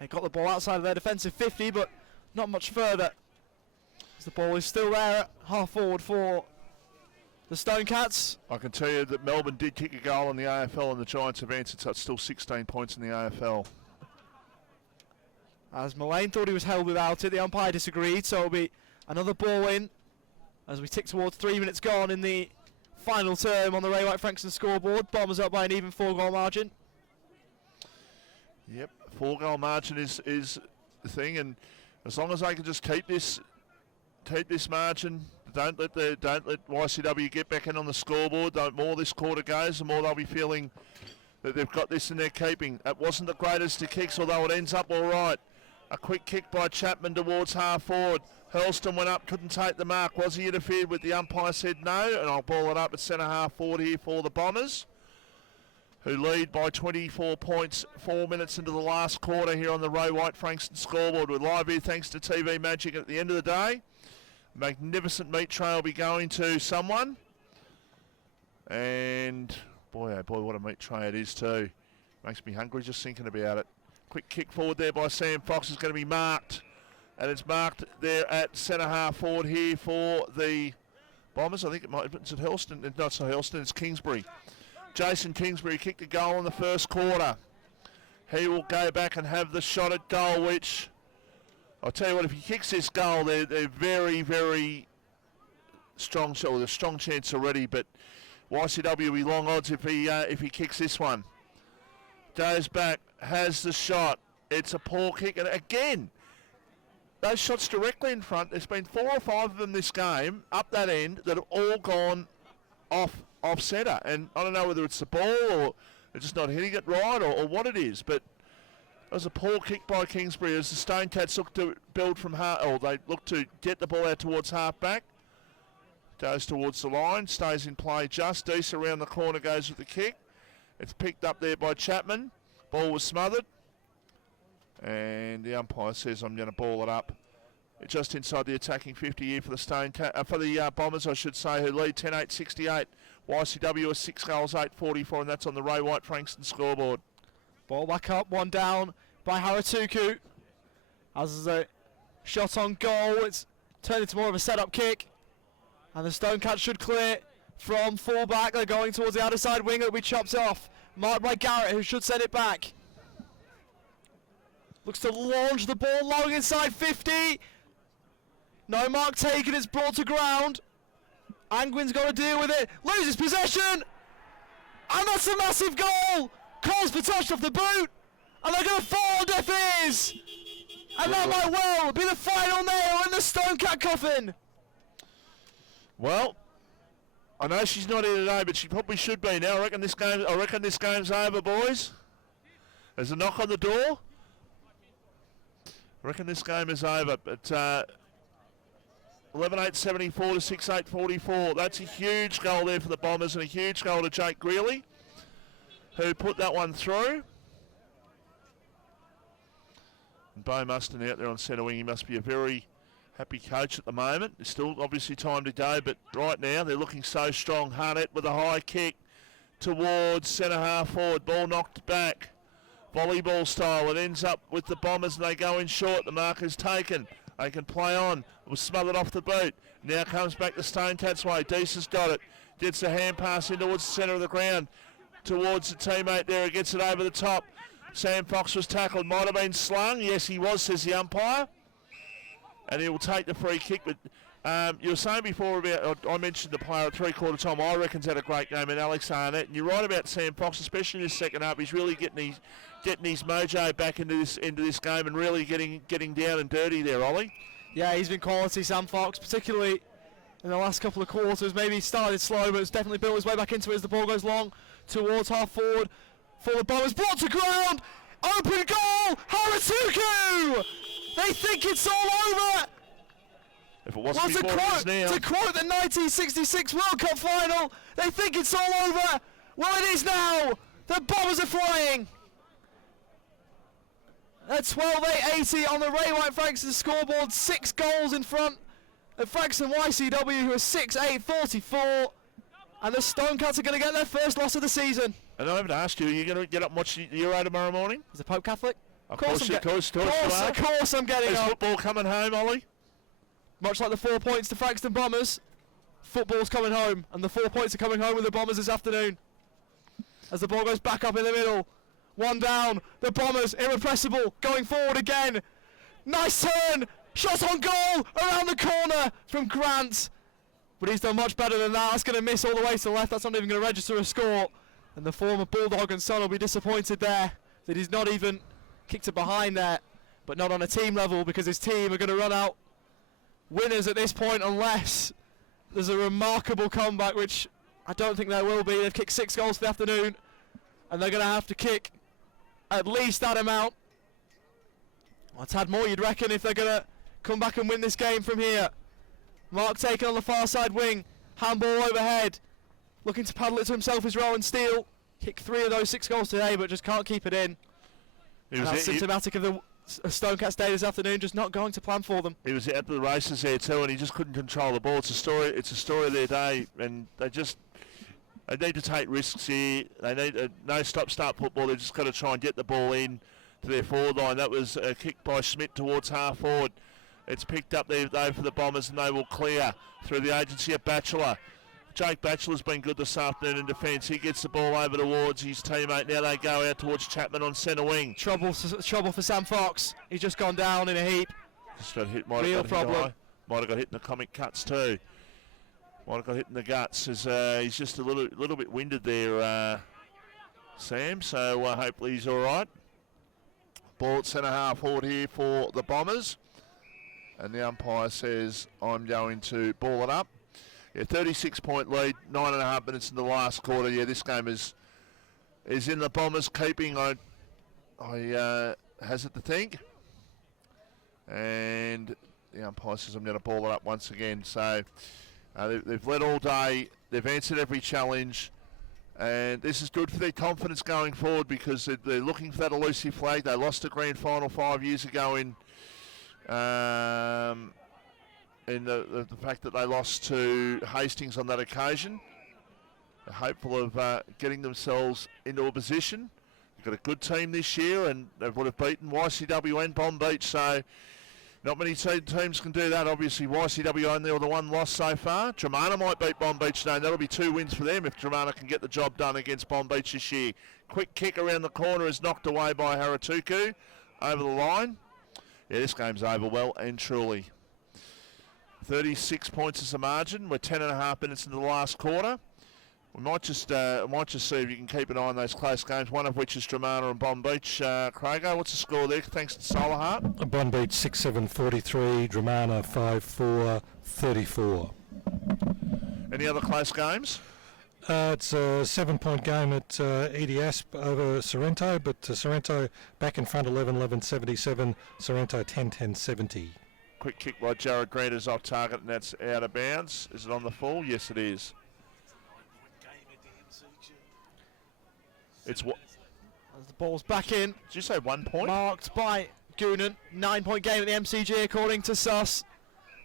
They got the ball outside of their defensive 50, but not much further. As the ball is still there at half forward for the Stone Cats. I can tell you that Melbourne did kick a goal in the AFL and the Giants have answered, so it's still 16 points in the AFL. As Mullane thought he was held without it, the umpire disagreed, so it'll be another ball in as we tick towards 3 minutes gone in the final term on the Ray White Frankston scoreboard. Bombers up by an even 4-goal margin. Yep, 4-goal margin is the thing, and as long as they can just keep this margin, don't let YCW get back in on the scoreboard. The more this quarter goes, the more they'll be feeling that they've got this in their keeping. It wasn't the greatest of kicks, although it ends up all right. A quick kick by Chapman towards half forward. Hurlston went up, couldn't take the mark. Was he interfered with? The umpire said no, and I'll ball it up at centre half forward here for the Bombers, who lead by 24 points 4 minutes into the last quarter here on the Ray White Frankston scoreboard. With live here thanks to TV Magic at the end of the day. Magnificent meat tray will be going to someone. And boy, oh boy, what a meat tray it is too. Makes me hungry just thinking about it. Quick kick forward there by Sam Fox is going to be marked. And it's marked there at centre half forward here for the Bombers. I think it might be Hurlston. No, it's not Hurlston, it's Kingsbury. Jason Kingsbury kicked a goal in the first quarter. He will go back and have the shot at goal, which I'll tell you what, if he kicks this goal, they're very, very strong. So there's a strong chance already, but YCW will be long odds if he kicks this one. Goes back, has the shot. It's a poor kick, and again, those shots directly in front. There's been 4 or 5 of them this game up that end that have all gone off centre, and I don't know whether it's the ball or they're just not hitting it right or what it is, but it was a poor kick by Kingsbury as the Stone Cats look to build from half, or they look to get the ball out towards half back. Goes towards the line, stays in play just. Deese around the corner goes with the kick. It's picked up there by Chapman. Ball was smothered. And the umpire says, I'm going to ball it up. Just inside the attacking 50 here for the Bombers, I should say, who lead 10-8-68. YCW is 6 goals, 8-44, and that's on the Ray White Frankston scoreboard. Ball back up, one down by Haratuku. As a shot on goal, it's turned into more of a set-up kick. And the Stone Cats should clear from full-back. They're going towards the outer side wing. It'll be chopped off. Marked by Garrett, who should send it back. Looks to launch the ball long inside 50. No mark taken, it's brought to ground. Angwin's got to deal with it. Loses possession. And that's a massive goal. Calls for touch off the boot. And they're going to fall on deaf ears. And that might well be the final nail in the Stone Cat coffin. Well, I know she's not here today, but she probably should be now. I reckon this game's over, boys. There's a knock on the door. I reckon this game is over, but 11-8-74 to 6-8-44. That's a huge goal there for the Bombers and a huge goal to Jake Greeley, who put that one through. And Bo Mustin out there on centre wing. He must be a very happy coach at the moment. There's still obviously time to go, but right now they're looking so strong. Harnett with a high kick towards centre half forward. Ball knocked back. Volleyball style. It ends up with the Bombers and they go in short. The marker's taken. They can play on. It was smothered off the boot. Now comes back the Stonecats way. Deese has got it. Gets the hand pass in towards the centre of the ground. Towards the teammate there. He gets it over the top. Sam Fox was tackled. Might have been slung. Yes, he was, says the umpire. And he will take the free kick. But you were saying before about, I mentioned the player at three-quarter time, I reckon's had a great game in Alex Arnett. And you're right about Sam Fox, especially in his second half. He's really getting his mojo back into this game and really getting down and dirty there, Ollie. Yeah, he's been quality, Sam Fox, particularly in the last couple of quarters. Maybe he started slow, but it's definitely built his way back into it as the ball goes long towards half forward for the Bombers. Brought to ground! Open goal! Haratuku! They think it's all over! If it wasn't before, it is now. To quote the 1966 World Cup final, they think it's all over. Well, it is now. The Bombers are flying. At 12:80 on the Ray White Frankston scoreboard, 6 goals in front of Frankston YCW, who are 6-8-44. And the Stonecats are going to get their first loss of the season. And I haven't asked you, are you going to get up and watch the Euro tomorrow morning? Is the Pope Catholic? Of course I'm getting Is up. football coming home, Ollie? Much like the 4 points to Frankston Bombers, football's coming home, and the 4 points are coming home with the Bombers this afternoon. As the ball goes back up in the middle, one down, the Bombers, irrepressible, going forward again. Nice turn, shot on goal, around the corner from Grant. But he's done much better than that. That's going to miss all the way to the left. That's not even going to register a score. And the former Bulldog and son will be disappointed there that he's not even kicked it behind there. But not on a team level, because his team are going to run out winners at this point unless there's a remarkable comeback, which I don't think there will be. They've kicked 6 goals for the afternoon, and they're going to have to kick at least that amount. Well, a tad more, you'd reckon, if they're going to come back and win this game from here. Mark taken on the far side wing, handball overhead, looking to paddle it to himself is Rowan Steele. Kicked 3 of those 6 goals today, but just can't keep it in. That's symptomatic of the Stonecats day this afternoon, just not going to plan for them. He was at the races there too, and he just couldn't control the ball. It's a story of their day, and they need to take risks here. They need no stop-start football. They've just got to try and get the ball in to their forward line. That was a kick by Schmidt towards half forward. It's picked up there though for the Bombers, and they will clear through the agency of Batchelor. Jake Batchelor's been good this afternoon in defence. He gets the ball over towards his teammate. Now they go out towards Chapman on centre wing. Trouble for Sam Fox. He's just gone down in a heap. Just got hit. Might Real have got problem. Hit might have got hit in the comic cuts too. Might have got hit in the guts. As he's just a little bit winded there, Sam. So hopefully he's all right. Ball at centre half forward here for the Bombers. And the umpire says, I'm going to ball it up. Yeah, 36-point lead, 9.5 minutes in the last quarter. Yeah, this game is in the Bombers' keeping. I hazard to think. And the umpire says, I'm going to ball it up once again. So they've led all day. They've answered every challenge. And this is good for their confidence going forward, because they're looking for that elusive flag. They lost the grand final 5 years ago in the fact that they lost to Hastings on that occasion. They're hopeful of getting themselves into a position. They've got a good team this year, and they would have beaten YCW and Bomb Beach, so not many teams can do that. Obviously, YCW only the one loss so far. Dramana might beat Bomb Beach today, and that'll be 2 wins for them if Dramana can get the job done against Bomb Beach this year. Quick kick around the corner is knocked away by Haratuku over the line. Yeah, this game's over well and truly. 36 points is the margin. We're 10.5 minutes into the last quarter. We might just see if you can keep an eye on those close games, one of which is Dramana and Bomb Beach. Crago, what's the score there, thanks to Solar Heart? Bomb Beach 6-7-43, Dramana 5-4-34. Any other close games? It's a 7-point game at Edie Asp over Sorrento, but Sorrento back in front 11-11-77, Sorrento 10-10-70. Quick kick by Jared Grant is off target, and that's out of bounds. Is it on the full? Yes, it is. It's what? As the ball's back in. Did you say 1 point? Marked by Goonan. 9-point game at the MCG according to Suss.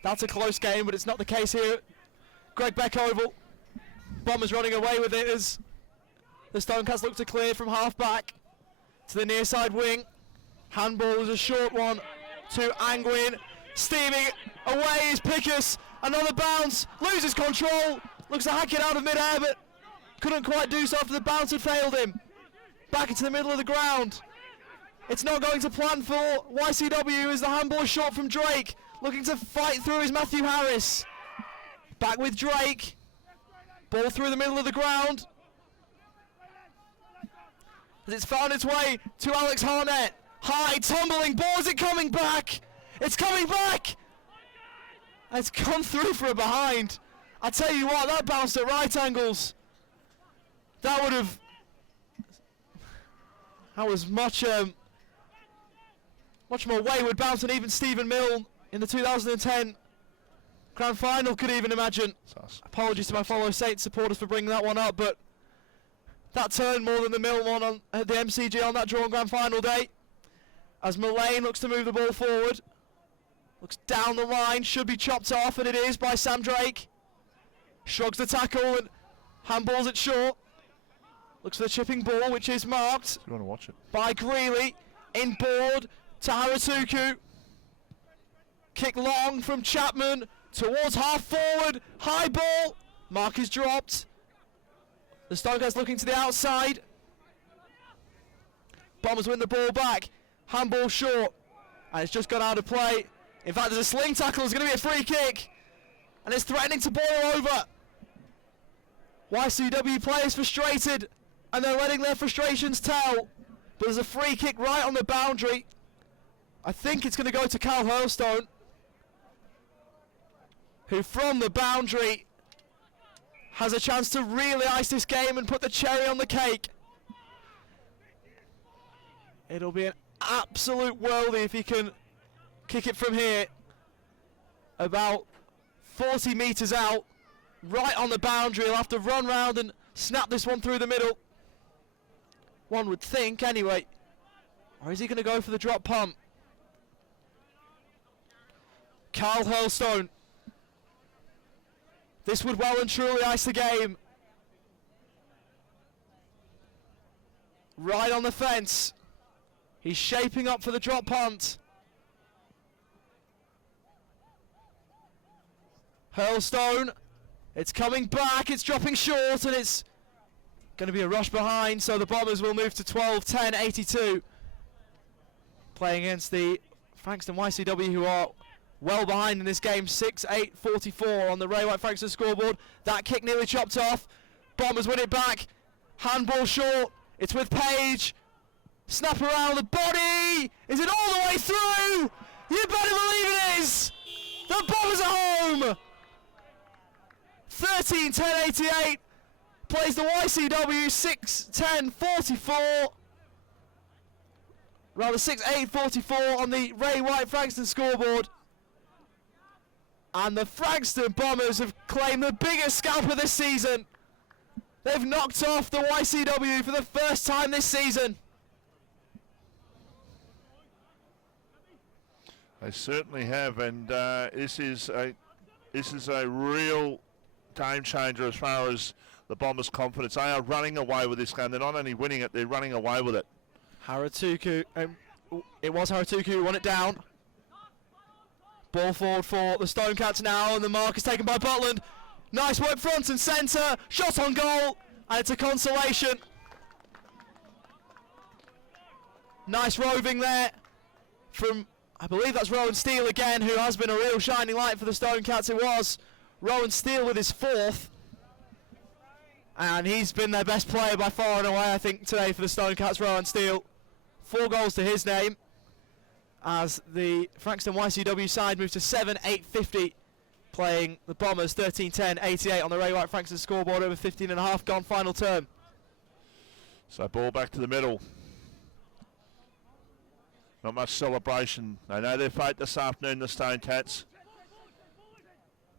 That's a close game, but it's not the case here. Greg Beck Oval. Bombers running away with it as the Stonecats look to clear from half back to the near side wing. Handball is a short one to Angwin. steaming away is Pickus. Another bounce, loses control, looks to hack it out of mid-air, but couldn't quite do so after the bounce had failed him. Back into the middle of the ground. It's not going to plan for YCW as the handball is short from Drake, looking to fight through is Matthew Harris. Back with Drake. Ball through the middle of the ground. As it's found its way to Alex Harnett. High, tumbling ball, is it coming back? It's coming back! And it's gone through for a behind. I tell you what, that bounced at right angles. That would have... That was much more wayward bounce than even Stephen Milne in the 2010 Grand Final could even imagine. Apologies to my fellow Saints supporters for bringing that one up, but that turned more than the Milne one on the MCG on that drawn Grand Final day. As Mullane looks to move the ball forward. Looks down the line, should be chopped off, and it is by Sam Drake. Shrugs the tackle and handballs it short. Looks for the chipping ball, which is marked. You want to watch it? By Greeley. Inboard to Haratuku. Kick long from Chapman towards half forward. High ball. Mark is dropped. The Stonecats looking to the outside. Bombers win the ball back. Handball short. And it's just gone out of play. In fact, there's a sling tackle. It's going to be a free kick. And it's threatening to boil over. YCW players frustrated. And they're letting their frustrations tell. But there's a free kick right on the boundary. I think it's going to go to Cal Hurlstone, who from the boundary has a chance to really ice this game and put the cherry on the cake. It'll be an absolute worldie if he can kick it from here. About 40 metres out, right on the boundary. He'll have to run round and snap this one through the middle. One would think, anyway. Or is he going to go for the drop pump? Carl Hurlstone. This would well and truly ice the game. Right on the fence. He's shaping up for the drop punt. Hurlstone. It's coming back. It's dropping short, and it's going to be a rush behind, so the Bombers will move to 12-10-82. Playing against the Frankston YCW, who are well behind in this game, 6-8-44 on the Ray White Frankston scoreboard. That kick nearly chopped off. Bombers win it back. Handball short. It's with Page. Snap around the body. Is it all the way through? You better believe it is. The Bombers are home. 13-10-88. Plays the YCW 6-10-44. Rather 6-8-44 on the Ray White Frankston scoreboard. And the Frankston Bombers have claimed the biggest scalp of this season. They've knocked off the YCW for the first time this season. They certainly have, and this is a real game changer as far as the Bombers' confidence. They are running away with this game. They're not only winning it, they're running away with it. Haratuku, it was Haratuku who won it down. Ball forward for the Stonecats now, and the mark is taken by Butland. Nice work front and centre, shot on goal, and it's a consolation. Nice roving there from, I believe that's Rowan Steele again, who has been a real shining light for the Stonecats. It was Rowan Steele with his fourth, and he's been their best player by far and away, I think, today for the Stonecats. Rowan Steele, 4 goals to his name, as the Frankston YCW side moves to 7-8-50, playing the Bombers 13-10-88 on the Ray White Frankston scoreboard, over 15.5 gone final term. So ball back to the middle. Not much celebration. They know their fate this afternoon, the Stonecats.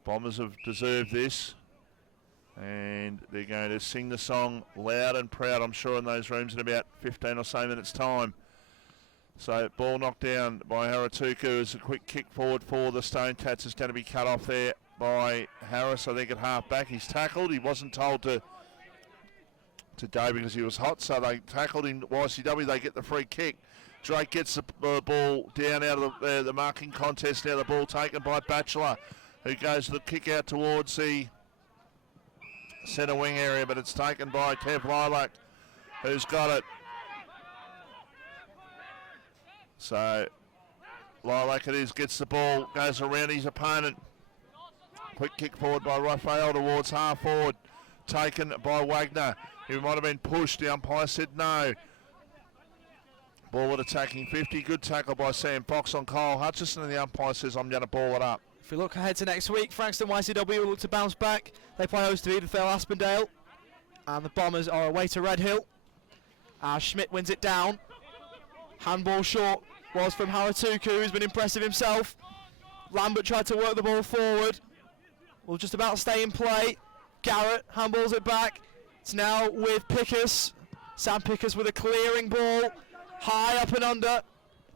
Bombers have deserved this, and they're going to sing the song loud and proud, I'm sure, in those rooms in about 15 or so minutes' time. So ball knocked down by Haratuku as a quick kick forward for the Stonecats is going to be cut off there by Harris, I think, at half back. He's tackled. He wasn't told to go because he was hot, so they tackled him. YCW, they get the free kick. Drake gets the ball down out of the marking contest. Now the ball taken by Batchelor, who goes the kick out towards the centre wing area, but it's taken by Kev Lilac, who's got it. So Lilac it is, gets the ball, goes around his opponent. Quick kick forward by Raphael towards half forward. Taken by Wagner, who might have been pushed. The umpire said no. Ball at attacking 50. Good tackle by Sam Fox on Kyle Hutchison, and the umpire says, I'm going to ball it up. If we look ahead to next week, Frankston YCW will look to bounce back. They play host to Edithvale Aspendale, and the Bombers are away to Red Hill. Schmidt wins it down. Handball short was from Haratuku, who's been impressive himself. Lambert tried to work the ball forward. Will just about stay in play. Garrett handballs it back. It's now with Pickus. Sam Pickus with a clearing ball. High up and under.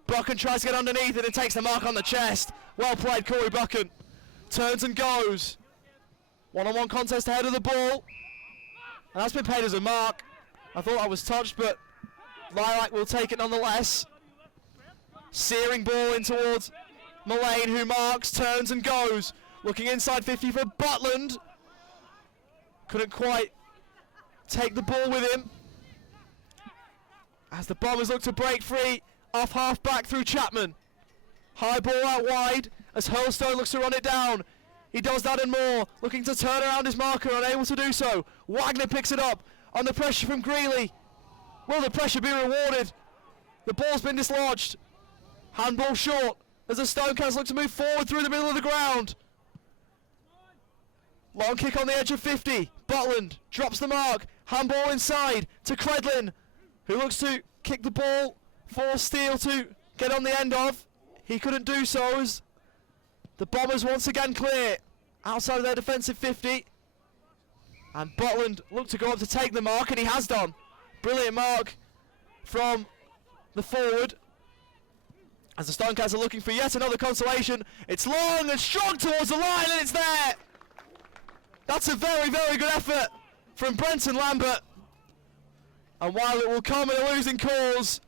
Buchan tries to get underneath it and takes the mark on the chest. Well played, Corey Buchan. Turns and goes. One-on-one contest ahead of the ball. And that's been paid as a mark. I thought I was touched, but Lilac will take it nonetheless. Searing ball in towards Mullane, who marks, turns and goes. Looking inside 50 for Butland. Couldn't quite take the ball with him. As the Bombers look to break free, off half back through Chapman. High ball out wide as Hurlstone looks to run it down. He does that and more, looking to turn around his marker, unable to do so. Wagner picks it up under pressure from Greeley. Will the pressure be rewarded? The ball's been dislodged. Handball short as the Stonecats look to move forward through the middle of the ground. Long kick on the edge of 50. Butland drops the mark. Handball inside to Credlin, who looks to kick the ball for Steele to get on the end of. He couldn't do so as the Bombers once again clear outside of their defensive 50. And Butland looked to go up to take the mark, and he has done. Brilliant mark from the forward. As the Stonecats are looking for yet another consolation. It's long and strong towards the line, and it's there. That's a very, very good effort from Brenton Lambert. And while it will come in a losing cause,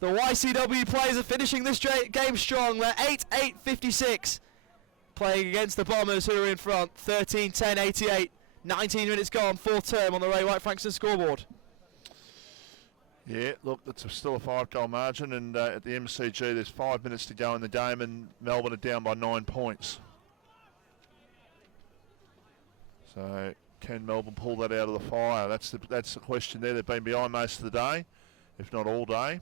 the YCW players are finishing this game strong. They're 8-8-56, playing against the Bombers, who are in front 13-10-88. 19 minutes gone, fourth term on the Ray White Frankston scoreboard. Yeah, look, that's still a 5-goal margin, and at the MCG there's 5 minutes to go in the game, and Melbourne are down by 9 points. So can Melbourne pull that out of the fire? That's the question there. They've been behind most of the day, if not all day.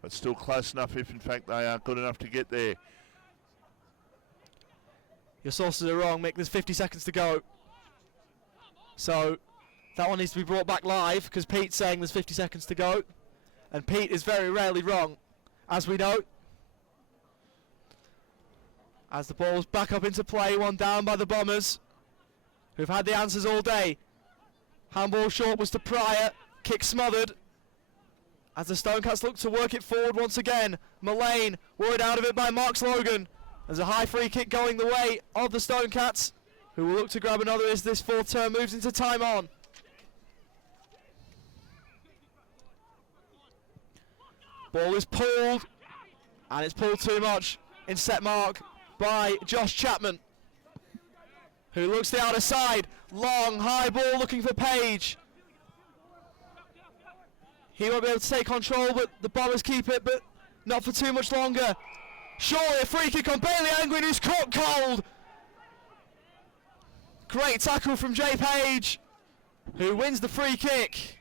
But still close enough if in fact they are good enough to get there. Your sources are wrong, Mick. There's 50 seconds to go. So that one needs to be brought back live, because Pete's saying there's 50 seconds to go. And Pete is very rarely wrong, as we know. As the ball's back up into play, one down by the Bombers, who've had the answers all day. Handball short was to Pryor, kick smothered. As the Stonecats look to work it forward once again. Mullane worried out of it by Mark Logan. There's a high free kick going the way of the Stonecats, who will look to grab another as this fourth term moves into time on. Ball is pulled, and it's pulled too much in set mark by Josh Chapman, who looks the outer side. Long, high ball looking for Page. He won't be able to take control, but the Bombers keep it, but not for too much longer. Surely a free kick on Bailey Angwin, who's caught cold. Great tackle from Jay Page, who wins the free kick.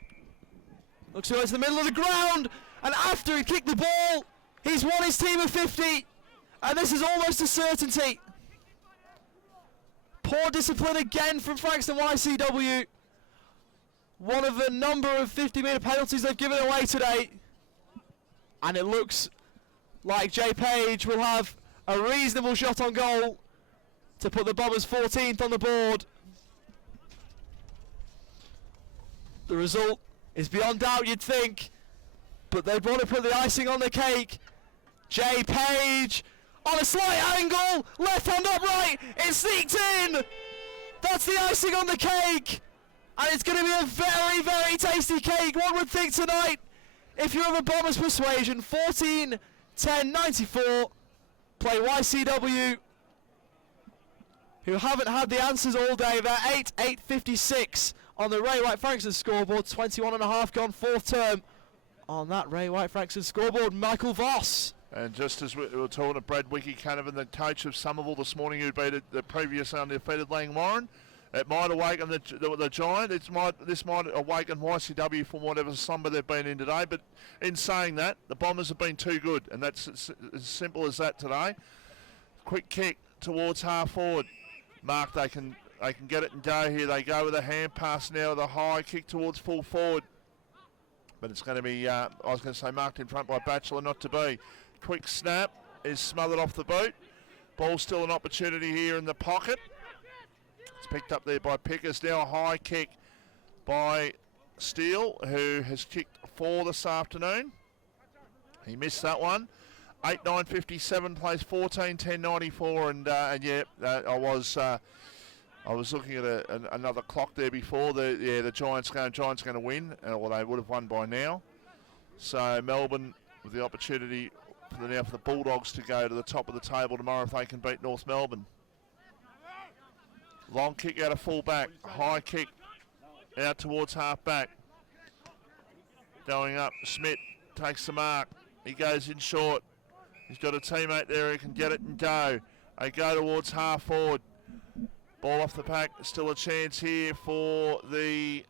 Looks to go into the middle of the ground, and after he kicked the ball, he's won his team of 50, and this is almost a certainty. Poor discipline again from Frankston YCW. One of a number of 50-metre penalties they've given away today. And it looks like Jay Page will have a reasonable shot on goal to put the Bombers 14th on the board. The result is beyond doubt, you'd think, but they'd want to put the icing on the cake. Jay Page on a slight angle, left hand upright, it's sneaked in. That's the icing on the cake, and it's going to be a very, very tasty cake. One would think tonight if you're of a Bombers persuasion, 14-10-94. Play YCW, who haven't had the answers all day. They're 8-8-56 on the Ray White Frankston scoreboard. 21.5 gone fourth term on that Ray White Frankston scoreboard. Michael Voss. And just as we were talking to Brad Wickie-Canavan, the coach of Somerville this morning, who beat the previous undefeated Langwarrin, it might awaken the Giant. This might awaken YCW from whatever slumber they've been in today. But in saying that, the Bombers have been too good, and that's as simple as that today. Quick kick towards half forward. Mark, they can get it and go here. They go with a hand pass now with a high kick towards full forward. But it's going to be, I was going to say, marked in front by Batchelor, not to be. Quick snap is smothered off the boot. Ball still an opportunity here in the pocket. It's picked up there by Pickers. Now a high kick by Steele, who has kicked 4 this afternoon. He missed that one. 8-9-57 plays 14-10-94, and yeah, I was looking at another clock there before. The Giants going to win, or they would have won by now. So Melbourne with the opportunity for the Bulldogs to go to the top of the table tomorrow if they can beat North Melbourne. Long kick out of full back, high kick out towards half back. Going up, Schmidt takes the mark. He goes in short. He's got a teammate there who can get it and go. They go towards half forward. Ball off the pack. Still a chance here for the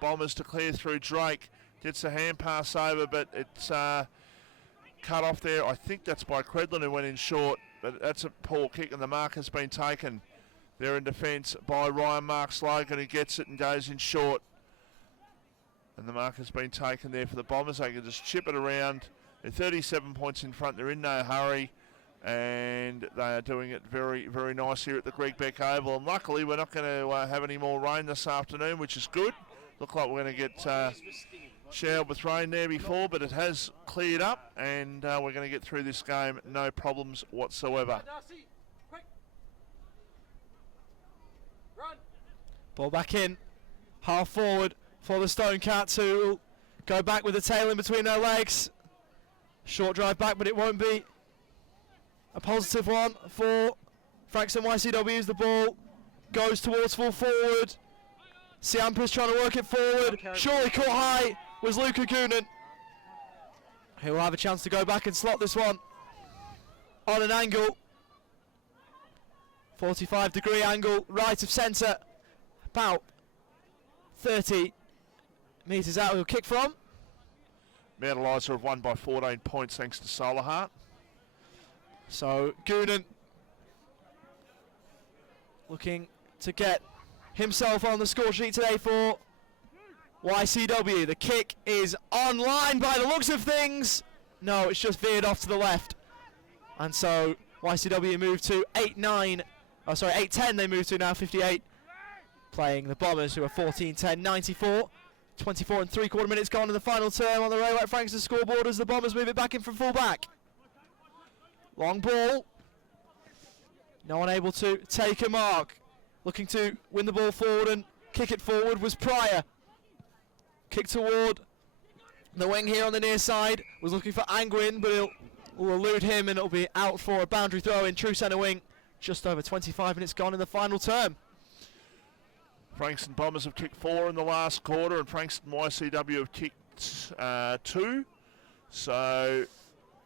Bombers to clear through. Drake gets a hand pass over, but it's cut off there. I think that's by Credlin, who went in short, but that's a poor kick, and the mark has been taken there in defence by Ryan Marks Logan, who gets it and goes in short. And the mark has been taken there for the Bombers. They can just chip it around. They're 37 points in front. They're in no hurry, and they are doing it very, very nice here at the Greg Beck Oval. And luckily, we're not going to have any more rain this afternoon, which is good. Look like we're going to get showered with rain there before, but it has cleared up, and we're going to get through this game no problems whatsoever. Ball back in, half forward for the Stone Cats, who go back with the tail in between their legs. Short drive back, but it won't be a positive one for Frankston YCW as the ball goes towards full forward. Siampa's trying to work it forward. Surely caught high was Luca Goonan, who will have a chance to go back and slot this one on an angle. 45-degree angle, right of centre, about 30 metres out. He'll kick from. Mount Eliza have won by 14 points thanks to Solar Heart. So Goonan looking to get himself on the score sheet today for YCW. The kick is online by the looks of things. No, it's just veered off to the left. And so YCW move to 8-10 they move to now 58. Playing the Bombers, who are 14-10-94. 24 and 3/4 minutes gone in the final term on the Ray White Frankston scoreboard as the Bombers move it back in from full back. Long ball. No one able to take a mark. Looking to win the ball forward and kick it forward was Pryor. Kick toward the wing here on the near side. Was looking for Angwin, but will elude him, and it'll be out for a boundary throw in true centre wing. Just over 25 minutes gone in the final term. Frankston Bombers have kicked 4 in the last quarter, and Frankston YCW have kicked 2. So,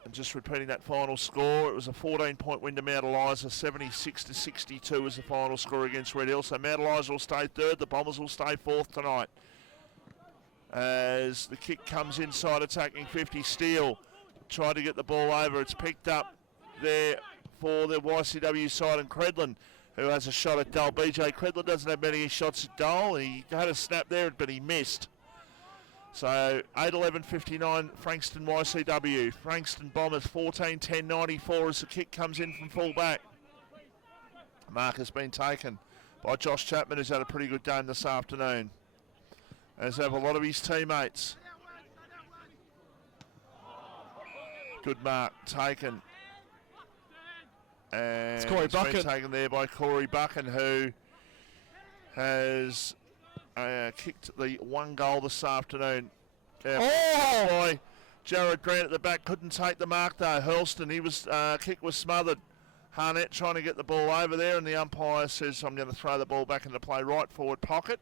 and just repeating that final score, it was a 14-point win to Mount Eliza. 76-62 was the final score against Red Hill. So Mount Eliza will stay third. The Bombers will stay fourth tonight. As the kick comes inside, attacking 50. Steele tried to get the ball over. It's picked up there for the YCW side, and Credlin, who has a shot at goal. BJ Credlin doesn't have many shots at goal. He had a snap there, but he missed. So 8-11-59 Frankston YCW. Frankston Bombers 14-10-94 as the kick comes in from full back. Mark has been taken by Josh Chapman, who's had a pretty good game this afternoon, as have a lot of his teammates. Good mark taken. And it's Corey Buchan. Been taken there by Corey Buchan, who has kicked the one goal this afternoon. Yeah, boy, Jared Grant at the back couldn't take the mark though. Hurlston, he was kick was smothered. Harnett trying to get the ball over there, and the umpire says, I'm going to throw the ball back into play right forward pocket.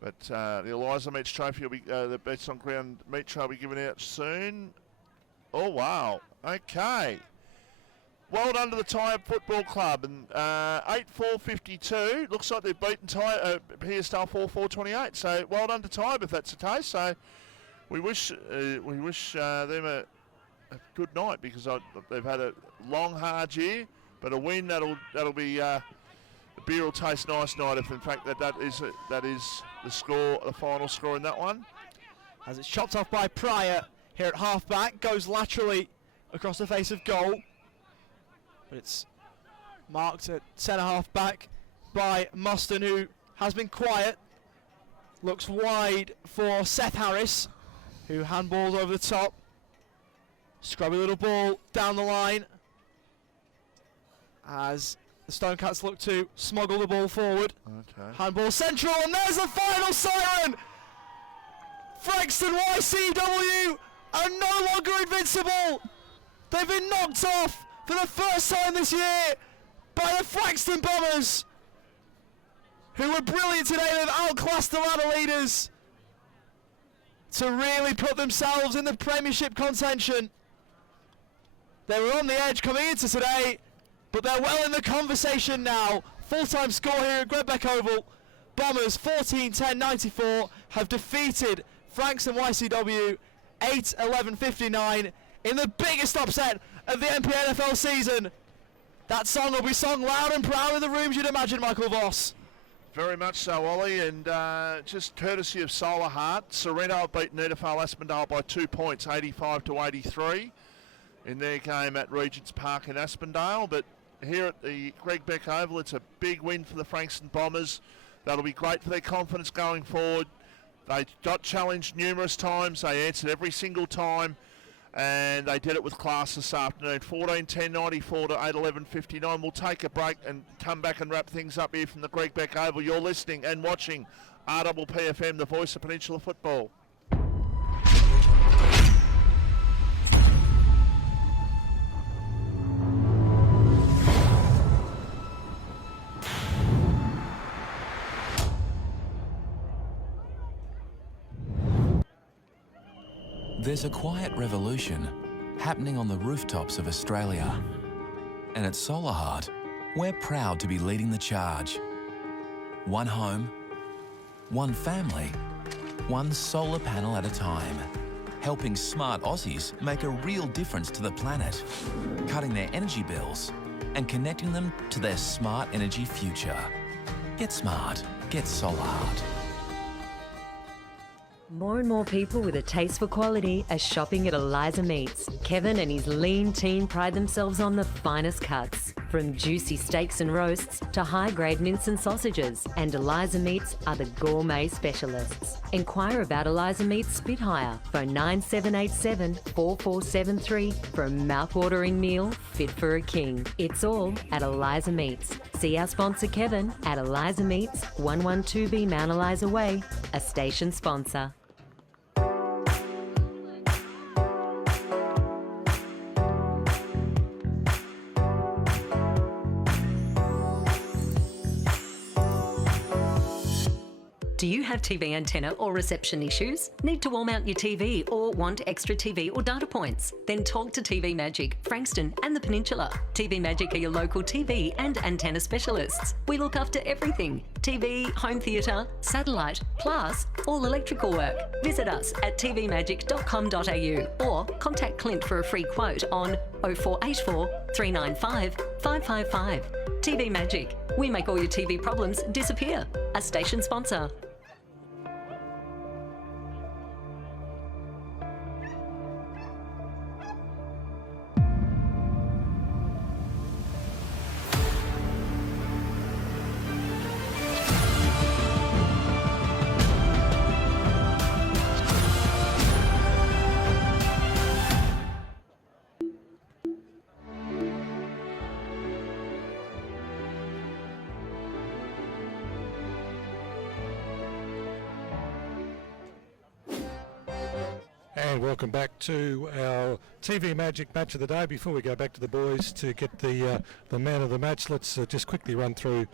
But the Eliza Meats Trophy will be, the Bets on Ground meat tray will be given out soon. Oh, wow. Okay. Well done to the Tyre Football Club. And 8-4-52. Looks like they've beaten Piersdale 4-4-28. So well done to Tyre if that's the case. So we wish them a good night, because they've had a long, hard year, but a win that'll be the beer will taste nice night if in fact that is the score, the final score in that one. As it's chopped off by Pryor here at half-back, goes laterally across the face of goal, but it's marked at centre half-back by Muston, who has been quiet. Looks wide for Seth Harris, who handballs over the top. Scrubby little ball down the line as the Stonecats look to smuggle the ball forward. Okay. Handball central, and there's the final siren! Frankston YCW are no longer invincible. They've been knocked off for the first time this year by the Frankston Bombers, who were brilliant today. They've outclassed the ladder leaders to really put themselves in the Premiership contention. They were on the edge coming into today, but they're well in the conversation now. Full-time score here at Gredbeck Oval. Bombers 14-10-94 have defeated Frankston YCW 8-11-59 in the biggest upset of the MPNFL season. That song will be sung loud and proud in the rooms, you'd imagine, Michael Voss. Very much so, Ollie, and just courtesy of Solar Heart, Sorrento beat Needafale Aspendale by 2 points, 85-83. In their game at Regents Park in Aspendale, but here at the Greg Beck Oval, it's a big win for the Frankston Bombers. That'll be great for their confidence going forward. They got challenged numerous times. They answered every single time, and they did it with class this afternoon. 14-10-94 to 8-11-59. We'll take a break and come back and wrap things up here from the Greg Beck Oval. You're listening and watching RPPFM, the voice of Peninsula football. There's a quiet revolution happening on the rooftops of Australia. And at Solar Heart, we're proud to be leading the charge. One home, one family, one solar panel at a time, helping smart Aussies make a real difference to the planet, cutting their energy bills and connecting them to their smart energy future. Get smart, get Solar Heart. More and more people with a taste for quality are shopping at Eliza Meats. Kevin and his lean team pride themselves on the finest cuts, from juicy steaks and roasts to high-grade mince and sausages. And Eliza Meats are the gourmet specialists. Inquire about Eliza Meats Spit Hire. Phone 9787 4473 for a mouth-watering meal fit for a king. It's all at Eliza Meats. See our sponsor Kevin at Eliza Meats, 112B Mount Eliza Way, a station sponsor. Do you have TV antenna or reception issues? Need to wall mount your TV or want extra TV or data points? Then talk to TV Magic, Frankston and the Peninsula. TV Magic are your local TV and antenna specialists. We look after everything: TV, home theatre, satellite, plus all electrical work. Visit us at tvmagic.com.au or contact Clint for a free quote on 0484 395 555. TV Magic. We make all your TV problems disappear. A station sponsor. And welcome back to our TV Magic Match of the Day. Before we go back to the boys to get the man of the match, let's just quickly run through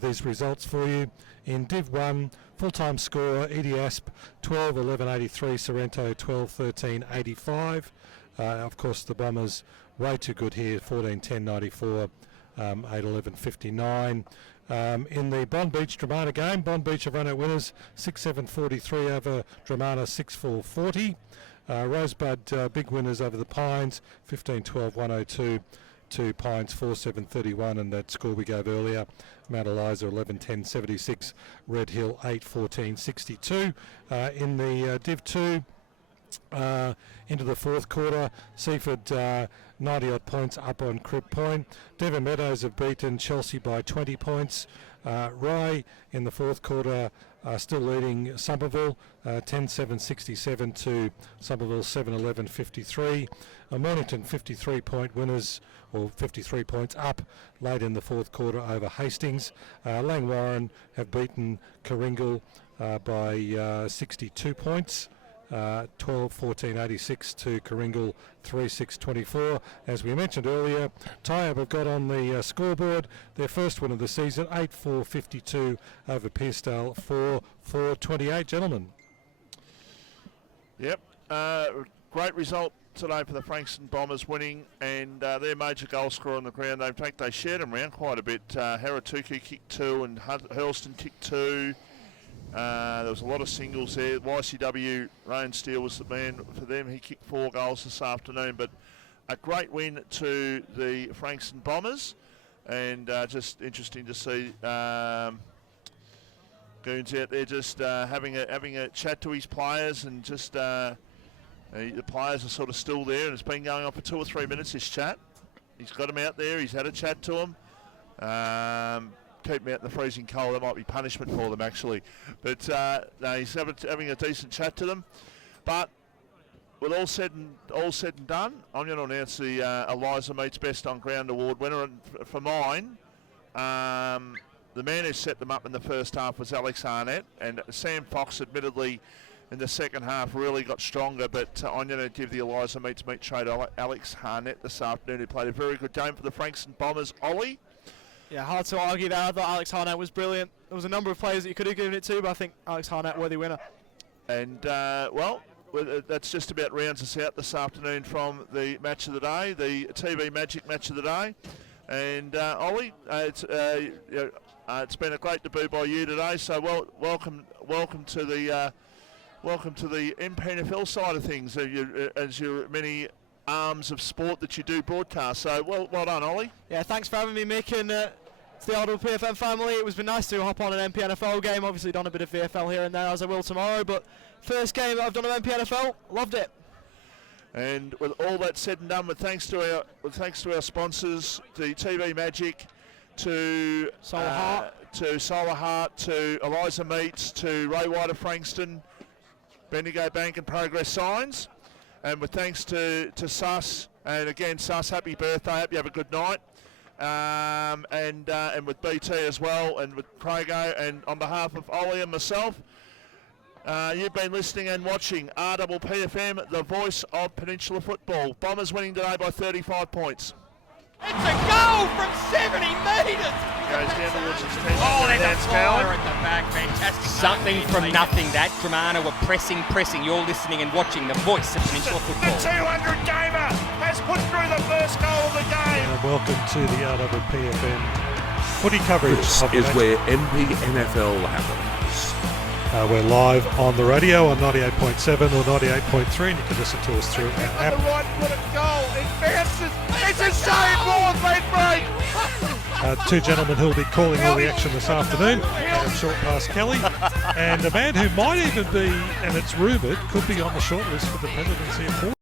these results for you. In Div 1, full-time score, Edie Asp 12-11-83, Sorrento 12-13-85. Of course, the Bombers way too good here, 14-10-94, 8-11-59. In the Bond Beach Dramana game, Bond Beach have run out winners 6-7-43 over Dramana 6-4-40. Rosebud big winners over the Pines 15-12-102 to Pines 4-7-31, and that score we gave earlier, Mount Eliza 11-10-76, Red Hill 8-14-62. In the Div 2, into the fourth quarter, Seaford 90-odd points up on Crib Point. Devon Meadows have beaten Chelsea by 20 points. Rye in the fourth quarter still leading Somerville 10-7-67 to Somerville 7-11-53. Mornington 53-point winners, or 53 points up late in the fourth quarter over Hastings. Langwarren have beaten Karingal by 62 points. 12-14-86 to Karingal 3-6-24. As we mentioned earlier, Tyab have got on the scoreboard their first win of the season, 8-4-52 over Pearcedale 4-4-28. Gentlemen. Yep, great result today for the Frankston Bombers, winning, and their major goal scorer on the ground. In fact, they shared them around quite a bit. Haratuku kicked 2 and Hurlston kicked 2. There was a lot of singles there. YCW, Ryan Steele was the man for them. He kicked 4 goals this afternoon, but a great win to the Frankston Bombers, and just interesting to see Goons out there just having a chat to his players, and just the players are sort of still there, and it's been going on for 2 or 3 minutes, this chat. He's got them out there, he's had a chat to them. Keep them out in the freezing cold. That might be punishment for them, actually. But no, he's having a decent chat to them. But with all said and done, I'm going to announce the Eliza Meets Best on Ground Award winner. And for mine, the man who set them up in the first half was Alex Arnett, and Sam Fox, admittedly, in the second half really got stronger. But I'm going to give the Eliza Meets Meat trade to Alex Arnett this afternoon, who played a very good game for the Frankston Bombers. Ollie? Yeah, hard to argue there. I thought Alex Harnett was brilliant. There was a number of players that you could have given it to, but I think Alex Harnett, worthy winner. And, well, that's just about rounds us out this afternoon from the match of the day, the TV Magic Match of the Day. And, Ollie, it's been a great debut by you today, so welcome to the MPNFL side of things, as your many arms of sport that you do broadcast. So well done, Ollie. Yeah, thanks for having me, Mick, and to the RPP family. It was been nice to hop on an MPNFL game. Obviously done a bit of VFL here and there, as I will tomorrow, but first game that I've done of MPNFL, loved it. And with all that said and done, with thanks to our sponsors, the TV Magic, to Solar Heart, to Eliza Meats, to Ray White of Frankston, Bendigo Bank and Progress Signs. And with thanks to Sus, and again, Sus, happy birthday, hope you have a good night. And with BT as well, and with Crago, and on behalf of Ollie and myself, you've been listening and watching RPPFM, the voice of Peninsula football. Bombers winning today by 35 points. It's a goal from 70 metres! Goes down towards his team. Oh, there's a flyer at the back, fantastic. Something from nothing that. Dramana were pressing. You're listening and watching the voice of Peninsula football. The 200 gamer has put through the first goal of the game. And welcome to the RPPFM footy coverage. This is where MPNFL happens. We're live on the radio on 98.7 or 98.3, and you can listen to us through our app. The right footed goal, it bounces, it's a save, ball been break. Two gentlemen who'll be calling all the action this afternoon, short past Kelly, and a man who might even be, and it's rumoured, could be on the shortlist for the presidency of